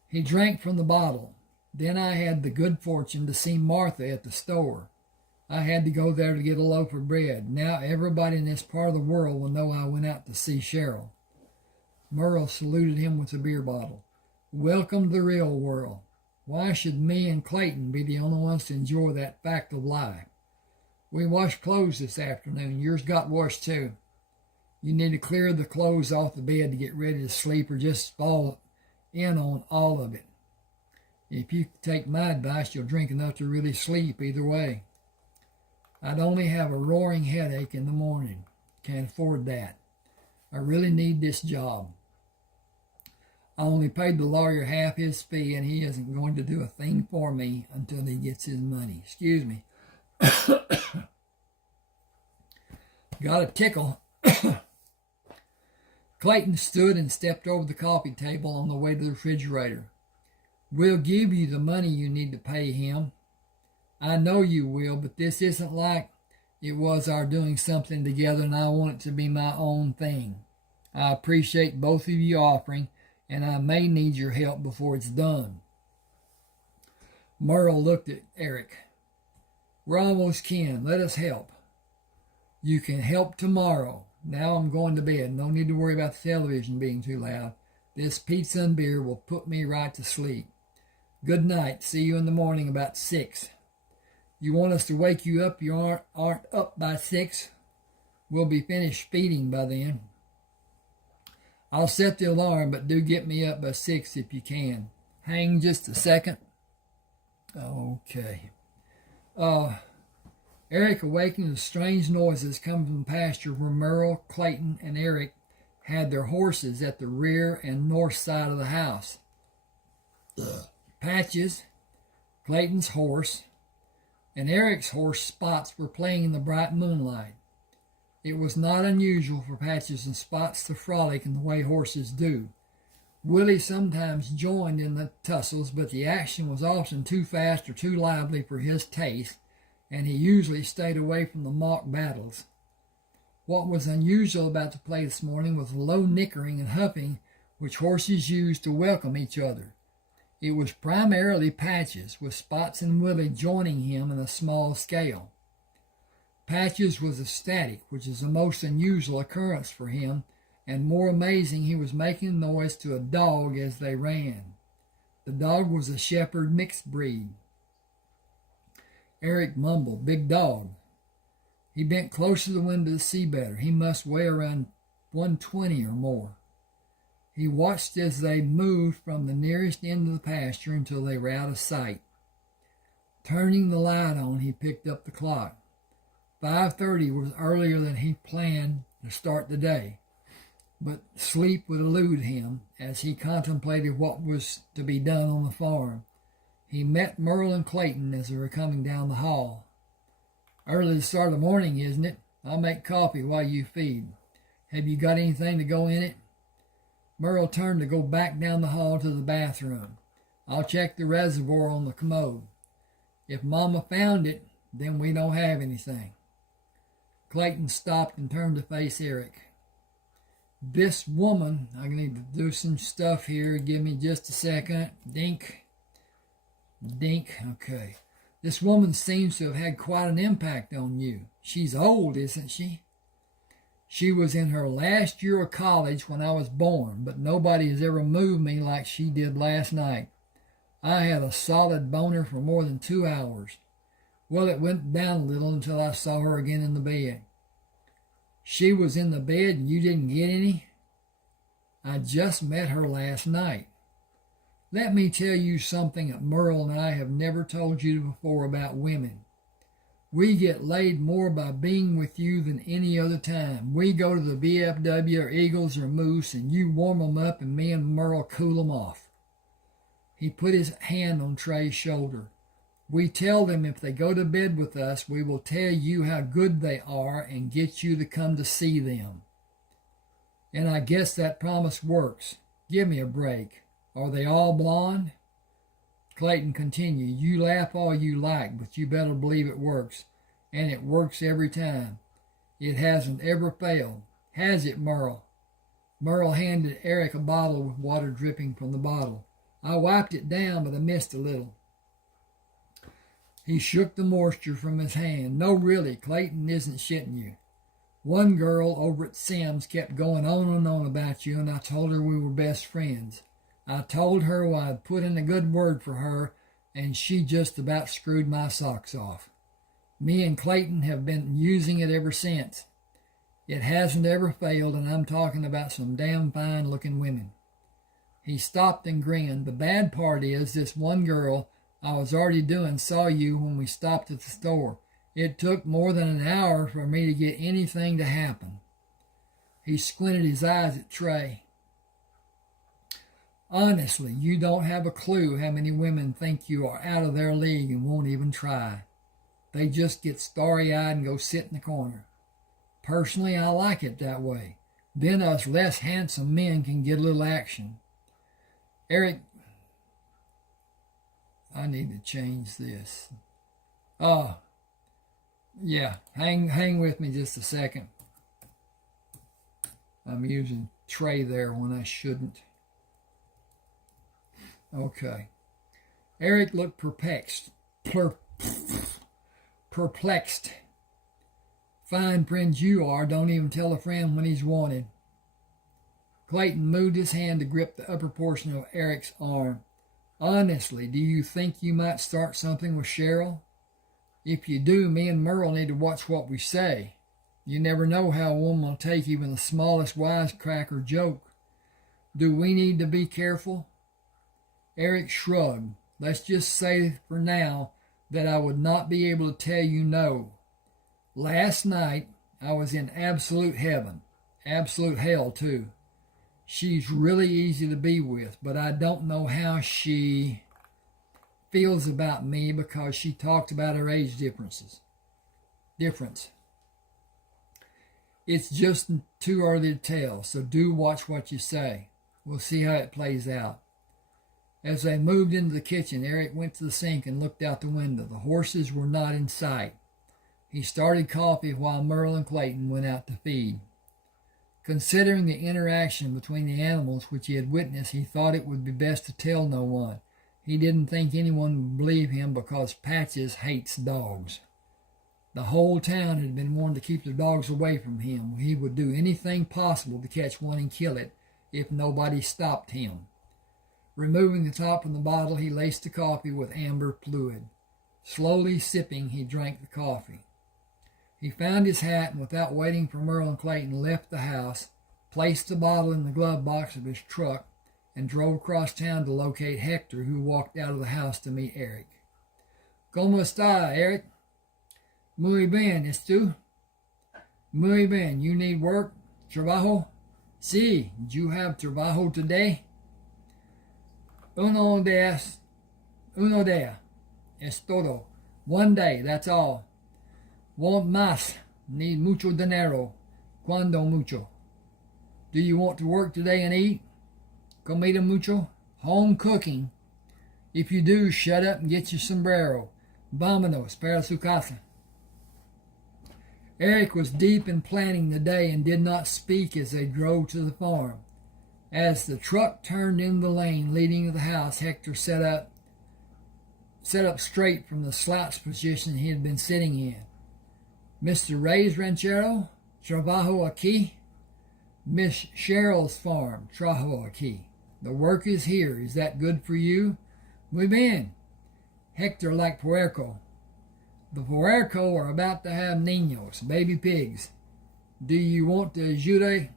He drank from the bottle. Then I had the good fortune to see Martha at the store. I had to go there to get a loaf of bread. Now everybody in this part of the world will know I went out to see Cheryl. Merle saluted him with a beer bottle. Welcome to the real world. Why should me and Clayton be the only ones to enjoy that fact of life? We washed clothes this afternoon. Yours got washed too. You need to clear the clothes off the bed to get ready to sleep, or just fall in on all of it. If you take my advice, you'll drink enough to really sleep either way. I'd only have a roaring headache in the morning. Can't afford that. I really need this job. I only paid the lawyer half his fee, and he isn't going to do a thing for me until he gets his money. Excuse me. Got a tickle. Clayton stood and stepped over the coffee table on the way to the refrigerator. We'll give you the money you need to pay him. I know you will, but this isn't like it was our doing something together, and I want it to be my own thing. I appreciate both of you offering, and I may need your help before it's done. Merle looked at Eric. We're almost kin. Let us help. You can help tomorrow. Now I'm going to bed. No need to worry about the television being too loud. This pizza and beer will put me right to sleep. Good night. See you in the morning about 6. You want us to wake you up? You aren't up by 6. We'll be finished feeding by then. I'll set the alarm, but do get me up by 6 if you can. Hang just a second. Okay. Eric awakened to strange noises coming from the pasture where Merle, Clayton, and Eric had their horses at the rear and north side of the house. Patches, Clayton's horse, and Eric's horse Spots were playing in the bright moonlight. It was not unusual for Patches and Spots to frolic in the way horses do. Willie sometimes joined in the tussles, but the action was often too fast or too lively for his taste, and he usually stayed away from the mock battles. What was unusual about the play this morning was the low nickering and huffing which horses used to welcome each other. It was primarily Patches, with Spots and Willie joining him in a small scale. Patches was ecstatic, which is a most unusual occurrence for him, and more amazing, he was making noise to a dog as they ran. The dog was a shepherd mixed breed. Eric mumbled, "Big dog." He bent close to the window to see better. He must weigh around 120 or more. He watched as they moved from the nearest end of the pasture until they were out of sight. Turning the light on, he picked up the clock. 5:30 was earlier than he planned to start the day, but sleep would elude him as he contemplated what was to be done on the farm. He met Merle and Clayton as they were coming down the hall. "Early to start the morning, isn't it? I'll make coffee while you feed. Have you got anything to go in it?" Merle turned to go back down the hall to the bathroom. "I'll check the reservoir on the commode. If Mama found it, then we don't have anything." Clayton stopped and turned to face Eric. "This woman, I need to do some stuff here. Give me just a second. Dink. Okay. This woman seems to have had quite an impact on you. She's old, isn't she?" "She was in her last year of college when I was born, but nobody has ever moved me like she did last night. I had a solid boner for more than 2 hours. Well, it went down a little until I saw her again in the bed." "She was in the bed and you didn't get any?" "I just met her last night. Let me tell you something that Merle and I have never told you before about women. We get laid more by being with you than any other time. We go to the VFW or Eagles or Moose and you warm them up and me and Merle cool them off." He put his hand on Trey's shoulder. "We tell them if they go to bed with us, we will tell you how good they are and get you to come to see them. And I guess that promise works. Give me a break. Are they all blonde?" Clayton continued, "You laugh all you like, but you better believe it works. And it works every time. It hasn't ever failed. Has it, Merle?" Merle handed Eric a bottle with water dripping from the bottle. "I wiped it down, but I missed a little." He shook the moisture from his hand. "No, really, Clayton isn't shitting you. One girl over at Sims kept going on and on about you, and I told her we were best friends. I told her I'd put in a good word for her, and she just about screwed my socks off. Me and Clayton have been using it ever since. It hasn't ever failed, and I'm talking about some damn fine-looking women." He stopped and grinned. "The bad part is this one girl I was already doing saw you when we stopped at the store. It took more than an hour for me to get anything to happen." He squinted his eyes at Trey. "Honestly, you don't have a clue how many women think you are out of their league and won't even try. They just get starry-eyed and go sit in the corner. Personally, I like it that way. Then us less handsome men can get a little action. Eric, I need to change this. Yeah, hang with me just a second. I'm using tray there when I shouldn't. Okay. Eric looked perplexed. Perplexed. Fine friends you are, don't even tell a friend when he's wanted. Clayton moved his hand to grip the upper portion of Eric's arm. Honestly, do you think you might start something with Cheryl? If you do, me and Merle need to watch what we say. You never know how a woman will take even the smallest wisecrack or joke. Do we need to be careful? Eric shrugged. Let's just say for now that I would not be able to tell you no. Last night, I was in absolute heaven. Absolute hell, too. She's really easy to be with, but I don't know how she feels about me because she talked about her age difference. It's just too early to tell, so do watch what you say. We'll see how it plays out. As they moved into the kitchen, Eric went to the sink and looked out the window. The horses were not in sight. He started coffee while Merle and Clayton went out to feed. Considering the interaction between the animals which he had witnessed, he thought it would be best to tell no one. He didn't think anyone would believe him because Patches hates dogs. The whole town had been warned to keep their dogs away from him. He would do anything possible to catch one and kill it if nobody stopped him. Removing the top from the bottle, he laced the coffee with amber fluid. Slowly sipping, he drank the coffee. He found his hat and, without waiting for Merle and Clayton, left the house, placed the bottle in the glove box of his truck, and drove across town to locate Hector, who walked out of the house to meet Eric. ¿Cómo está, Eric? Muy bien, ¿es tú? Muy bien. You need work? Trabajo? Sí. Do you have trabajo today? Uno día. Es todo. One day, that's all. Want más. Need mucho dinero. Cuando mucho. Do you want to work today and eat? Comida mucho? Home cooking. If you do, shut up and get your sombrero. Vámonos para su casa. Eric was deep in planning the day and did not speak as they drove to the farm. As the truck turned into the lane leading to the house, Hector sat up straight from the slouch position he had been sitting in. Mr. Ray's ranchero? Trabajo aquí? Miss Cheryl's farm. Trabajo aquí. The work is here. Is that good for you? Muy bien. Hector liked puerco. The puerco are about to have niños, baby pigs. Do you want to ayudo?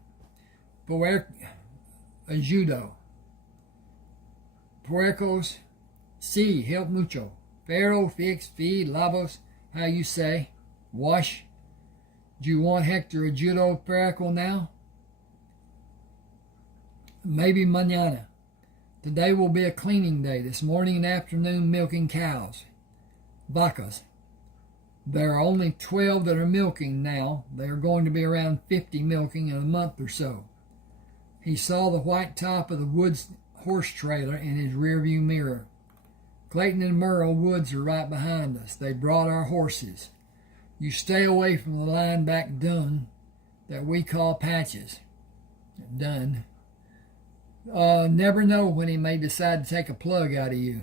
Puercos? Sí, help mucho. Ferro, fix, feed, lavos, how you say. Wash. Do you want Hector a judo puerco now? Maybe mañana. Today will be a cleaning day. This morning and afternoon milking cows. Vacas. There are only 12 that are milking now. They are going to be around 50 milking in a month or so. He saw the white top of the Woods horse trailer in his rearview mirror. Clayton and Merle Woods are right behind us. They brought our horses. You stay away from the line back dun that we call Patches. Done. Never know when he may decide to take a plug out of you.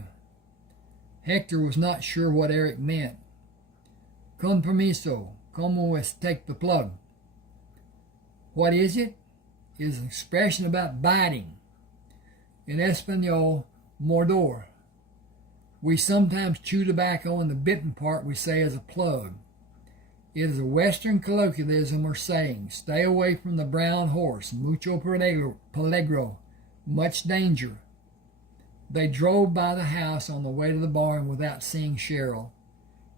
Hector was not sure what Eric meant. Con permiso, como es take the plug? What is it? It is an expression about biting. In Espanol, mordor. We sometimes chew tobacco, and the bitten part we say is a plug. It is a Western colloquialism or saying, stay away from the brown horse, mucho peligro, much danger. They drove by the house on the way to the barn without seeing Cheryl.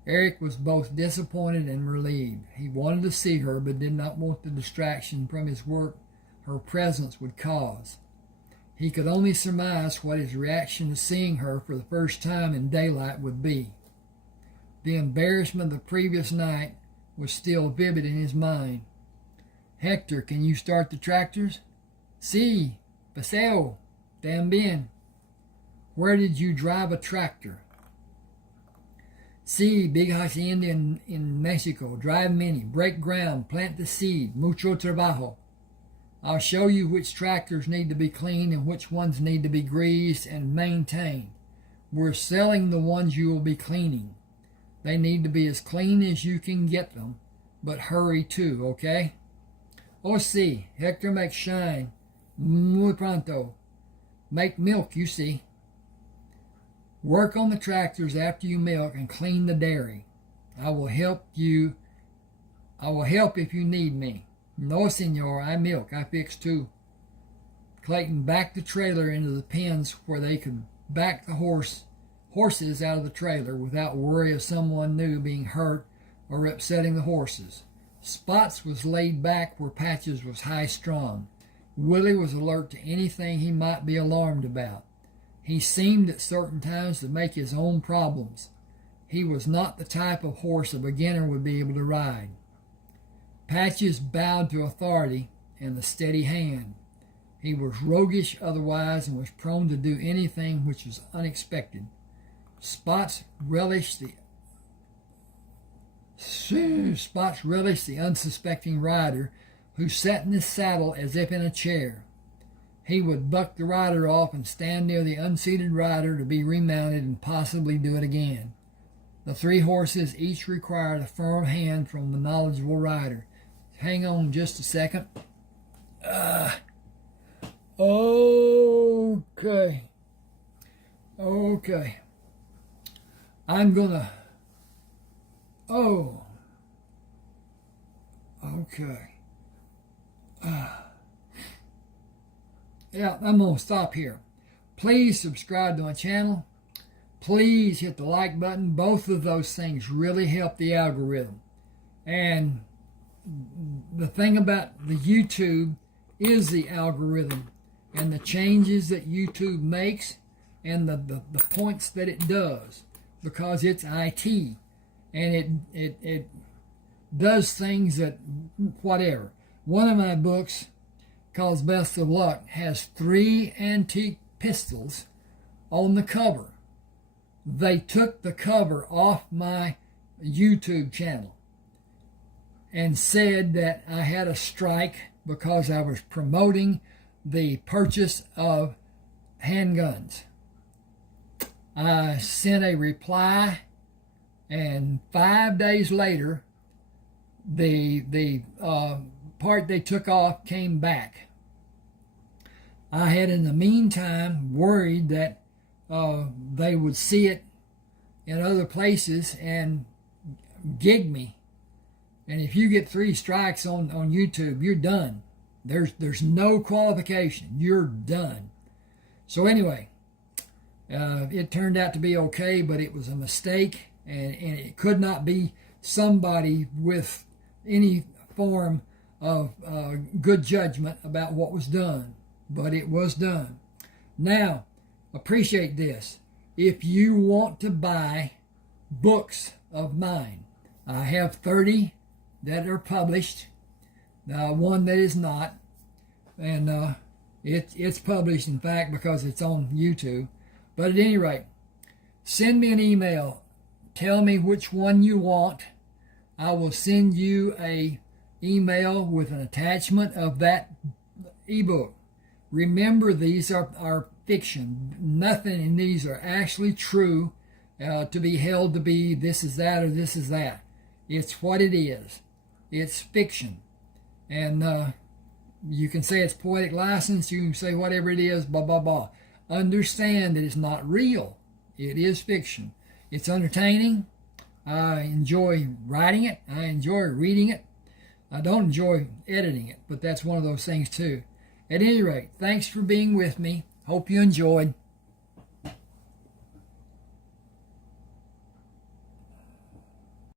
Eric was both disappointed and relieved. He wanted to see her, but did not want the distraction from his work her presence would cause. He could only surmise what his reaction to seeing her for the first time in daylight would be. The embarrassment of the previous night was still vivid in his mind. Hector, can you start the tractors? Sí, paseo, también. Where did you drive a tractor? Sí, big hacienda in Mexico. Drive many, break ground, plant the seed, mucho trabajo. I'll show you which tractors need to be cleaned and which ones need to be greased and maintained. We're selling the ones you will be cleaning. They need to be as clean as you can get them, but hurry too, okay? Oh, sí, Hector makes shine. Muy pronto. Make milk, you see. Work on the tractors after you milk and clean the dairy. I will help if you need me. No, senor, I milk. I fix too. Clayton backed the trailer into the pens where they could back the horses out of the trailer without worry of someone new being hurt or upsetting the horses. Spots was laid back where Patches was high-strung. Willie was alert to anything he might be alarmed about. He seemed at certain times to make his own problems. He was not the type of horse a beginner would be able to ride. Patches bowed to authority and the steady hand. He was roguish otherwise and was prone to do anything which was unexpected. Spots relished the unsuspecting rider who sat in his saddle as if in a chair. He would buck the rider off and stand near the unseated rider to be remounted and possibly do it again. The three horses each required a firm hand from the knowledgeable rider. Hang on just a second. Okay. I'm gonna... Okay. I'm going to stop here. Please subscribe to my channel. Please hit the like button. Both of those things really help the algorithm. And the thing about the YouTube is the algorithm and the changes that YouTube makes and the points that it does, because it's IT and it does things that whatever. One of my books, called Best of Luck, has 3 antique pistols on the cover. They took the cover off my YouTube channel and said that I had a strike because I was promoting the purchase of handguns. I sent a reply, and 5 days later, the part they took off came back. I had in the meantime worried that they would see it in other places and gig me. And if you get 3 strikes on YouTube, you're done. There's no qualification. You're done. So anyway, it turned out to be okay, but it was a mistake, and it could not be somebody with any form of good judgment about what was done, but it was done. Now, appreciate this. If you want to buy books of mine, I have 30 that are published, one that is not, and it's published, in fact, because it's on YouTube. But at any rate, send me an email. Tell me which one you want. I will send you a email with an attachment of that ebook. Remember, these are fiction. Nothing in these are actually true to be held to be this is that or this is that. It's what it is. It's fiction. And you can say it's poetic license. You can say whatever it is, blah, blah, blah. Understand that it's not real. It is fiction. It's entertaining. I enjoy writing it. I enjoy reading it. I don't enjoy editing it, but that's one of those things too. At any rate, thanks for being with me. Hope you enjoyed.